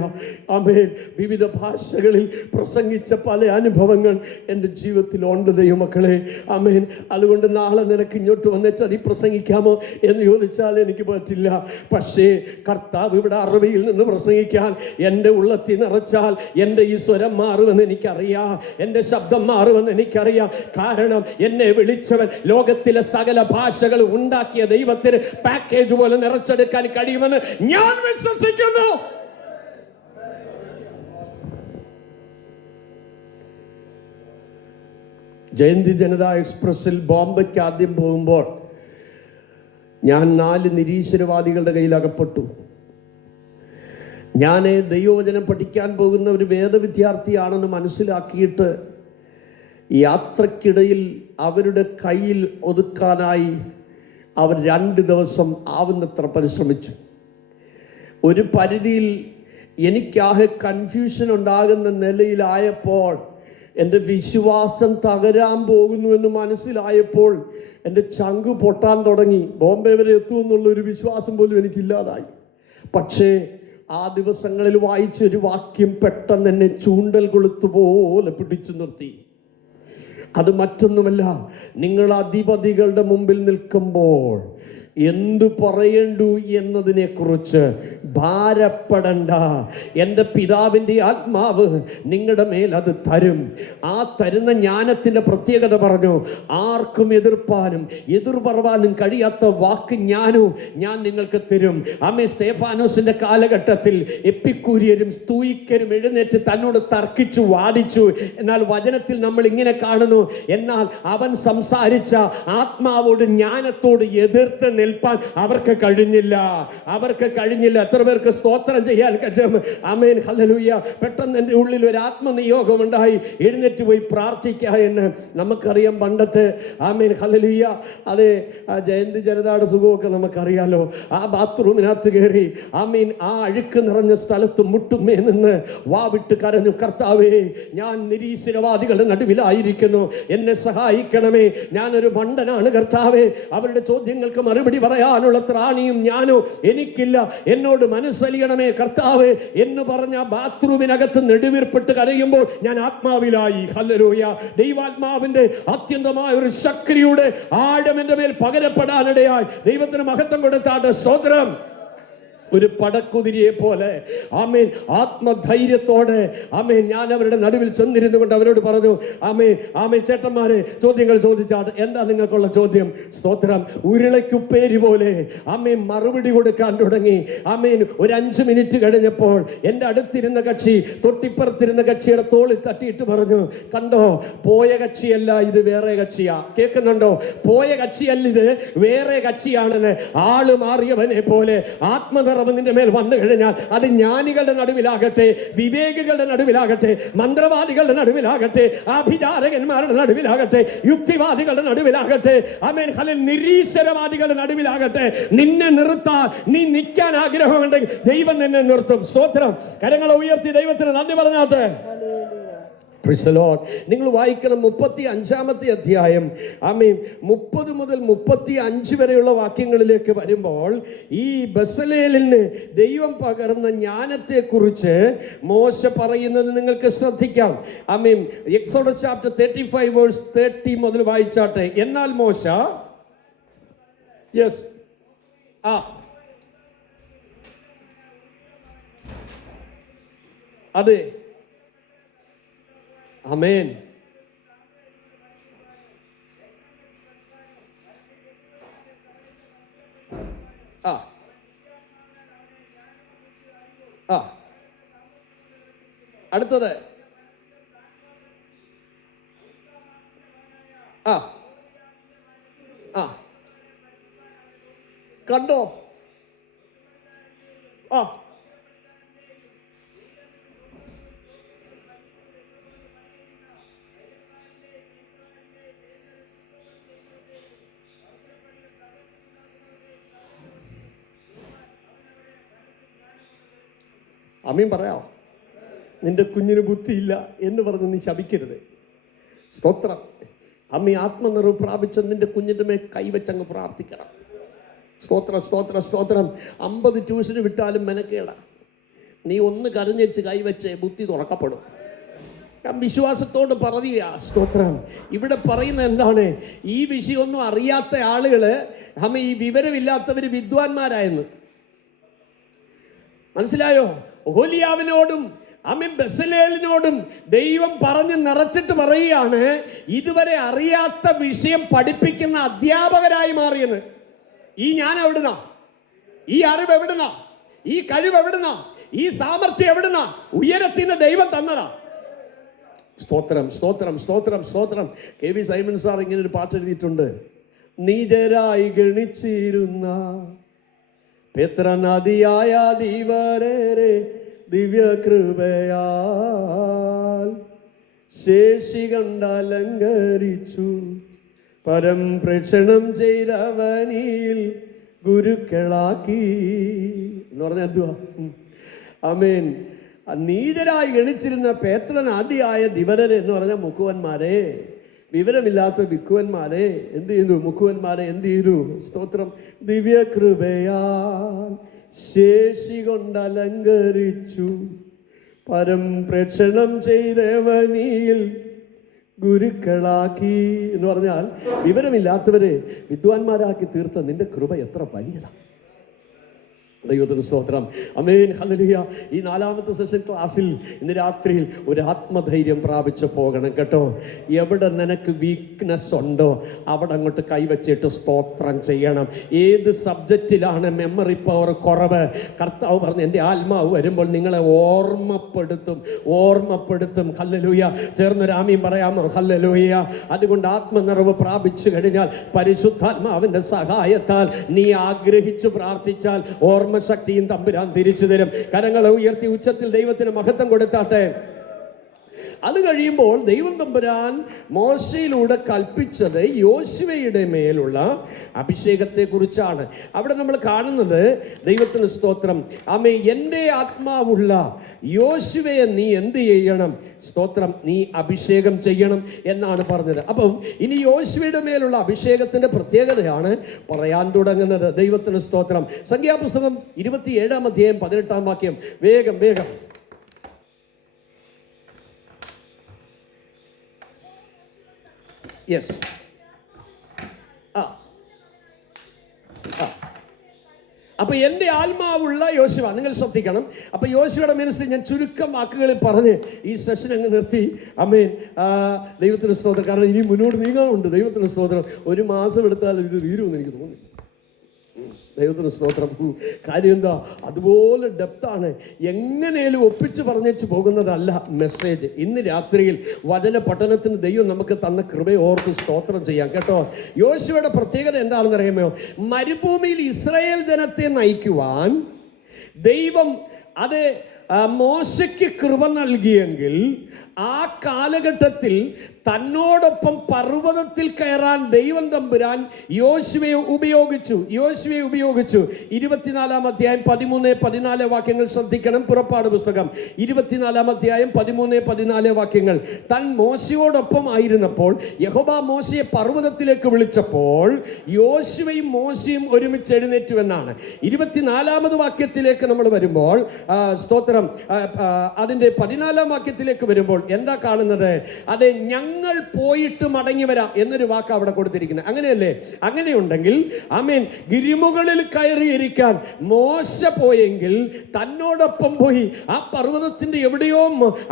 ആമേൻ. വിവിധ ഭാഷകളിൽ പ്രസംഗിച്ച പല അനുഭവങ്ങൾ എൻ്റെ ജീവിതത്തിലുണ്ട് ദൈവമക്കളെ, ആമേൻ. അതുകൊണ്ട് നാളെ നിനക്ക് ഇങ്ങോട്ട് വന്നിട്ട് അത് പ്രസംഗിക്കാമോ എന്ന് ചോദിച്ചാൽ എനിക്ക് പറ്റില്ല. പക്ഷേ കർത്താവ് ഇവിടെ അറബിയിൽ നിന്ന് പ്രസംഗിക്കാൻ എൻ്റെ ഉള്ളത്തിൽ നിറച്ചാൽ എൻ്റെ ഈ സ്വരം മാറുമെന്ന് എനിക്കറിയാം, എൻ്റെ ശബ്ദം മാറുമെന്ന് എനിക്കറിയാം. കാരണം എന്നെ വിളിച്ചവൻ ലോകത്തിലെ സകല ഭാഷകൾ ഉണ്ടാക്കിയ ദൈവത്തിന് പാക്കേജ് പോലെ നിറച്ചെടുക്കാൻ കഴിയുമെന്ന് ഞാൻ വിശ്വസിക്കുന്നു. ജയന്തി ജനതാ എക്സ്പ്രസിൽ ബോംബെക്ക് ആദ്യം പോകുമ്പോൾ ഞാൻ 4 നിരീശ്വരവാദികളുടെ കയ്യിൽ അകപ്പെട്ടു. ഞാൻ ദൈവവചനം പഠിക്കാൻ പോകുന്ന ഒരു വേദവിദ്യാർത്ഥിയാണെന്ന് മനസ്സിലാക്കിയിട്ട് യാത്രക്കിടയിൽ അവരുടെ കയ്യിൽ ഒതുക്കാനായി അവർ 2 ദിവസം ആവുന്നത്ര പരിശ്രമിച്ചു. ഒരു പരിധിയിൽ എനിക്കാകെ കൺഫ്യൂഷൻ ഉണ്ടാകുന്ന നിലയിലായപ്പോൾ, എൻ്റെ വിശ്വാസം തകരാൻ പോകുന്നുവെന്ന് മനസ്സിലായപ്പോൾ എൻ്റെ ചങ്ക് പൊട്ടാൻ തുടങ്ങി. ബോംബെ വരെ എത്തുമെന്നുള്ളൊരു വിശ്വാസം പോലും എനിക്കില്ലാതായി. പക്ഷേ ആ ദിവസങ്ങളിൽ വായിച്ചൊരു വാക്യം പെട്ടെന്ന് എന്നെ ചൂണ്ടൽ കൊളുത്തുപോലെ പിടിച്ചു നിർത്തി. അത് മറ്റൊന്നുമല്ല, നിങ്ങൾ അധിപതികളുടെ മുമ്പിൽ നിൽക്കുമ്പോൾ എന്തു പറയേണ്ടു എന്നതിനെ കുറിച്ച് ഭാരപ്പെടണ്ട. എൻ്റെ പിതാവിൻ്റെ ആത്മാവ് നിങ്ങളുടെ മേൽ അത് തരും. ആ തരുന്ന ജ്ഞാനത്തിൻ്റെ പ്രത്യേകത പറഞ്ഞു, ആർക്കും എതിർപ്പാനും എതിർപറവാനും കഴിയാത്ത വാക്ക് ജ്ഞാനവും ഞാൻ നിങ്ങൾക്ക് തരും. അമ്മേ, സ്തേഫാനോസിൻ്റെ കാലഘട്ടത്തിൽ എപ്പിക്കൂര്യരും സ്തൂയിക്കരും എഴുന്നേറ്റ് തന്നോട് തർക്കിച്ചു, വാദിച്ചു. എന്നാൽ വചനത്തിൽ നമ്മൾ ഇങ്ങനെ കാണുന്നു, എന്നാൽ അവൻ സംസാരിച്ച ആത്മാവോട് ജ്ഞാനത്തോട് എതിർത്ത് നിൽപ്പാൻ അവർക്ക് കഴിഞ്ഞില്ല. എത്ര പേർക്ക് സ്തോത്രം ചെയ്യാൻ കഴിയും? ആമേൻ, ഹല്ലേലൂയ. പെട്ടെന്ന് എൻ്റെ ഉള്ളിൽ ഒരു ആത്മനിയോഗം ഉണ്ടായി, എഴുന്നേറ്റ് പോയി പ്രാർത്ഥിക്കുക എന്ന്. നമുക്കറിയാം പണ്ടത്തെ, ആമേൻ, ഹല്ലേലൂയ, അതെ, ജയന്തി ജനതയുടെ സുഖമൊക്കെ നമുക്കറിയാലോ. ആ ബാത്റൂമിനകത്ത് കയറി, ആമേൻ, ആ അഴുക്ക് നിറഞ്ഞ സ്ഥലത്ത് മുട്ടുമേ നിന്ന് വാവിട്ട് കരഞ്ഞു, കർത്താവേ, ഞാൻ നിരീശ്വരവാദികളുടെ നടുവിലായിരിക്കുന്നു, എന്നെ സഹായിക്കണമേ. ഞാനൊരു മണ്ടനാണ് കർത്താവേ, അവരുടെ ചോദ്യങ്ങൾക്ക് മറുപടി പറയാനുള്ള ത്രാണിയും ഞാനോ എനിക്കില്ല, എന്നോട് മനസ്സലിയണമേ കർത്താവേ എന്ന് പറഞ്ഞ ബാത്റൂമിനകത്ത് നെടുവീർപ്പെട്ട് കരയുമ്പോൾ ഞാൻ ആത്മാവിലായി. ഹല്ലേലൂയ. ദൈവാത്മാവിന്റെ അത്യന്തമായ ഒരു ശക്തിയുടെ ആഴം എൻ്റെ മേൽ പകരപ്പെടാനിടയായി. ദൈവത്തിന് മഹത്വം കൊടുത്താട്ട് സ്തോത്രം. ഒരു പടക്കുതിരിയെ പോലെ, ആമേൻ, ആത്മധൈര്യത്തോടെ, ആമേൻ, ഞാൻ അവരുടെ നടുവിൽ ചെന്നിരുന്നു കൊണ്ട് അവരോട് പറഞ്ഞു, ആമേൻ, ആമേൻ, ചേട്ടന്മാരെ ചോദ്യങ്ങൾ ചോദിച്ചാട്ട്. എന്താ നിങ്ങൾക്കുള്ള ചോദ്യം? സ്തോത്രം. ഉരുളക്കുപ്പേരി പോലെ, ആമേൻ, മറുപടി കൊടുക്കാൻ തുടങ്ങി. ആമേൻ, ഒരു 5 മിനിറ്റ് കഴിഞ്ഞപ്പോൾ എൻ്റെ അടുത്തിരുന്ന കക്ഷി തൊട്ടിപ്പുറത്തിരുന്ന കക്ഷിയുടെ തോളിൽ തട്ടിയിട്ട് പറഞ്ഞു, കണ്ടോ, പോയ കക്ഷിയല്ല, ഇത് വേറെ കക്ഷിയാ. കേൾക്കുന്നുണ്ടോ? പോയ കക്ഷിയല്ല, ഇത് വേറെ കക്ഷിയാണെന്ന്. ആള് മാറിയവനെ പോലെ ആത്മനിറ നിന്റെ മേൽ വന്നു കഴിഞ്ഞാൽ അത് ജ്ഞാനികളുടെ നടുവിലാകട്ടെ, വിവേകികളുടെ നടുവിലാകട്ടെ, മന്ത്രവാദികളുടെ നടുവിലാകട്ടെ, അഭിചാരകന്മാരുടെ നടുവിലാകട്ടെ, യുക്തിവാദികളുടെ നടുവിലാകട്ടെ, ആമേൻ, ഹല്ലേലൂയ, നിരീശ്വരവാദികളുടെ നടുവിലാകട്ടെ, നിന്നെ നിർത്താൻ, നീ നിൽക്കാൻ ആഗ്രഹമുണ്ടെങ്കിൽ ദൈവം നിന്നെ നിർത്തും. സ്തോത്രം. കരങ്ങളെ ഉയർത്തി ദൈവത്തിന് നന്ദി പറഞ്ഞാട്ടെ. Praise the Lord. നിങ്ങൾ വായിക്കണം 35-ാമത്തെ അധ്യായം, ആമേൻ, 30 മുതൽ 35 വരെയുള്ള വാക്യങ്ങളിലേക്ക് വരുമ്പോൾ ഈ ബസലേലിന് ദൈവം പകർന്ന ജ്ഞാനത്തെക്കുറിച്ച് മോശ പറയുന്നത് നിങ്ങൾക്ക് ശ്രദ്ധിക്കാം. ആമേൻ. എക്സോഡസ് ചാപ്റ്റർ 35 വേഴ്സ് 30 മുതൽ വായിച്ചാട്ടെ. എന്നാൽ മോശ, യെസ്, അതെ, ആമേൻ, അടുത്തത്, കണ്ടോ? അമ്മയും പറയാമോ? നിന്റെ കുഞ്ഞിന് ബുദ്ധിയില്ല എന്ന് പറഞ്ഞ് നീ ശപിക്കരുത്. സ്തോത്രം. അമ്മ ആത്മനിറവ് പ്രാപിച്ച നിന്റെ കുഞ്ഞിൻ്റെ മേൽ കൈവച്ചങ്ങ് പ്രാർത്ഥിക്കണം. സ്തോത്രം, സ്തോത്രം, സ്തോത്രം. 50 ട്യൂഷന് വിട്ടാലും മെനക്കേടാ. നീ ഒന്ന് കരഞ്ഞേച്ച് കൈവച്ച് ബുദ്ധി തുറക്കപ്പെടും. ഞാൻ വിശ്വാസത്തോട് പറയുക. സ്തോത്രം. ഇവിടെ പറയുന്ന എന്താണ്? ഈ വിഷയമൊന്നും അറിയാത്ത ആളുകൾ ഈ വിവരമില്ലാത്തവർ വിദ്വാൻമാരായെന്ന് മനസ്സിലായോ? ഓഹോലിയാവിനോടും ബെസലേലിനോടും ദൈവം പറഞ്ഞ് നിറച്ചിട്ട് പറയുകയാണ്, ഇതുവരെ അറിയാത്ത വിഷയം പഠിപ്പിക്കുന്ന അധ്യാപകരായി മാറിയെന്ന്. ഈ ജ്ഞാനം എവിടുന്നാ? ഈ അറിവ് എവിടുന്നാ? ഈ കഴിവ് എവിടുന്നാ? ഈ സാമർത്ഥ്യം എവിടുന്നാ? ഉയരത്തിന് ദൈവം തന്നതാ. സ്തോത്രം, സ്തോത്രം, സ്തോത്രം, സ്തോത്രം. കെ വി സൈമൺ സാർ ഇങ്ങനെ ഒരു പാട്ട് എഴുതിയിട്ടുണ്ട്. നീചരായി ഗണിച്ചിരുന്ന പേത്രനദിയായ ദീവരേരെ ദിവ്യകൃപയാൽ ശേഷി കണ്ടലങ്കരിച്ചു പരം പ്രേക്ഷണം ചെയ്തവനിൽ ഗുരുക്കളാക്കി എന്ന് പറഞ്ഞ എന്തുവാ? ആമേൻ. നീചരായി ഗണിച്ചിരുന്ന പേത്രനാദിയായ ദിവരരെ എന്ന് പറഞ്ഞ മുക്കുവന്മാരെ, വിവരമില്ലാത്ത വിക്കുവന്മാരെ എന്ത് ചെയ്തു? മുക്കുവന്മാരെ എന്ത് ചെയ്തു? സ്തോത്രം. ദിവ്യകൃപയാൽ ശേഷി കൊണ്ടലങ്കരിച്ചു പരം പ്രേക്ഷണം ചെയ്തവനിൽ ഗുരുക്കളാക്കി എന്ന് പറഞ്ഞാൽ വിവരമില്ലാത്തവരെ വിദ്വാൻമാരാക്കി തീർത്ത നിന്റെ കൃപ എത്ര വലിയതാണ്. ദൈവത്തിന് സ്തോത്രം. ആമേൻ, ഹല്ലേലൂയ. ഈ 4ാമത്തെ സെഷൻ ക്ലാസ്സിൽ ഇന്ന് രാത്രിയിൽ ഒരു ആത്മധൈര്യം പ്രാപിച്ച് പോകണം കേട്ടോ. എവിടെ നിനക്ക് വീക്ക്നെസ് ഉണ്ടോ അവിടെ അങ്ങോട്ട് കൈവച്ചിട്ട് സ്തോത്രം ചെയ്യണം. ഏത് സബ്ജക്റ്റിലാണ് മെമ്മറി പവർ കുറവ്? കർത്താവ് പറഞ്ഞു, എൻ്റെ ആത്മാവ് വരുമ്പോൾ നിങ്ങളെ ഓർമ്മപ്പെടുത്തും. ഹല്ലേലൂയ. ചേർന്നൊരു ആമീൻ പറയാമോ? ഹല്ലേലൂയ. അതുകൊണ്ട് ആത്മനിറവ് പ്രാപിച്ചു കഴിഞ്ഞാൽ പരിശുദ്ധാത്മാവിൻ്റെ സഹായത്താൽ നീ ആഗ്രഹിച്ചു പ്രാർത്ഥിച്ചാൽ ശക്തിയും തമ്പുരാൻ തിരിച്ചു തരും. കരങ്ങളെ ഉയർത്തി ഉച്ചത്തിൽ ദൈവത്തിന് മഹത്വം കൊടുത്താട്ടെ. അത് കഴിയുമ്പോൾ ദൈവം തമ്പുരാൻ മോശയിലൂടെ കൽപ്പിച്ചത് യോശുവയുടെ മേലുള്ള അഭിഷേകത്തെ കുറിച്ചാണ്. അവിടെ നമ്മൾ കാണുന്നത്, ദൈവത്തിന് സ്തോത്രം, ആമേ, എൻ്റെ ആത്മാവുള്ള യോശുവയെ നീ എന്ത് ചെയ്യണം? സ്തോത്രം, നീ അഭിഷേകം ചെയ്യണം എന്നാണ് പറഞ്ഞത്. അപ്പം ഇനി യോശുവയുടെ മേലുള്ള അഭിഷേകത്തിന്റെ പ്രത്യേകതയാണ് പറയാൻ തുടങ്ങുന്നത്. ദൈവത്തിന് സ്തോത്രം. സംഖ്യാപുസ്തകം 27-ാം അധ്യായം 18-ാം വാക്യം. വേഗം വേഗം. യെസ്. അപ്പൊ എൻ്റെ ആത്മാവുള്ള യോശുവ, നിങ്ങൾ ശ്രദ്ധിക്കണം. അപ്പൊ യോശുവയുടെ മിനിസ്ട്രി ഞാൻ ചുരുക്കം വാക്കുകളിൽ പറഞ്ഞ് ഈ സെഷൻ അങ്ങ് നിർത്തി. ആമേൻ. ദൈവത്തിന് സ്തോത്രം. കാരണം ഇനി മുന്നോട്ട് നീങ്ങാറുണ്ട്. ദൈവത്തിന് സ്തോത്രം. 1 മാസം എടുത്താൽ ഇത് തീരുമെന്ന് എനിക്ക് തോന്നുന്നു. ദൈവത്തിന് സ്തോത്രം. കാര്യം എന്താ? അതുപോലെ ഡെപ്താണ്. എങ്ങനെയും ഒപ്പിച്ച് പറഞ്ഞേച്ച് പോകുന്നതല്ല മെസ്സേജ്. ഇന്ന് രാത്രിയിൽ വചന പഠനത്തിന് ദൈവം നമുക്ക് തന്ന കൃപയെ ഓർത്ത് സ്തോത്രം ചെയ്യാം കേട്ടോ. യോശുവയുടെ പ്രത്യേകത എന്താണെന്ന് അറിയാമോ? മരുഭൂമിയിൽ ഇസ്രായേൽ ജനത്തെ നയിക്കുവാൻ ദൈവം മോശയ്ക്ക് കൃപ നൽകിയെങ്കിൽ ആ കാലഘട്ടത്തിൽ തന്നോടൊപ്പം പർവ്വതത്തിൽ കയറാൻ ദൈവം തമ്പുരാൻ യോശുവയെ ഉപയോഗിച്ചു. 24-ാം അധ്യായം 13-14 വാക്യങ്ങൾ ശ്രദ്ധിക്കണം. പുറപ്പാട് പുസ്തകം 24-ാം അധ്യായം 13-14 വാക്യങ്ങൾ. താൻ മോശയോടൊപ്പം ആയിരുന്നപ്പോൾ യഹോവ മോശയെ പർവ്വതത്തിലേക്ക് വിളിച്ചപ്പോൾ യോശുവയും മോശയും ഒരുമിച്ച് എഴുന്നേറ്റുവെന്നാണ്. 24-ാമത് വാക്യത്തിലേക്ക് നമ്മൾ വരുമ്പോൾ, സ്തോത്രം, അതിൻ്റെ 14-ാം വാക്യത്തിലേക്ക് വരുമ്പോൾ എന്താ കാണുന്നത്? അതെ, ഞങ്ങൾ പോയിട്ട് മടങ്ങി വരാം എന്നൊരു വാക്ക് അവിടെ കൊടുത്തിരിക്കുന്നത്. അങ്ങനെയല്ലേ? അങ്ങനെയുണ്ടെങ്കിൽ ആമേൻ, ഗിരിമുകളിൽ കയറിയിരിക്കാൻ മോശ പോയെങ്കിൽ തന്നോടൊപ്പം പോയി ആ പർവ്വതത്തിന്റെ എവിടെയോ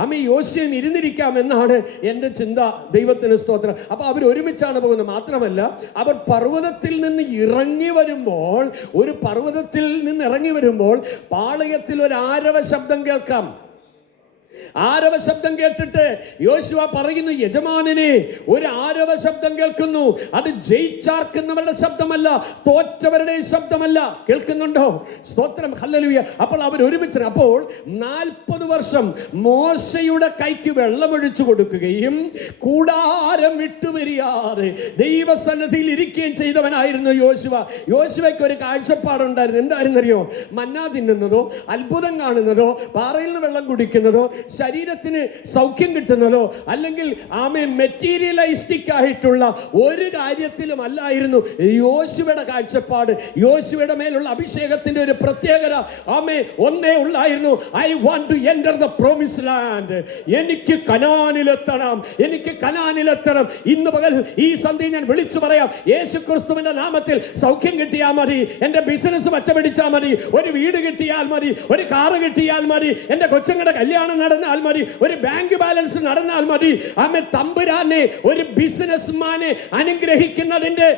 ആമേ യോശുവയും ഇരുന്നിരിക്കാമെന്നാണ് എൻ്റെ ചിന്ത. ദൈവത്തിന് സ്തോത്രം. അപ്പൊ അവർ ഒരുമിച്ചാണ് പോകുന്നത്. മാത്രമല്ല, അവർ പർവ്വതത്തിൽ നിന്ന് ഇറങ്ങി വരുമ്പോൾ, ഒരു പർവ്വതത്തിൽ നിന്ന് ഇറങ്ങി വരുമ്പോൾ പാളയത്തിൽ ഒരു ആരവ ശബ്ദം കേൾക്കാം. ആരവ ശബ്ദം കേട്ടിട്ട് യോശുവ പറയുന്നു, യജമാനനെ, ഒരു ആരവ ശബ്ദം കേൾക്കുന്നു. അത് ജയിച്ചാർക്കുന്നവരുടെ ശബ്ദമല്ല, തോറ്റവരുടെ ശബ്ദമല്ല. കേൾക്കുന്നുണ്ടോ? സ്തോത്രം, ഹല്ലേലൂയ. അപ്പോൾ അവർ ഒരുമിച്ച്, അപ്പോൾ 40 വർഷം മോശയുടെ കൈക്ക് വെള്ളമൊഴിച്ചു കൊടുക്കുകയും കൂടാരം വിട്ടുപിരിയാതെ ദൈവസന്നിധിയിൽ ഇരിക്കുകയും ചെയ്തവനായിരുന്നു യോശുവ. യോശുവയ്ക്ക് ഒരു കാഴ്ചപ്പാടുണ്ടായിരുന്നു. എന്തായിരുന്നറിയോ? മന്നാ തിന്നുന്നതോ, അത്ഭുതം കാണുന്നതോ, പാറയിൽ നിന്ന് വെള്ളം കുടിക്കുന്നതോ, ശരീരത്തിന് സൗഖ്യം കിട്ടുന്നതോ, അല്ലെങ്കിൽ മെറ്റീരിയലിസ്റ്റിക് ആയിട്ടുള്ള ഒരു കാര്യത്തിലും അല്ലായിരുന്നു യോശുവയുടെ കാഴ്ചപ്പാട്. യോശുവയുടെ മേലുള്ള അഭിഷേകത്തിന്റെ ഒരു പ്രത്യേകത ഒന്നേ ഉള്ളായിരുന്നു. I want to enter the promised land. എനിക്ക് കനാനിലെത്തണം, എനിക്ക് കനാനിലെത്തണം. ഇന്ന് പകൽ ഈ സന്ധ്യ ഞാൻ വിളിച്ചു പറയാം, യേശു ക്രിസ്തുവിന്റെ നാമത്തിൽ സൗഖ്യം കിട്ടിയാൽ മതി, എന്റെ ബിസിനസ് പച്ചപിടിച്ചാൽ മതി, ഒരു വീട് കിട്ടിയാൽ മതി, ഒരു കാറ് കിട്ടിയാൽ മതി, എന്റെ കൊച്ചുങ്ങളുടെ കല്യാണം നടന്നാൽ മതി, ഒരു ബാങ്ക് ബാലൻസ് നടന്നാൽ മതി. തമ്പുരാനെ, ഒരു ബിസിനസ്മാനെ അനുഗ്രഹിക്കുന്നതിന്റെ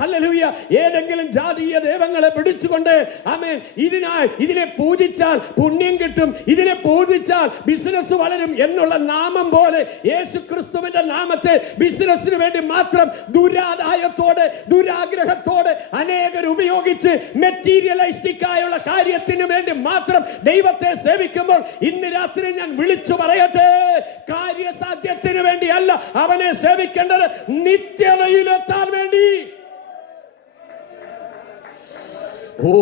ഹല്ലേലൂയ ഏതെങ്കിലും ജാതീയ ദൈവങ്ങളെ പിടിച്ചുകൊണ്ട് ഇതിനെ പൂജിച്ചാൽ പുണ്യം കിട്ടും, ഇതിനെ പൂജിച്ചാൽ ബിസിനസ് വളരും എന്നുള്ള നാമം പോലെ യേശു ക്രിസ്തുവിന്റെ നാമത്തെ ബിസിനസിന് വേണ്ടി മാത്രം ദുരാദായത്തോടെ, ദുരാഗ്രഹത്തോടെ അനേകർ ഉപയോഗിച്ച് മെറ്റീരിയലിസ്റ്റിക് ആയുള്ള കാര്യത്തിന് വേണ്ടി മാത്രം ദൈവത്തെ സേവിക്കുമ്പോൾ ഇന്ന് രാത്രി ഞാൻ വിളിച്ചു പറയട്ടെ, കാര്യസാധ്യത്തിന് വേണ്ടിയല്ല അവനെ സേവിക്കേണ്ടത്, നിത്യതയിലെത്താൻ വേണ്ടി. ഓ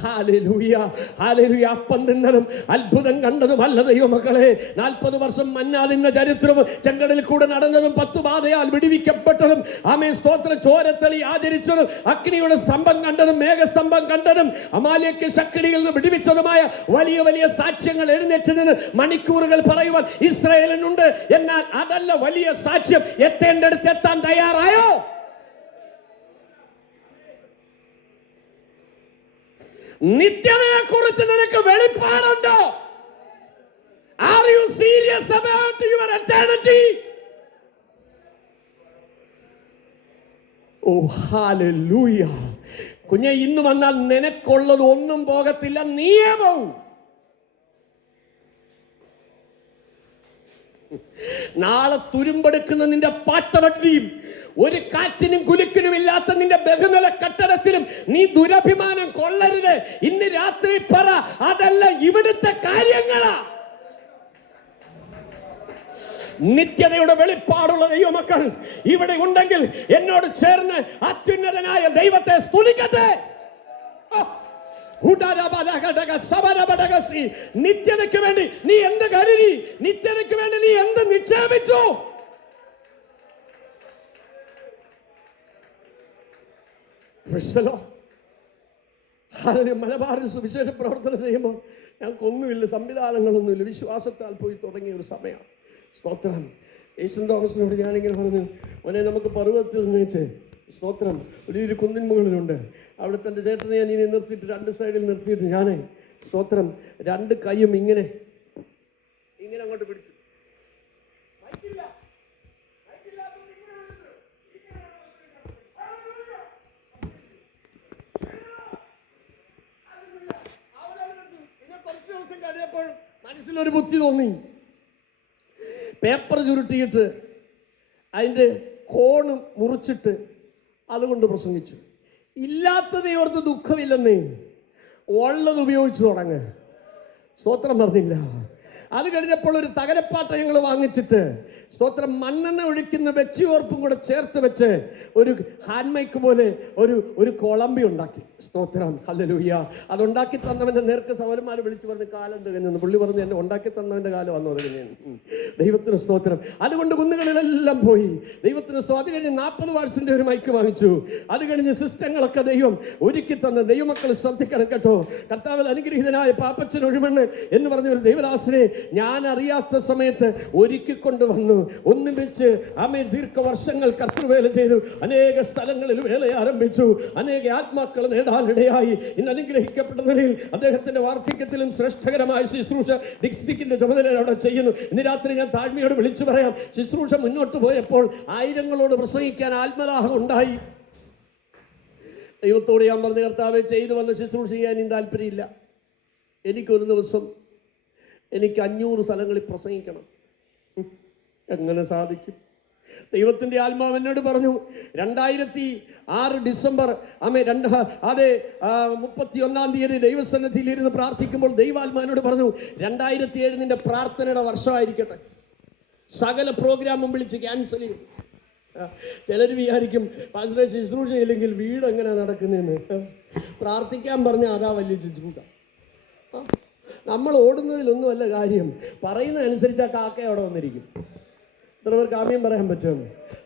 ഹല്ലേലൂയ, ഹല്ലേലൂയ. അപ്പം തിന്നതും അത്ഭുതം കണ്ടതും അല്ല ദൈവമക്കളെ. 40 വർഷം മന്നാ തിന്ന ചരിത്രവും, ചെങ്കടലിൽ കൂടെ നടന്നതും, 10 ബാധയാൽ വിടുവിക്കപ്പെട്ടതും, സ്തോത്രം, ചോരത്തളി ആചരിച്ചതും, അഗ്നിയുടെ സ്തംഭം കണ്ടതും, മേഘസ്തംഭം കണ്ടതും, അമാലേക്ക് ശക്തിയിൽ നിന്ന് വിടുവിച്ചതുമായ വലിയ വലിയ സാക്ഷ്യങ്ങൾ എഴുന്നേറ്റ് നിന്ന് മണിക്കൂറുകൾ പറയുവാൻ ഇസ്രായേലിനുണ്ട്. എന്നാൽ അതല്ല വലിയ സാക്ഷ്യം. എത്തേണ്ടടുത്ത് എത്താൻ തയ്യാറായോ? നിത്യതയെ കുറിച്ച് നിനക്ക് വെളിപ്പാടുണ്ടോ? Are you serious about your eternity? Oh hallelujah. കുഞ്ഞെ, ഇന്ന് വന്നാൽ നിനക്കുള്ളത് ഒന്നും പോകത്തില്ല, നീയേ പോവും. നാളെ തുരുമ്പെടുക്കുന്ന നിന്റെ പാട്ടവട്ടിയും ഒരു കാറ്റിനും കുലുക്കിനും ഇല്ലാത്ത നിന്റെ ബഹുനില കെട്ടിടത്തിലും നീ ദുരഭിമാനം കൊള്ളരുത്. ഇന്ന് രാത്രി പറ, അതല്ല ഇവിടുത്തെ കാര്യങ്ങളാ. നിത്യതയുടെ വെളിപ്പാടുള്ള ദൈവമക്കൾ ഇവിടെ ഉണ്ടെങ്കിൽ എന്നോട് ചേർന്ന് അത്യുന്നതനായ ദൈവത്തെ സ്തുതിക്കട്ടെ. നിത്യതയ്ക്ക് വേണ്ടി നീ എന്ത് കരുതി? നിത്യതയ്ക്ക് വേണ്ടി നീ എന്ത് നിക്ഷേപിച്ചു? മലബാറിൽ സുവിശേഷ പ്രവർത്തനം ചെയ്യുമ്പോൾ ഞങ്ങൾക്കൊന്നുമില്ല, സംവിധാനങ്ങളൊന്നുമില്ല, വിശ്വാസത്താൽ പോയി തുടങ്ങിയ ഒരു സമയമാണ്. സ്തോത്രം. യേശു തോമസിനോട് ഞാനിങ്ങനെ പറഞ്ഞു, മോനെ നമുക്ക് പർവ്വതത്തിൽ നിന്ന് സ്തോത്രം ഒരു കുന്നിൻ മുകളിലുണ്ട്, അവിടെ തൻ്റെ ചേട്ടനെ ഞാൻ ഇനി നിർത്തിയിട്ട് 2 സൈഡിൽ നിർത്തിയിട്ട് ഞാൻ സ്തോത്രം 2 കൈയും ഇങ്ങനെ ഇങ്ങനെ അങ്ങോട്ട് പിടിച്ചു. കുറച്ച് ദിവസം കഴിയപ്പോൾ മനസ്സിലൊരു ബുദ്ധി തോന്നി. പേപ്പർ ചുരുട്ടിയിട്ട് അതിൻ്റെ കോണ് മുറിച്ചിട്ട് അതുകൊണ്ട് പ്രസംഗിച്ചു. ഇല്ലാത്തതേ ഓർത്ത് ദുഃഖമില്ലെന്നേ, ഉള്ളത് ഉപയോഗിച്ച് തുടങ്ങ്. സ്തോത്രം പറഞ്ഞില്ല. അത് കഴിഞ്ഞപ്പോൾ ഒരു തകരപ്പാട്ട ഞങ്ങൾ വാങ്ങിച്ചിട്ട് സ്തോത്രം മണ്ണെണ്ണ ഒഴിക്കുന്ന വെച്ചിയോർപ്പും കൂടെ ചേർത്ത് വെച്ച് ഒരു ഹാൻഡ് മൈക്ക് പോലെ ഒരു കൊളമ്പി ഉണ്ടാക്കി. സ്തോത്രം, ഹല്ലേലൂയ. അതുണ്ടാക്കി തന്നവൻ്റെ നേർക്ക് സഹോദരന്മാർ വിളിച്ചു പറഞ്ഞ് കാലം തികഞ്ഞു. പുള്ളി പറഞ്ഞു, എന്നെ ഉണ്ടാക്കി തന്നവൻ്റെ കാലം വന്നു തികഞ്ഞു. ദൈവത്തിന് സ്തോത്രം. അതുകൊണ്ട് കുന്നുകളിലെല്ലാം പോയി. ദൈവത്തിന് സ്തോത്രം. അത് കഴിഞ്ഞ് 40 വാട്സിൻ്റെ ഒരു മൈക്ക് വാങ്ങിച്ചു. അത് കഴിഞ്ഞ് സിസ്റ്റങ്ങളൊക്കെ ദൈവം ഒരുക്കി തന്ന ദൈവമക്കൾ ശ്രദ്ധിക്കണം കേട്ടോ. കർത്താവിൽ അനുഗ്രഹീതനായ പാപ്പച്ചൻ ഒഴിമണ്ണ് എന്ന് പറഞ്ഞ ഒരു ദൈവദാസനെ ഞാൻ അറിയാത്ത സമയത്ത് ഒരുക്കിക്കൊണ്ട് വന്നു. ഒന്നും വെച്ച് ദീർഘവർഷങ്ങൾ കർത്തൃവേല ചെയ്തു. അനേക സ്ഥലങ്ങളിൽ വേല ആരംഭിച്ചു. അനേക ആത്മാക്കൾ നേടാനിടയായി. ഇന്ന് അനുഗ്രഹിക്കപ്പെട്ട നിലയിൽ അദ്ദേഹത്തിന്റെ വാർദ്ധക്യത്തിലും ശ്രേഷ്ഠകരമായ ശുശ്രൂഷ ഡിസ്ട്രിക്റ്റിന്റെ ചുമതല അവിടെ ചെയ്യുന്നു. ഇന്ന് രാത്രി ഞാൻ താഴ്മയോട് വിളിച്ചു പറയാം, ശുശ്രൂഷ മുന്നോട്ട് പോയപ്പോൾ ആയിരങ്ങളോട് പ്രസംഗിക്കാൻ ആത്മദാഹം ഉണ്ടായി. ദൈവത്തോട് ഞാൻ പറഞ്ഞ, കർത്താവെ, ചെയ്തു വന്ന ശുശ്രൂഷ ചെയ്യാൻ താല്പര്യമില്ല. എനിക്കൊരു ദിവസം എനിക്ക് 500 സ്ഥലങ്ങളിൽ പ്രസംഗിക്കണം. എങ്ങനെ സാധിക്കും? ദൈവത്തിൻ്റെ ആത്മാവ് എന്നോട് പറഞ്ഞു, 2006 ഡിസംബർ 31 തീയതി ദൈവസന്നിധിയിൽ ഇരുന്ന് പ്രാർത്ഥിക്കുമ്പോൾ ദൈവാത്മാവിനോട് പറഞ്ഞു, 2007 നിന്റെ പ്രാർത്ഥനയുടെ വർഷമായിരിക്കട്ടെ. സകല പ്രോഗ്രാമും വിളിച്ച് ക്യാൻസൽ ചെയ്യും. ചിലർ വിചാരിക്കും പാസ്റ്ററെ ശുശ്രൂഷ ചെയ്യില്ലെങ്കിൽ വീട് എങ്ങനെ നടക്കുന്നതെന്ന്. പ്രാർത്ഥിക്കാൻ പറഞ്ഞാൽ അതാ വലിയ ശുശ്രൂഷ. നമ്മൾ ഓടുന്നതിലൊന്നുമല്ല കാര്യം, പറയുന്നതനുസരിച്ച് ആ കാക്ക അവിടെ വന്നിരിക്കും. എത്ര പേർക്ക് ആമേൻ പറയാൻ പറ്റും?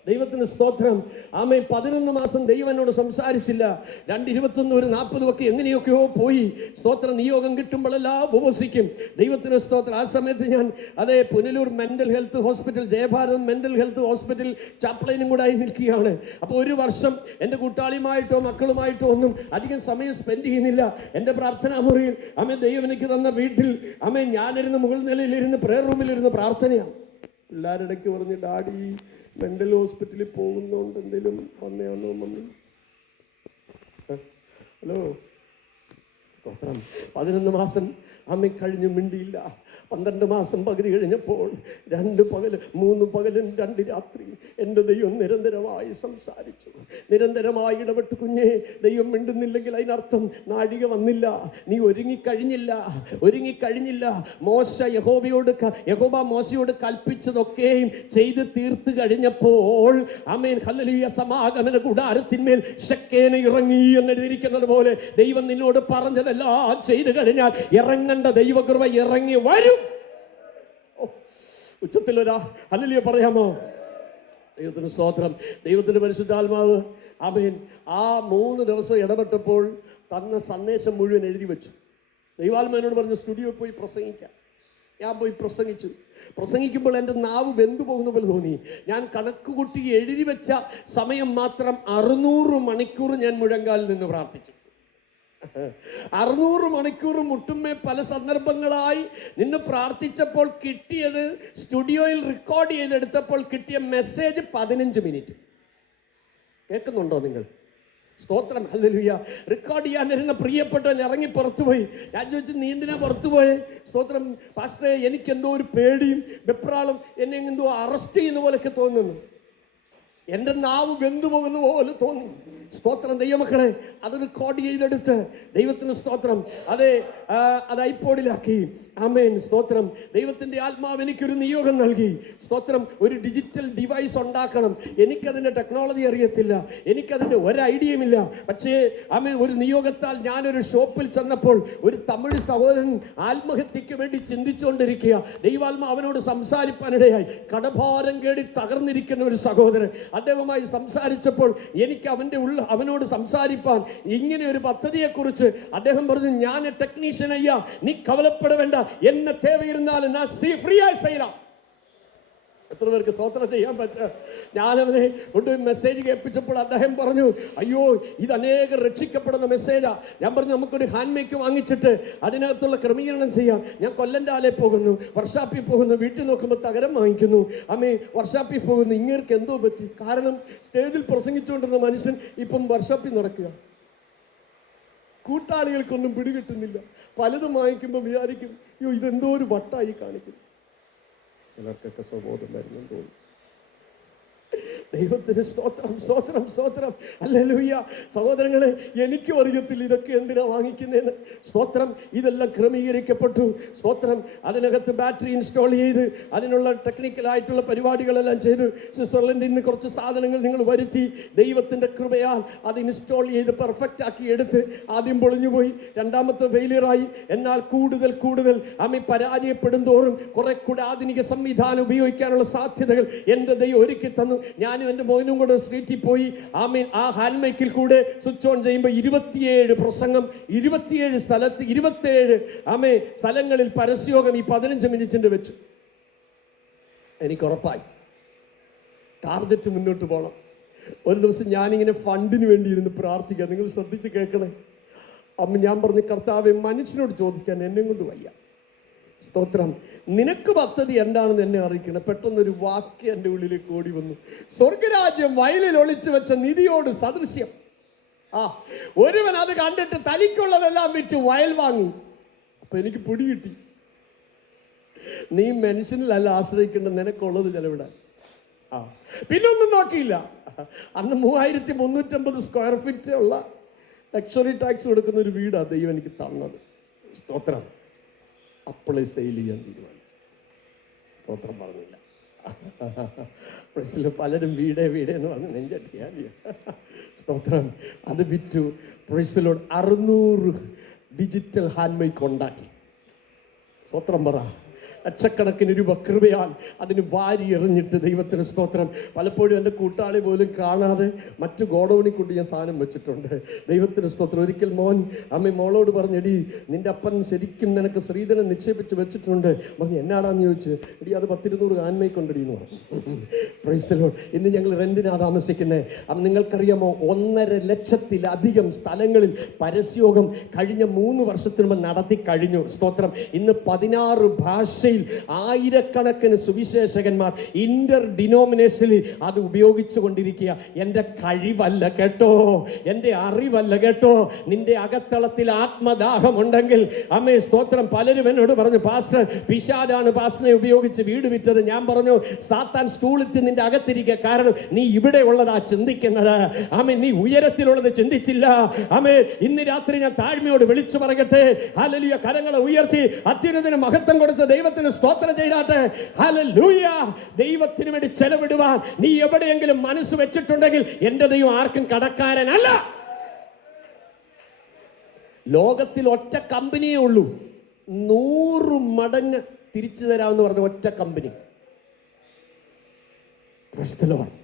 ദൈവത്തിന് സ്തോത്രം. ആമേൻ. 11 മാസം ദൈവം എന്നോട് സംസാരിച്ചില്ല. 2:21 ഒരു 40 ഒക്കെ എങ്ങനെയൊക്കെയോ പോയി. സ്തോത്രം. നിയോഗം കിട്ടുമ്പോഴെല്ലാം ഉപവസിക്കും. ദൈവത്തിന് സ്തോത്രം. ആ സമയത്ത് ഞാൻ Punalur mental health hospital, Jayabharatham mental health hospital ചാപ്ലൈനും കൂടെ ആയി നിൽക്കുകയാണ്. അപ്പോൾ ഒരു വർഷം എൻ്റെ കൂട്ടാളിയുമായിട്ടോ മക്കളുമായിട്ടോ ഒന്നും അധികം സമയം സ്പെൻഡ് ചെയ്യുന്നില്ല. എൻ്റെ പ്രാർത്ഥനാ മുറിയിൽ ദൈവം എനിക്ക് തന്ന വീട്ടിൽ ഞാനിരുന്ന് മുകൾ നിലയിലിരുന്ന് പ്രേയർ റൂമിലിരുന്ന് പ്രാർത്ഥനയാണ്. പിള്ളേരിടയ്ക്ക് പറഞ്ഞ്, ഡാഡി മെന്റൽ ഹോസ്പിറ്റലിൽ പോകുന്നോണ്ട് എന്തെങ്കിലും വന്നയാണോ മമ്മി? ഹലോ, സ്തോത്രം. 11 മാസം കഴിഞ്ഞ് മിണ്ടിയില്ല. 12 മാസം പകുതി കഴിഞ്ഞപ്പോൾ 2 പകൽ 3 പകലും 2 രാത്രി എൻ്റെ ദൈവം നിരന്തരമായി സംസാരിച്ചു, നിരന്തരമായി ഇടപെട്ട്. കുഞ്ഞേ, ദൈവം മിണ്ടുന്നില്ലെങ്കിൽ അതിനർത്ഥം നാഴിക വന്നില്ല, നീ ഒരുങ്ങിക്കഴിഞ്ഞില്ല. യഹോവ മോശയോട് കൽപ്പിച്ചതൊക്കെയും ചെയ്ത് തീർത്ത് കഴിഞ്ഞപ്പോൾ ഹല്ലേലൂയ, സമാഗമന കൂടാരത്തിന്മേൽ ശെക്കേന ഇറങ്ങി എന്നെഴുതിയിരിക്കുന്നത് പോലെ ദൈവം നിന്നോട് പറഞ്ഞതെല്ലാം ചെയ്തു കഴിഞ്ഞാൽ ഇറങ്ങേണ്ട ദൈവകൃപ ഇറങ്ങി വരും. ഉച്ചത്തിലൊരാ ഹല്ലേലൂയ പറയാമോ? ദൈവത്തിന് സ്തോത്രം. ദൈവത്തിന്റെ പരിശുദ്ധാത്മാവ് ആ 3 ദിവസം ഇടപെട്ടപ്പോൾ തന്ന സന്ദേശം മുഴുവൻ എഴുതി വെച്ചു. ദൈവാത്മാവിനോട് പറഞ്ഞു, സ്റ്റുഡിയോയിൽ പോയി പ്രസംഗിക്കാം. ഞാൻ പോയി പ്രസംഗിക്കുമ്പോൾ എൻ്റെ നാവ് വെന്തു പോകുന്ന പോലെ തോന്നി. ഞാൻ കണക്കുകൂട്ടി എഴുതി വെച്ച സമയം മാത്രം 600 മണിക്കൂർ ഞാൻ മുഴങ്കാലിൽ നിന്ന് പ്രാർത്ഥിച്ചു. 600 മണിക്കൂർ മുട്ടുമേ പല സന്ദർഭങ്ങളായി നിന്ന് പ്രാർത്ഥിച്ചപ്പോൾ കിട്ടിയത്, സ്റ്റുഡിയോയിൽ റെക്കോർഡ് ചെയ്തെടുത്തപ്പോൾ കിട്ടിയ മെസ്സേജ് 15 മിനിറ്റ്. കേൾക്കുന്നുണ്ടോ നിങ്ങൾ? സ്തോത്രം. ഹല്ലേലൂയ. റെക്കോർഡ് ചെയ്യാനിരുന്ന പ്രിയപ്പെട്ടവൻ ഇറങ്ങി പുറത്തുപോയി. ഞാൻ ചോദിച്ചു, നീ എന്തിനാ പുറത്തുപോയെ? സ്തോത്രം. പാസ്റ്ററെ, എനിക്കെന്തോ ഒരു പേടിയും വെപ്രാളും, എന്നെ എന്തോ അറസ്റ്റ് ചെയ്യുന്ന പോലെയൊക്കെ തോന്നുന്നു. എൻ്റെ നാവ് വെന്തു പോകുന്ന പോലെ തോന്നി. സ്തോത്രം. ദൈവമക്കളെ, അത് റെക്കോർഡ് ചെയ്തെടുത്ത് ദൈവത്തിന് സ്തോത്രം അത് ഐപോഡിലാക്കി. ആമേൻ. സ്തോത്രം. ദൈവത്തിൻ്റെ ആത്മാവ് എനിക്കൊരു നിയോഗം നൽകി. സ്തോത്രം. ഒരു ഡിജിറ്റൽ ഡിവൈസ് ഉണ്ടാക്കണം. എനിക്കതിൻ്റെ ടെക്നോളജി അറിയത്തില്ല, എനിക്കതിൻ്റെ ഒരു ഐഡിയയുമില്ല. പക്ഷേ ഒരു നിയോഗത്താൽ ഞാനൊരു ഷോപ്പിൽ ചെന്നപ്പോൾ ഒരു തമിഴ് സഹോദരൻ ആത്മഹത്യക്ക് വേണ്ടി ചിന്തിച്ചുകൊണ്ടിരിക്കുക. ദൈവാത്മാ അവനോട് സംസാരിപ്പാനിടയായി. കടഭാരം കേടി തകർന്നിരിക്കുന്ന ഒരു സഹോദരൻ. അദ്ദേഹവുമായി സംസാരിച്ചപ്പോൾ എനിക്ക് അവനോട് സംസാരിപ്പാൻ ഇങ്ങനെ ഒരു പദ്ധതിയെക്കുറിച്ച് അദ്ദേഹം പറഞ്ഞു, ഞാൻ ടെക്നീഷ്യൻ അയ്യാ, നീ കവലപ്പെട വേണ്ട, என்ன தேவை இருந்தாலும் நான் ஃப்ரீயா செய்யலாம். എത്ര പേർക്ക് സ്തോത്രം ചെയ്യാൻ പറ്റുക? ഞാനവനെ കൊണ്ട് മെസ്സേജ് കേൾപ്പിച്ചപ്പോൾ അദ്ദേഹം പറഞ്ഞു, അയ്യോ, ഇത് അനേകം രക്ഷിക്കപ്പെടുന്ന മെസ്സേജാ. ഞാൻ പറഞ്ഞു, നമുക്കൊരു ഹാൻഡ് മേക്ക് വാങ്ങിച്ചിട്ട് അതിനകത്തുള്ള ക്രമീകരണം ചെയ്യാം. ഞാൻ കൊല്ലൻ്റെ ആലേ പോകുന്നു, വർഷാപ്പിൽ പോകുന്നു, വീട്ടിൽ നോക്കുമ്പോൾ തകരം വാങ്ങിക്കുന്നു. വർഷാപ്പിൽ പോകുന്നു. ഇങ്ങേർക്ക് എന്തോ പറ്റി? കാരണം സ്റ്റേജിൽ പ്രസംഗിച്ചുകൊണ്ടിരുന്ന മനുഷ്യൻ ഇപ്പം വർഷാപ്പിൽ നടക്കുക. കൂട്ടാളികൾക്കൊന്നും പിടികിട്ടുന്നില്ല. പലതും വാങ്ങിക്കുമ്പോൾ വിചാരിക്കും, അയ്യോ, ഇതെന്തോ ഒരു വട്ടായി കാണിക്കും. ചിലർക്കൊക്കെ സ്വബോധം വരുന്നെന്ന് തോന്നുന്നു. ദൈവത്തിന് സ്തോത്രം, സ്തോത്രം, സ്തോത്രം. ഹല്ലേലൂയ. സഹോദരങ്ങളെ, എനിക്കും അറിയത്തില്ല ഇതൊക്കെ എന്തിനാ വാങ്ങിക്കുന്നതെന്ന്. സ്തോത്രം. ഇതെല്ലാം ക്രമീകരിക്കപ്പെട്ടു. സ്തോത്രം. അതിനകത്ത് ബാറ്ററി ഇൻസ്റ്റാൾ ചെയ്ത് അതിനുള്ള ടെക്നിക്കലായിട്ടുള്ള പരിപാടികളെല്ലാം ചെയ്ത് സ്വിറ്റ്സർലൻഡിൽ നിന്ന് കുറച്ച് സാധനങ്ങൾ നിങ്ങൾ വരുത്തി ദൈവത്തിൻ്റെ കൃപയാൽ അത് ഇൻസ്റ്റാൾ ചെയ്ത് പെർഫെക്റ്റ് ആക്കി എടുത്ത് ആദ്യം പൊളിഞ്ഞുപോയി, രണ്ടാമത്തെ ഫെയിലിയറായി. എന്നാൽ കൂടുതൽ പരാജയപ്പെടും തോറും കുറെ കൂടെ ആധുനിക സംവിധാനം ഉപയോഗിക്കാനുള്ള സാധ്യതകൾ എൻ്റെ ദൈവം ഒരുക്കി തന്നു. ഞാനും എൻ്റെ മോനും കൂടെ സ്ട്രീറ്റിൽ പോയി ആ ഹാൻഡ് മൈക്കിൽ കൂടെ സ്വിച്ച് ഓൺ ചെയ്യുമ്പോൾ 27 പ്രസംഗം, 27 സ്ഥലത്ത് 27 സ്ഥലങ്ങളിൽ പരസ്യയോഗം ഈ 15 മിനിറ്റിൻ്റെ വെച്ചു. എനിക്ക് ഉറപ്പായി ടാർഗറ്റ് മുന്നോട്ട് പോകണം. ഒരു ദിവസം ഞാനിങ്ങനെ ഫണ്ടിന് വേണ്ടി ഇരുന്ന് പ്രാർത്ഥിക്കാം. നിങ്ങൾ ശ്രദ്ധിച്ച് കേൾക്കണേ. ഞാൻ പറഞ്ഞു, കർത്താവേ, മനുഷ്യനോട് ചോദിക്കാൻ എന്നെ കൊണ്ട് വയ്യ. സ്തോത്രം. നിനക്ക് പദ്ധതി എന്താണെന്ന് എന്നെ അറിയിക്കണം. പെട്ടെന്നൊരു വാക്യം എൻ്റെ ഉള്ളിലേക്ക് ഓടി വന്നു. സ്വർഗരാജ്യം വയലിൽ ഒളിച്ചു വെച്ച നിധിയോട് സദൃശ്യം. ഒരുവൻ അത് കണ്ടിട്ട് തനിക്കുള്ളതെല്ലാം വിറ്റ് വയൽ വാങ്ങി. അപ്പൊ എനിക്ക് പിടി കിട്ടി. നീ മനുഷ്യനിലല്ല ആശ്രയിക്കേണ്ടത്, നിനക്കുള്ളത് ചെലവിടാൻ. പിന്നെ ഒന്നും നോക്കിയില്ല. അന്ന് 3350 സ്ക്വയർ ഫീറ്റ് ഉള്ള ലക്ഷറി ടാക്സ് കൊടുക്കുന്ന ഒരു വീടാണ് ദൈവം എനിക്ക് തന്നത്. സ്തോത്രം. അപ്പോഴേ സെയിൽ ചെയ്യാൻ തീരുമാനിച്ചു. സ്തോത്രം പറഞ്ഞില്ല. പലരും വീടേ എന്ന് പറഞ്ഞ് നെഞ്ചടിയാൽ സ്തോത്രം. അത് വിറ്റു. പ്രൈസിലോട് 600 ഡിജിറ്റൽ ഹാൻഡ് മൈക്ക് ഉണ്ടാക്കി. സ്തോത്രം പറ. ലക്ഷക്കണക്കിന് രൂപ കൃപയാൽ അതിന് വാരി എറിഞ്ഞിട്ട് ദൈവത്തിന് സ്തോത്രം. പലപ്പോഴും എൻ്റെ കൂട്ടാളി പോലും കാണാതെ മറ്റു ഗോഡൗണിൽ കൊണ്ട് ഞാൻ സാധനം വെച്ചിട്ടുണ്ട്. ദൈവത്തിന് സ്തോത്രം. ഒരിക്കൽ മോളോട് പറഞ്ഞെടി, നിന്റെ അപ്പൻ ശരിക്കും നിനക്ക് സ്ത്രീധനം നിക്ഷേപിച്ച് വെച്ചിട്ടുണ്ട്. പറഞ്ഞു എന്നാടാന്ന് ചോദിച്ചു. എടി അത് 10-200 ആൻമയ്ക്കുണ്ടടി എന്ന് പറഞ്ഞു. Price the Lord. ഇന്ന് ഞങ്ങൾ റെന്റിനാണ് താമസിക്കുന്നത്. അപ്പം നിങ്ങൾക്കറിയാമോ, 1.5 ലക്ഷത്തിലധികം സ്ഥലങ്ങളിൽ പരസ്യോഗം കഴിഞ്ഞ 3 വർഷത്തിന് മുമ്പ് നടത്തി കഴിഞ്ഞു. സ്തോത്രം. ഇന്ന് 16 ഭാഷയിൽ ആയിരക്കണക്കിന് സുവിശേഷകന്മാർ ഇന്റർ ഡിനോമിനേഷനിൽ അത് ഉപയോഗിച്ചു കൊണ്ടിരിക്കുക. എൻ്റെ കഴിവല്ല കേട്ടോ, എൻ്റെ അറിവല്ല കേട്ടോ. നിന്റെ അകത്തളത്തിൽ ആത്മദാഹമുണ്ടെങ്കിൽ അമ്മേ സ്തോത്രം. പലരും എന്നോട് പറഞ്ഞു, പാസ്റ്റർ പിശാചാണ് പാസ്റ്ററിനെ ഉപയോഗിച്ച് വീട് വിറ്റത്. ഞാൻ പറഞ്ഞു, സാത്താൻ സ്റ്റൂളിറ്റ് നിന്റെ അകത്തിരിക്കുക. കാരണം നീ ഇവിടെ ഉള്ളതാ ചിന്തിക്കുന്നത്. ആമേ, നീ ഉയരത്തിലുള്ളത് ചിന്തിച്ചില്ല. ആമേ, ഇന്ന് രാത്രി ഞാൻ താഴ്മയോട് വിളിച്ചു പറയട്ടെ. ഹല്ലേലൂയ. കരങ്ങളെ ഉയർത്തി അത്യുന്നതന് മഹത്വം കൊടുത്ത ദൈവത്തിന് സ്തോത്രം ചെയ്യട്ടെ. ഹല്ലേലൂയ. ദൈവത്തിന് വേണ്ടി ചെലവിടുവാൻ നീ എവിടെയെങ്കിലും മനസ്സ് വെച്ചിട്ടുണ്ടെങ്കിൽ എൻ്റെ ദൈവം ആർക്കും കടക്കാരനല്ല. ലോകത്തിൽ ഒറ്റ കമ്പനിയേ ഉള്ളൂ 100 മടങ്ങ് തിരിച്ചു തരാമെന്ന് പറഞ്ഞ ഒറ്റ കമ്പനി. Price the Lord.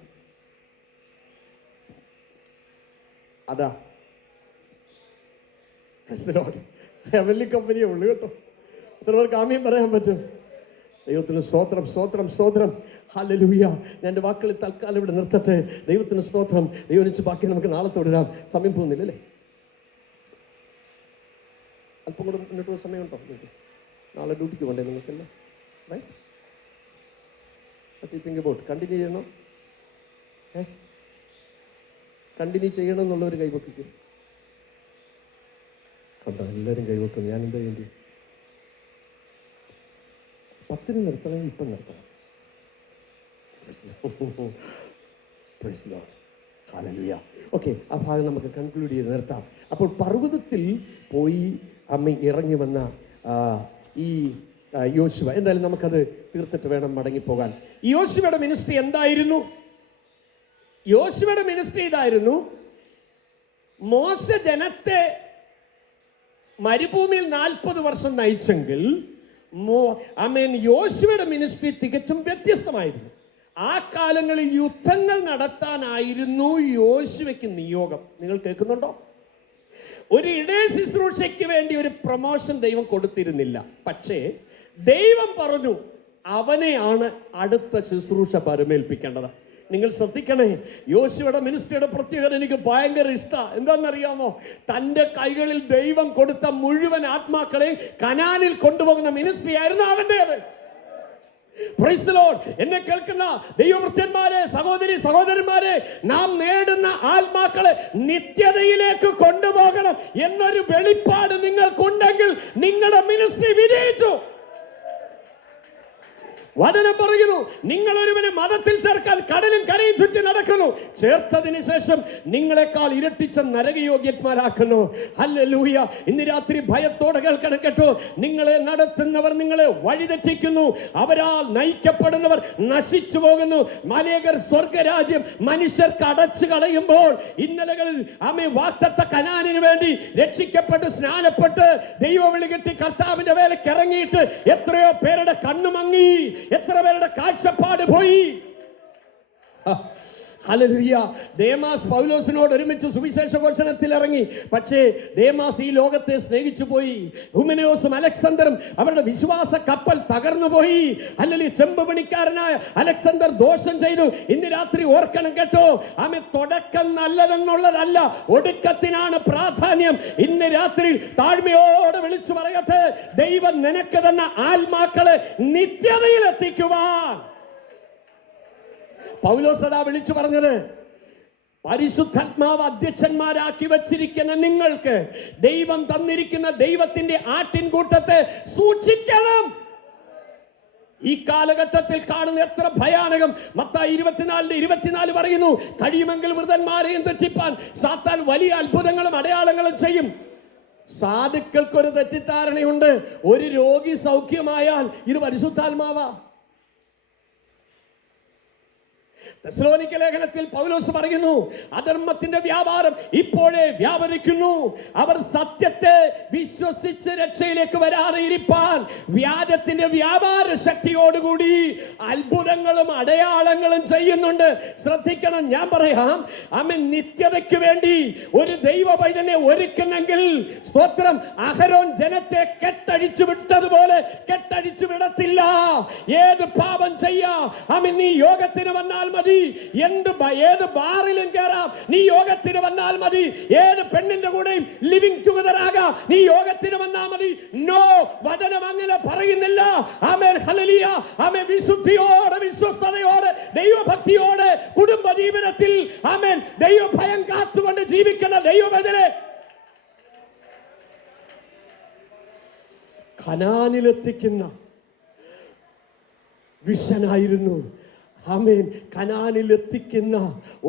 അതാ പ്രൈസ് ദി ലോർഡ്. ഹെവൻലി കമ്പനിയേ ഉള്ളൂ കേട്ടോ. എത്ര പേർക്ക് ആമേൻ പറയാൻ പറ്റും? ദൈവത്തിന് സ്തോത്രം, സ്തോത്രം, സ്തോത്രം. ഹല്ലേലൂയ. ഞാൻ എൻ്റെ വാക്കുകളിൽ തൽക്കാലം ഇവിടെ നിർത്തട്ടെ. ദൈവത്തിന് സ്തോത്രം. ദൈവം വെച്ച് ബാക്കി നമുക്ക് നാളെ തുടരാം. സമയം പോകുന്നില്ലല്ലേ? അല്പം കൂടെ മുന്നോട്ട് സമയമുണ്ടോ? നാളെ ഡ്യൂട്ടിക്ക് പോകണ്ടേ നിങ്ങൾക്കല്ലേ? തിങ്ക് അബൌട്ട് കണ്ടിന്യൂ ചെയ്യണം. കണ്ടിന്യൂ ചെയ്യണം എന്നുള്ളവർ കൈവക്കിക്കും. കണ്ടോ, എല്ലാവരും കൈവക്കും. ഞാൻ എന്താ വേണ്ടി 10 നിർത്തണമെങ്കിൽ ഇപ്പം നിർത്തണം. ഹല്ലേലൂയ. ഓക്കെ, ആ ഭാഗം നമുക്ക് കൺക്ലൂഡ് ചെയ്ത് നിർത്താം. അപ്പോൾ പർവ്വതത്തിൽ പോയി അമ്മ ഇറങ്ങി വന്ന ഈ യോശുവ, എന്തായാലും നമുക്കത് തീർത്തിട്ട് വേണം മടങ്ങിപ്പോകാൻ. യോശുവയുടെ മിനിസ്ട്രി എന്തായിരുന്നു? യോശുവയുടെ മിനിസ്ട്രി ഇതായിരുന്നു. മോശ ജനത്തെ മരുഭൂമിയിൽ 40 വർഷം നയിച്ചെങ്കിൽ യോശുവയുടെ മിനിസ്ട്രി തികച്ചും വ്യത്യസ്തമായിരുന്നു. ആ കാലങ്ങളിൽ യുദ്ധങ്ങൾ നടത്താനായിരുന്നു യോശുവയ്ക്ക് നിയോഗം. നിങ്ങൾ കേൾക്കുന്നുണ്ടോ? ഒരു ഇടയ ശുശ്രൂഷയ്ക്ക് വേണ്ടി ഒരു പ്രൊമോഷൻ ദൈവം കൊടുത്തിരുന്നില്ല. പക്ഷേ ദൈവം പറഞ്ഞു, അവനെയാണ് അടുത്ത ശുശ്രൂഷ പരമേൽപ്പിക്കേണ്ടത്. നിങ്ങൾ ശ്രദ്ധിക്കണേ, യോശുവയുടെ മിനിസ്ട്രിയുടെ പ്രത്യേകത എനിക്ക് ഭയങ്കര ഇഷ്ടമാണ്. എന്താണെന്നറിയാമോ? തൻ്റെ കൈകളിൽ ദൈവം കൊടുത്ത മുഴുവൻ ആത്മാക്കളെ കനാനിൽ കൊണ്ടുപോകുന്ന മിനിസ്ട്രി ആയിരുന്നു അവൻ്റേത്. Price the Lord. എന്നെ കേൾക്കുന്ന ദൈവഭൃത്യന്മാരെ, സഹോദരി സഹോദരന്മാരെ, നാം നേടുന്ന ആത്മാക്കളെ നിത്യതയിലേക്ക് കൊണ്ടുപോകണം എന്നൊരു വെളിപ്പാട് നിങ്ങൾക്കുണ്ടെങ്കിൽ നിങ്ങളുടെ മിനിസ്ട്രി വിജയിച്ചു. വചനം പറയുന്നു, നിങ്ങൾ ഒരുവനെ മതത്തിൽ ചേർക്കാൻ കടലും കരയും ചുറ്റി നടക്കുന്നു, ചേർത്തതിന് ശേഷം നിങ്ങളെക്കാൾ ഇരട്ടിച്ച നരകയോഗ്യന്മാരാക്കുന്നു. ഹല്ലേലൂയ. ഇന്ന് രാത്രി ഭയത്തോടെ കേൾക്കണം കേട്ടോ. നിങ്ങളെ നടത്തുന്നവർ നിങ്ങളെ വഴിതെറ്റിക്കുന്നു. അവരാൽ നയിക്കപ്പെടുന്നവർ നശിച്ചു പോകുന്നു. മലേകർ സ്വർഗരാജ്യം മനുഷ്യർക്ക് അടച്ചു കളയുമ്പോൾ ഇന്നലകളിൽ വാഗ്ദത്ത കനാനിന് വേണ്ടി രക്ഷിക്കപ്പെട്ട് സ്നാനപ്പെട്ട് ദൈവവിളി കെട്ടി കർത്താവിന്റെ വേലയ്ക്ക് ഇറങ്ങിയിട്ട് എത്രയോ പേരുടെ കണ്ണുമങ്ങി, എത്ര പേരുടെ കാഴ്ചപ്പാട് പോയി. ഹല്ലേലൂയ. ദേമാസ് പൗലോസിനോട് ഒരുമിച്ച് സുവിശേഷ ഘോഷണത്തിൽ ഇറങ്ങി. പക്ഷേ ദേമാസ് ഈ ലോകത്തെ സ്നേഹിച്ചു പോയി. ഹുമനയോസും അലക്സാണ്ടറും അവരുടെ വിശ്വാസ കപ്പൽ തകർന്നു പോയി. അല്ലെങ്കിൽ ചെമ്പ് പണിക്കാരനായ അലക്സാണ്ടർ ദോഷം ചെയ്തു. ഇന്ന് രാത്രി ഓർക്കണം കേട്ടോ, തുടക്കം നല്ലതെന്നുള്ളതല്ല, ഒടുക്കത്തിനാണ് പ്രാധാന്യം. ഇന്ന് രാത്രി താഴ്മയോടെ വിളിച്ചു പറയട്ടെ, ദൈവം നിനക്ക് തന്ന ആത്മാക്കളെ നിത്യതയിൽ എത്തിക്കുവാൻ പൗലോസ് അതാ വിളിച്ചു പറഞ്ഞത്. പരിശുദ്ധാത്മാവ് അധ്യക്ഷന്മാരാക്കി വച്ചിരിക്കുന്ന നിങ്ങൾക്ക് ദൈവം തന്നിരിക്കുന്ന ദൈവത്തിന്റെ ആട്ടിൻകൂട്ടത്തെ സൂക്ഷിക്കണം. ഈ കാലഘട്ടത്തിൽ കാണുന്ന എത്ര ഭയാനകം. മത്തായി 24:24 പറയുന്നു, കഴിയുമെങ്കിൽ വൃതന്മാരെയും തെറ്റിപ്പാൻ സാത്താൻ വലിയ അത്ഭുതങ്ങളും അടയാളങ്ങളും ചെയ്യും. സാധുക്കൾക്കൊരു തെറ്റിദ്ധാരണയുണ്ട്, ഒരു രോഗി സൗഖ്യമായാൽ ഇത് പരിശുദ്ധാത്മാവാ. തെസ്സലോനിക്ക ലേഖനത്തിൽ പൗലോസ് പറയുന്നു, അധർമ്മത്തിന്റെ വ്യാപാരം ഇപ്പോഴേ വ്യാപരിക്കുന്നു. അവർ സത്യത്തെ വിശ്വസിച്ച് രക്ഷയിലേക്ക് വരാതെ ഇരിപ്പാൻ വ്യാജത്തിന്റെ വ്യാപാര ശക്തിയോടുകൂടി അത്ഭുതങ്ങളും അടയാളങ്ങളും ചെയ്യുന്നുണ്ട്. ശ്രദ്ധിക്കണം, ഞാൻ പറയാം, ആമേൻ. നിത്യതയ്ക്ക് വേണ്ടി ഒരു ദൈവ പൈതനെ ഒരുക്കുന്നെങ്കിൽ, സ്തോത്രം, അഹരോൻ ജനത്തെ കെട്ടഴിച്ചു വിട്ടതുപോലെ കെട്ടഴിച്ചു വിടത്തില്ല. ഏത് പാപം ചെയ്യാം, ആമേൻ. നീ യോഗത്തിന് വന്നാൽ മതി, ഏത് ബാറിലും കയറാം, നീ യോഗത്തിന് വന്നാൽ മതി. ഏത് പെണ്ണിന്റെ കൂടെയും ലിവിംഗ് ടുഗദർ ആകാം, നീ യോഗത്തിന് വന്നാൽ മതി. നോ, വചനം അങ്ങനെ പറയുന്നില്ല. ആമേൻ, ഹല്ലേലൂയ. ആമേൻ. വിശുദ്ധിയോടെ, വിശ്വസ്തയോടെ, ദൈവഭക്തിയോടെ കുടുംബ ജീവിതത്തിൽ, ആമേൻ, ദൈവഭയം കാത്തുകൊണ്ട് ജീവിക്കുന്ന ദൈവവചനെ കനാനിലെത്തിക്കുന്ന വിഷനായിരുന്നു. ആമേൻ. കനാനിലെത്തിക്കുന്ന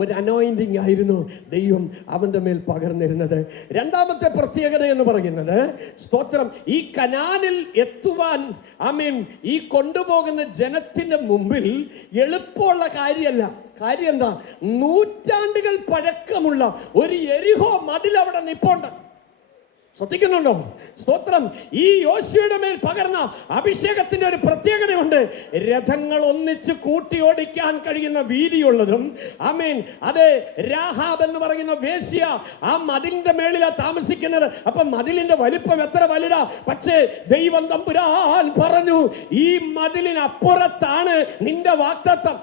ഒരു അനോയിന്റിംഗ് ആയിരുന്നു ദൈവം അവന്റെ മേൽ പകർന്നിരുന്നത്. രണ്ടാമത്തെ പ്രത്യേകത എന്ന് പറയുന്നത്, സ്തോത്രം, ഈ കനാനിൽ എത്തുവാൻ, ആമേൻ, ഈ കൊണ്ടുപോകുന്ന ജനത്തിന്റെ മുമ്പിൽ എളുപ്പമുള്ള കാര്യമല്ല. കാര്യം എന്താ? നൂറ്റാണ്ടുകൾ പഴക്കമുള്ള ഒരു യെരിഹോ മതിൽ അവിടെ നിൽപ്പുണ്ട്. ശ്രദ്ധിക്കുന്നുണ്ടോ? സ്തോത്രം. ഈ യോശുവയുടെ മേൽ പകർന്ന അഭിഷേകത്തിന്റെ ഒരു പ്രത്യേകതയുണ്ട്. രഥങ്ങൾ ഒന്നിച്ച് കൂട്ടി ഓടിക്കാൻ കഴിയുന്ന വീതിയുള്ളതും, ആമേൻ, അത് രാഹാബ് എന്ന് പറയുന്ന വേശ്യ ആ മതിലിന്റെ മേളിലാ താമസിക്കുന്നത്. അപ്പൊ മതിലിന്റെ വലിപ്പം എത്ര വലുതാ. പക്ഷേ ദൈവം തമ്പുരാൻ പറഞ്ഞു, ഈ മതിലിനപ്പുറത്താണ് നിന്റെ വാഗ്ദത്തം.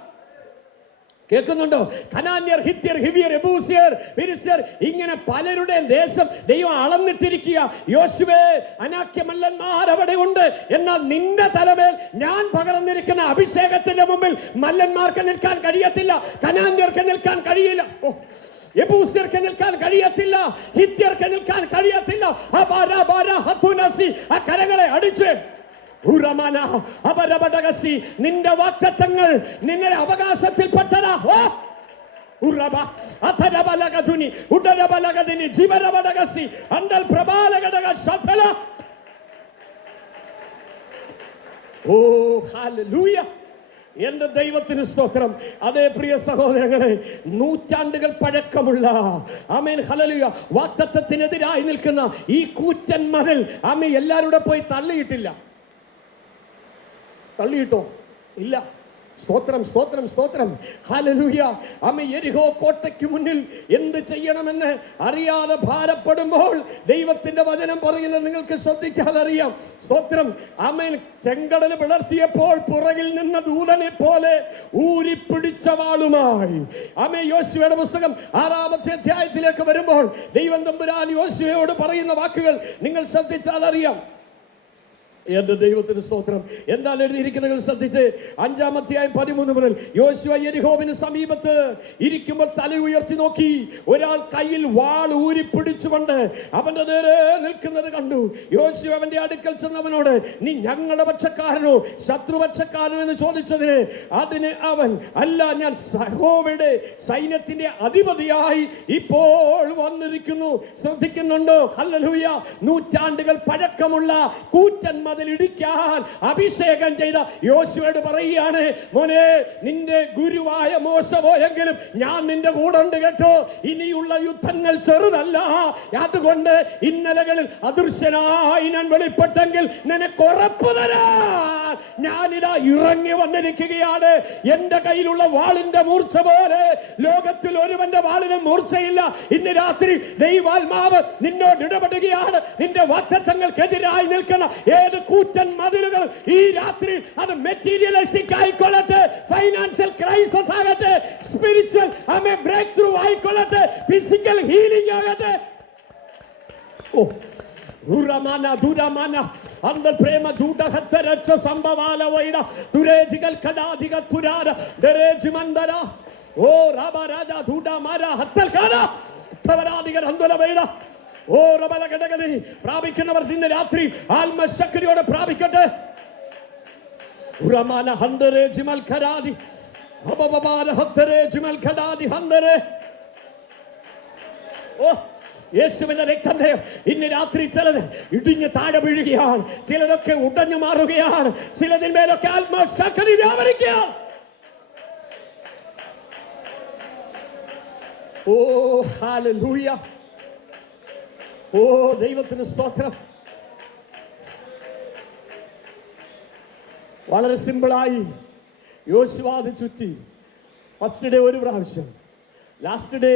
കേൾക്കുന്നുണ്ടോ? കനാന്യർ, ഹിത്യർ, ഹിവിയർ, യെബൂസ്യർ, ഫെരിസ്യർ, ഇങ്ങനെ പലരുടെ ദേശം ദൈവം അളന്നിട്ടിരിക്കുക. യോശുവേ, അനാക്യമല്ലന്മാർ അവിടെ ഉണ്ട്. എന്നാൽ നിന്റെ തലമേൽ ഞാൻ പകർന്നിരിക്കുന്ന അഭിഷേകത്തിന്റെ മുമ്പിൽ മല്ലന്മാർക്ക് നിൽക്കാൻ കഴിയത്തില്ല, കനാന്യർക്ക് നിൽക്കാൻ കഴിയില്ല, യെബൂസ്യർക്ക് നിൽക്കാൻ കഴിയത്തില്ല, ഹിത്യർക്ക് നിൽക്കാൻ കഴിയത്തില്ല. ആ കരങ്ങളെ അടിച്ച് നിന്റെ വാഗ്ദത്തങ്ങൾ നിങ്ങളുടെ അവകാശത്തിൽപ്പെട്ടതാ. എന്റെ ദൈവത്തിന് സ്തോത്രം. അതേ പ്രിയ സഹോദരങ്ങളെ, നൂറ്റാണ്ടുകൾ പഴക്കമുള്ള, ആമേൻ, ഹല്ലേലൂയ, വാഗ്ദത്തത്തിനെതിരായി നിൽക്കുന്ന ഈ കൂറ്റൻ മതിൽ, ആമേൻ, എല്ലാവരുടെ പോയി തള്ളിയിട്ടില്ല. തള്ളിയിട്ടോ? ഇല്ല. സ്തോത്രം, സ്തോത്രം, സ്തോത്രം, ഹല്ലേലൂയ. ആമേൻ. യെരിഹോ കോട്ടയ്ക്ക് മുന്നിൽ എന്ത് ചെയ്യണമെന്ന് അറിയാതെ ഭാരപ്പെടുമ്പോൾ ദൈവത്തിന്റെ വചനം പറയുന്നത് നിങ്ങൾക്ക് ശ്രദ്ധിച്ചാൽ അറിയാം. സ്തോത്രം. ആമേൻ. ചെങ്കടൽ പിളർത്തിയപ്പോൾ പുറകിൽ നിന്ന ദൂതനെ പോലെ ഊരിപ്പിടിച്ച വാളുമായി, ആമേൻ, യോശുവയുടെ പുസ്തകം 6-ാമത്തെ അധ്യായത്തിലേക്ക് വരുമ്പോൾ ദൈവം തമ്പുരാൻ യോശുവയോട് പറയുന്ന വാക്കുകൾ നിങ്ങൾ ശ്രദ്ധിച്ചാൽ അറിയാം. എന്റെ ദൈവത്തിന് സ്തോത്രം. എന്താണ് എഴുതിയിരിക്കുന്നത് ശ്രദ്ധിച്ച്. 5-ാം അധ്യായം 13 മുതൽ. യോശുവ യെരിഹോവിന് സമീപത്ത് ഇരിക്കുമ്പോൾ തല ഉയർത്തി നോക്കി, ഒരാൾ കയ്യിൽ വാൾ ഊരി പിടിച്ചുകൊണ്ട് അവന്റെ നേരെ നിൽക്കുന്നത് കണ്ടു. യോശുവ അവന്റെ അടുക്കൽ ചെന്നവനോട്, നീ ഞങ്ങളുടെ പക്ഷക്കാരനോ ശത്രുപക്ഷക്കാരനോ എന്ന് ചോദിച്ചതിന് അതിന് അവൻ, അല്ല, ഞാൻ യഹോവയുടെ സൈന്യത്തിന്റെ അധിപതിയായി ഇപ്പോൾ വന്നിരിക്കുന്നു. ശ്രദ്ധിക്കുന്നുണ്ടോ? ഹല്ലേലൂയ. നൂറ്റാണ്ടുകൾ പഴക്കമുള്ള കൂറ്റൻ ഇടിക്കാൻ അഭിഷേകം ചെയ്ത യോശുവയോട് പറയുകയാണ്, മോനെ, നിന്റെ ഗുരുവായ മോശ പോയെങ്കിലും ഞാൻ നിന്റെ കൂടെ ഉണ്ട് കേട്ടോ. ഇനിയുള്ള യുദ്ധങ്ങൾ ചെറുതല്ല. അതുകൊണ്ട് ഇന്നലകളിൽ അദൃശ്യനായി ഞാൻ വെളിപ്പെട്ടെങ്കിൽ നിനക്ക് ഉറപ്പ് തരാൻ ഞാനിതാ ഇറങ്ങി വന്നിരിക്കുകയാണ്. എന്റെ കയ്യിലുള്ള വാളിന്റെ മൂർച്ച പോലെ ലോകത്തിൽ ഒരുവന്റെ വാളിന് മൂർച്ചയില്ല. ഇന്ന് രാത്രി ദൈവാത്മാവ് നിന്നോട് ഇടപെടുകയാണ്. നിന്റെ വാഗ്ദത്തങ്ങൾക്കെതിരായി നിൽക്കുന്ന ഏത് കൂറ്റൻ മതിലുകൾ ഈ രാത്രി, അത് മെറ്റീരിയലിസ്റ്റിക് ആയിക്കൊള്ളട്ടെ, ഫൈനാൻഷ്യൽ ക്രൈസിസ് ആകട്ടെ, സ്പിരിച്വൽ ബ്രേക്ക് ത്രൂ ആയിക്കൊള്ളട്ടെ, ഫിസിക്കൽ ഹീലിംഗ് ആകട്ടെ, പ്രേമ ജൂഡഹത്തരച്ച സംഭവാല വൈഡ തുരേജികൾ കടാധികൾ തുരാര ദരേജി മന്ദര ഓ രാബ രാജ ധൂഡ മാര ഹത്തൽ കാര പ്രവരാധികൾ ഹന്ദുല വൈഡ ഓ റബല ഘടകനി. പ്രാപിക്കുന്നവർ ഇന്ന് രാത്രി ആത്മശക്തിയോടെ പ്രാപിക്കട്ടെ. ഉറമാന ഹന്തരെ ജിമൽ ഖരാദി അബബബാന ഹത്തരെ ജിമൽ ഖരാദി ഹന്തരെ. ഓ യേശുവിന്റെ രക്തത്തെ ഇന്ന് രാത്രി ചിലത് ഇടിഞ്ഞ് താഴെ വീഴുകയാണ്, ചിലതൊക്കെ ഉടഞ്ഞു മാറുകയാണ്, ചിലതിന്മേലൊക്കെ ആത്മശക്തി വ്യാപരിക്കുകയാണ്. ഓ ഹല്ലേലൂയ, ഓ ദൈവത്തിന് സ്തോത്രം. വളരെ സിമ്പിളായി യോശുവാത് ചുറ്റി. ഫസ്റ്റ് ഡേ 1 പ്രാവശ്യം, ലാസ്റ്റ് ഡേ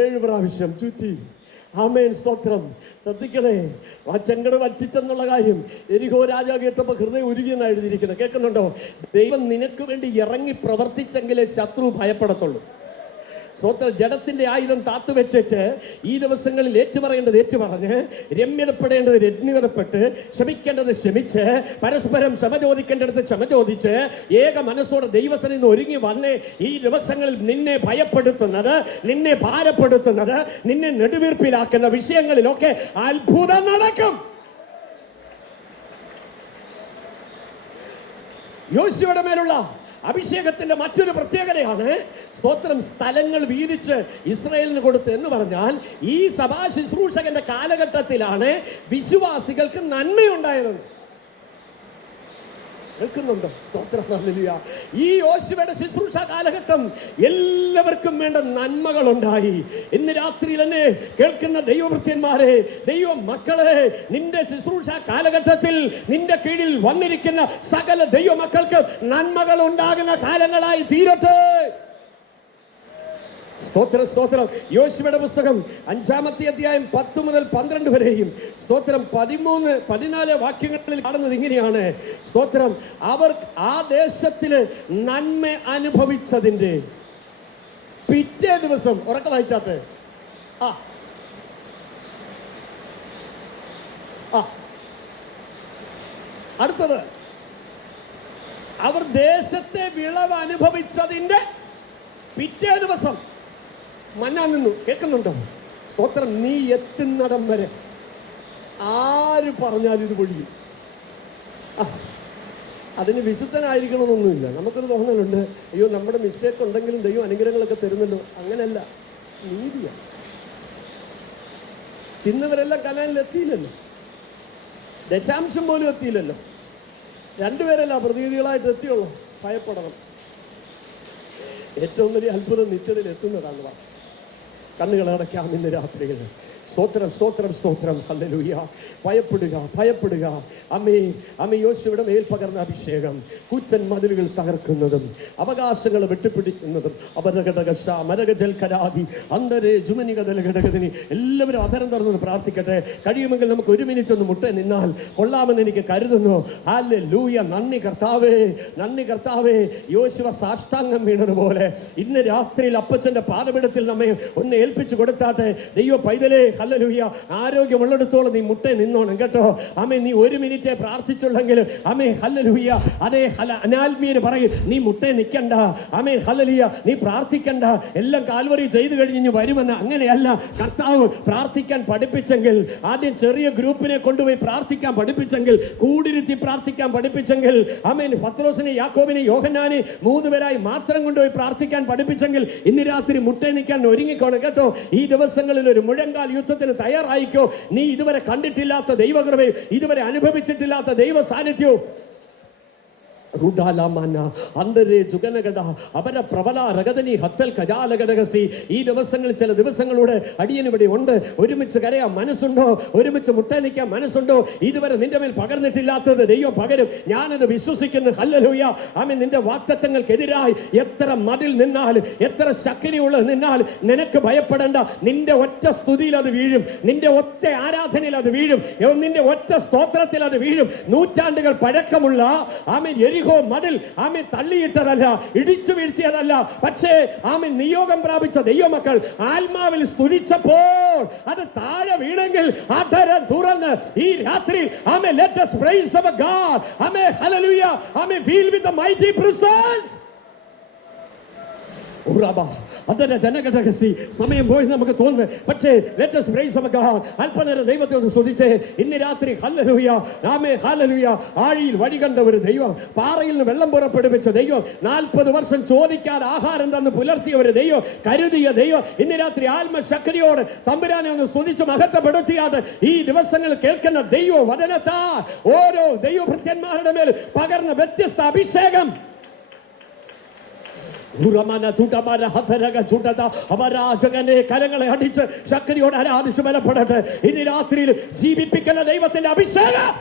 7 പ്രാവശ്യം ചുറ്റി. ആമേൻ, സ്തോത്രം. ശ്രദ്ധിക്കണേ, ആ ചെങ്കട് വറ്റിച്ചെന്നുള്ള കാര്യം എരിഹോ രാജാവ് കേട്ടപ്പോൾ ഹൃദയം ഉരുകിയെന്നാണ് എഴുതിയിരിക്കുന്നത്. കേൾക്കുന്നുണ്ടോ? ദൈവം നിനക്ക് വേണ്ടി ഇറങ്ങി പ്രവർത്തിച്ചെങ്കിലേ ശത്രു ഭയപ്പെടത്തുള്ളൂ. സ്വന്തം ജഡത്തിന്റെ ആയുധം താത്തുവെച്ച് ഈ ദിവസങ്ങളിൽ ഏറ്റുപറയേണ്ടത് ഏറ്റുപറഞ്ഞ്, രമ്യതപ്പെടേണ്ടത് രമ്യതപ്പെട്ട്, ക്ഷമിക്കേണ്ടത് ക്ഷമിച്ച്, പരസ്പരം ക്ഷമ ചോദിക്കേണ്ടടുത്ത് ക്ഷമ ചോദിച്ച്, ഏക മനസ്സോടെ ദൈവസന്നിധിയിൽ നിന്ന് ഒരുങ്ങി വന്നേ. ഈ ദിവസങ്ങളിൽ നിന്നെ ഭയപ്പെടുത്തുന്നത്, നിന്നെ ഭാരപ്പെടുത്തുന്നത്, നിന്നെ നെടുവീർപ്പിലാക്കുന്ന വിഷയങ്ങളിലൊക്കെ അത്ഭുതം നടക്കും. യോശുവയുടെ മേലുള്ള അഭിഷേകത്തിന്റെ മറ്റൊരു പ്രത്യേകതയാണ്, സ്തോത്രം, സ്ഥലങ്ങൾ വീതിച്ച് ഇസ്രായേലിന് കൊടുത്തു എന്ന് പറഞ്ഞാൽ ഈ സഭാ ശുശ്രൂഷകന്റെ കാലഘട്ടത്തിലാണ് വിശ്വാസികൾക്ക് നന്മയുണ്ടായത്. കേൾക്കുന്നുണ്ടോ? സ്തോത്രം, ഹല്ലേലൂയ. ഈ യോശുവയുടെ ശുശ്രൂഷ കാലഘട്ടം എല്ലാവർക്കും വേണ്ട നന്മകളുണ്ടായി. ഇന്ന് രാത്രി തന്നെ കേൾക്കുന്ന ദൈവഭൃത്യന്മാരെ, ദൈവ മക്കളെ, നിന്റെ ശുശ്രൂഷ കാലഘട്ടത്തിൽ നിന്റെ കീഴിൽ വന്നിരിക്കുന്ന സകല ദൈവ മക്കൾക്ക് നന്മകൾ ഉണ്ടാകുന്ന കാലങ്ങളായി തീരട്ടെ. സ്തോത്രം, സ്തോത്രം. യോശുവയുടെ പുസ്തകം 5-ാമത്തെ അധ്യായം 10 മുതൽ 12 വരെയും, സ്തോത്രം, 13-14 വാക്യങ്ങളിൽ കാണുന്നത് ഇങ്ങനെയാണ്. സ്തോത്രം, അവർ ആ ദേശത്തില് നന്മ അനുഭവിച്ചതിന്റെ പിറ്റേ ദിവസം, ഉറക്കെ വായിച്ചാട്ടെ, അടുത്തത്, അവർ ദേശത്തെ വിളവ് അനുഭവിച്ചതിന്റെ പിറ്റേ ദിവസം മന്ന നിന്നു. കേൾക്കുന്നുണ്ടോ? സ്തോത്രം. നീ എത്തുന്നിടം വരെ ആര് പറഞ്ഞാലും ഇത് പൊഴിയും. അതിന് വിശുദ്ധനായിരിക്കണമെന്നൊന്നുമില്ല. നമുക്കൊരു തോന്നലുണ്ട്, അയ്യോ നമ്മുടെ മിസ്റ്റേക്ക് ഉണ്ടെങ്കിലും ദൈവം അനുഗ്രഹങ്ങളൊക്കെ തരുന്നല്ലോ. അങ്ങനെയല്ല, നീതിയാണ്. ഇന്നവരെല്ലാം കനാനിൽ എത്തിയില്ലല്ലോ, ദശാംശം പോലും എത്തിയില്ലല്ലോ. 2 പേരല്ല പ്രതിനിധികളായിട്ട് എത്തിയുള്ളൂ. ഭയപ്പെടണം. ഏറ്റവും വലിയ അത്ഭുതം നിത്യതയിൽ എത്തുന്നതാണ്. കണ്ണുകൾ അടയ്ക്കാം ഇന്ന് രാത്രിയിൽ. സ്തോത്രം, സ്തോത്രം, സ്തോത്രം. ഹല്ലേലൂയ. ഭയപ്പെടുക, ഭയപ്പെടുക. അമ്മേ യോശുവയുടെ മേൽ പകർന്ന അഭിഷേകം കൂറ്റൻ മതിലുകൾ തകർക്കുന്നതും അവകാശങ്ങൾ വെട്ടിപ്പിടിക്കുന്നതും എല്ലാവരും അധരം തുറന്ന് പ്രാർത്ഥിക്കട്ടെ. കഴിയുമെങ്കിൽ നമുക്ക് 1 മിനിറ്റ് ഒന്ന് മുട്ടേ നിന്നാൽ കൊള്ളാമെന്ന് എനിക്ക് കരുതുന്നു. ഹല്ലേലൂയ. നന്ദി കർത്താവേ, നന്ദി കർത്താവേ. യോശുവ സാഷ്ടാംഗം വീണതുപോലെ ഇന്ന് രാത്രിയിൽ അപ്പച്ചന്റെ പാദപീഠത്തിൽ നമ്മെ ഒന്ന് ഏൽപ്പിച്ചു കൊടുത്താട്ടെ. ദൈവ പൈതലേ, ഹല്ലേലൂയ. ആരോഗ്യമുള്ളിടത്തോളം നീ മുട്ടേ നിന്നോണം കേട്ടോ. ആമേ, നീ 1 മിനിറ്റേ പ്രാർത്ഥിച്ചുള്ളെങ്കിൽ, ആമേ, ഹല്ലേലൂയ. അതേ അനാത്മീയന് പറയും, നീ മുട്ടേ നിൽക്കണ്ട. ആമേ, ഹല്ലേലൂയ. നീ പ്രാർത്ഥിക്കണ്ട, എല്ലാം കാൽവറി ചെയ്തു കഴിഞ്ഞ് വരുമെന്ന്. അങ്ങനെയല്ല. കർത്താവ് പ്രാർത്ഥിക്കാൻ പഠിപ്പിച്ചെങ്കിൽ, ആദ്യം ചെറിയ ഗ്രൂപ്പിനെ കൊണ്ടുപോയി പ്രാർത്ഥിക്കാൻ പഠിപ്പിച്ചെങ്കിൽ, കൂടിരുത്തി പ്രാർത്ഥിക്കാൻ പഠിപ്പിച്ചെങ്കിൽ, ആമേൻ, പത്രോസിനെ, യാക്കോബിനെ, യോഹന്നാനെ 3 പേരായി മാത്രം കൊണ്ടുപോയി പ്രാർത്ഥിക്കാൻ പഠിപ്പിച്ചെങ്കിൽ, ഇന്ന് രാത്രി മുട്ടേ നിൽക്കാൻ ഒരുങ്ങിക്കോണം കേട്ടോ. ഈ ദിവസങ്ങളിൽ ഒരു മുഴങ്കാൽ യുദ്ധത്തിന് തയ്യാറായിക്കോ. നീ ഇതുവരെ കണ്ടിട്ടില്ലാത്ത ദൈവകൃപയും ഇതുവരെ അനുഭവിച്ചിട്ടില്ലാത്ത ദൈവ സാന്നിധ്യവും ഈ ദിവസങ്ങളിൽ ചില ദിവസങ്ങളോട് അടിയനിവിടെ ഉണ്ട്. ഒരുമിച്ച് കരയാൻ മനസ്സുണ്ടോ? ഒരുമിച്ച് മുട്ടേ നിൽക്കാൻ മനസ്സുണ്ടോ? ഇതുവരെ നിന്റെ മേൽ പകർന്നിട്ടില്ലാത്തത് ദൈവം പകരും. ഞാനത് വിശ്വസിക്കുന്നു. ഹല്ലേലൂയ. ആമേൻ. നിന്റെ വാഗ്ദത്തങ്ങൾക്കെതിരായി എത്ര മതിൽ നിന്നാലും, എത്ര ശക്തിയുള്ളത് നിന്നാലും നിനക്ക് ഭയപ്പെടേണ്ട. നിന്റെ ഒറ്റ സ്തുതിയിൽ അത് വീഴും, നിന്റെ ഒറ്റ ആരാധനയിൽ അത് വീഴും, നിന്റെ ഒറ്റ സ്തോത്രത്തിൽ അത് വീഴും. നൂറ്റാണ്ടുകൾ പഴക്കമുള്ള ആമേൻ മതിൽ ആമേൻ തള്ളിയിട്ടതല്ല, ഇടിച്ചു വീഴ്ത്തിയതല്ല. പക്ഷേ ആമേൻ നിയോഗം പ്രാപിച്ച ദൈവമക്കൾ ആത്മാവിൽ സ്തുതിച്ചപ്പോൾ അത് താഴെ വീണെങ്കിൽ അധരം തുറന്ന് ഈ രാത്രി ആമേൻ let us praise our God. Amen, hallelujah. Amen, feel with the mighty presence. അതിന്റെ ജനഘടകസി സമയം പോയി നമുക്ക് തോന്നുന്നു. പക്ഷേ let us praise our God. അല്പനേരം ദൈവത്തെ ഒന്ന് സ്തുതിച്ചേ. ഇന്ന് രാത്രി ഹല്ലേലൂയ, ആമേൻ, ഹല്ലേലൂയ. ആഴിയിൽ വഴി കണ്ട ഒരു ദൈവം, പാറയിൽ നിന്ന് വെള്ളം പുറപ്പെടുവിച്ച ദൈവം, 40 വർഷം ചോദിക്കാൻ ആഹാരം തന്ന് പുലർത്തിയ ഒരു ദൈവം, കരുതിയ ദൈവം, ഇന്ന് രാത്രി ആത്മശക്തിയോട് തമ്പുരാനെ ഒന്ന് സ്തുതിച്ച് മഹത്വപ്പെടുത്തിയാട്ട് ഈ ദിവസങ്ങൾ കേൾക്കുന്ന ദൈവ വചനത്താ ഓരോ ദൈവഭൃത്യന്മാരുടെ മേൽ പകർന്ന വ്യത്യസ്ത അഭിഷേകം അപരാജകനെ കരങ്ങളെ അടിച്ച് ശക്തിയോട് ആരാധിച്ച് ബലപ്പെടട്ടെ. ഇനി രാത്രിയിൽ ജീവിപ്പിക്കുന്ന ദൈവത്തിന്റെ അഭിഷേകം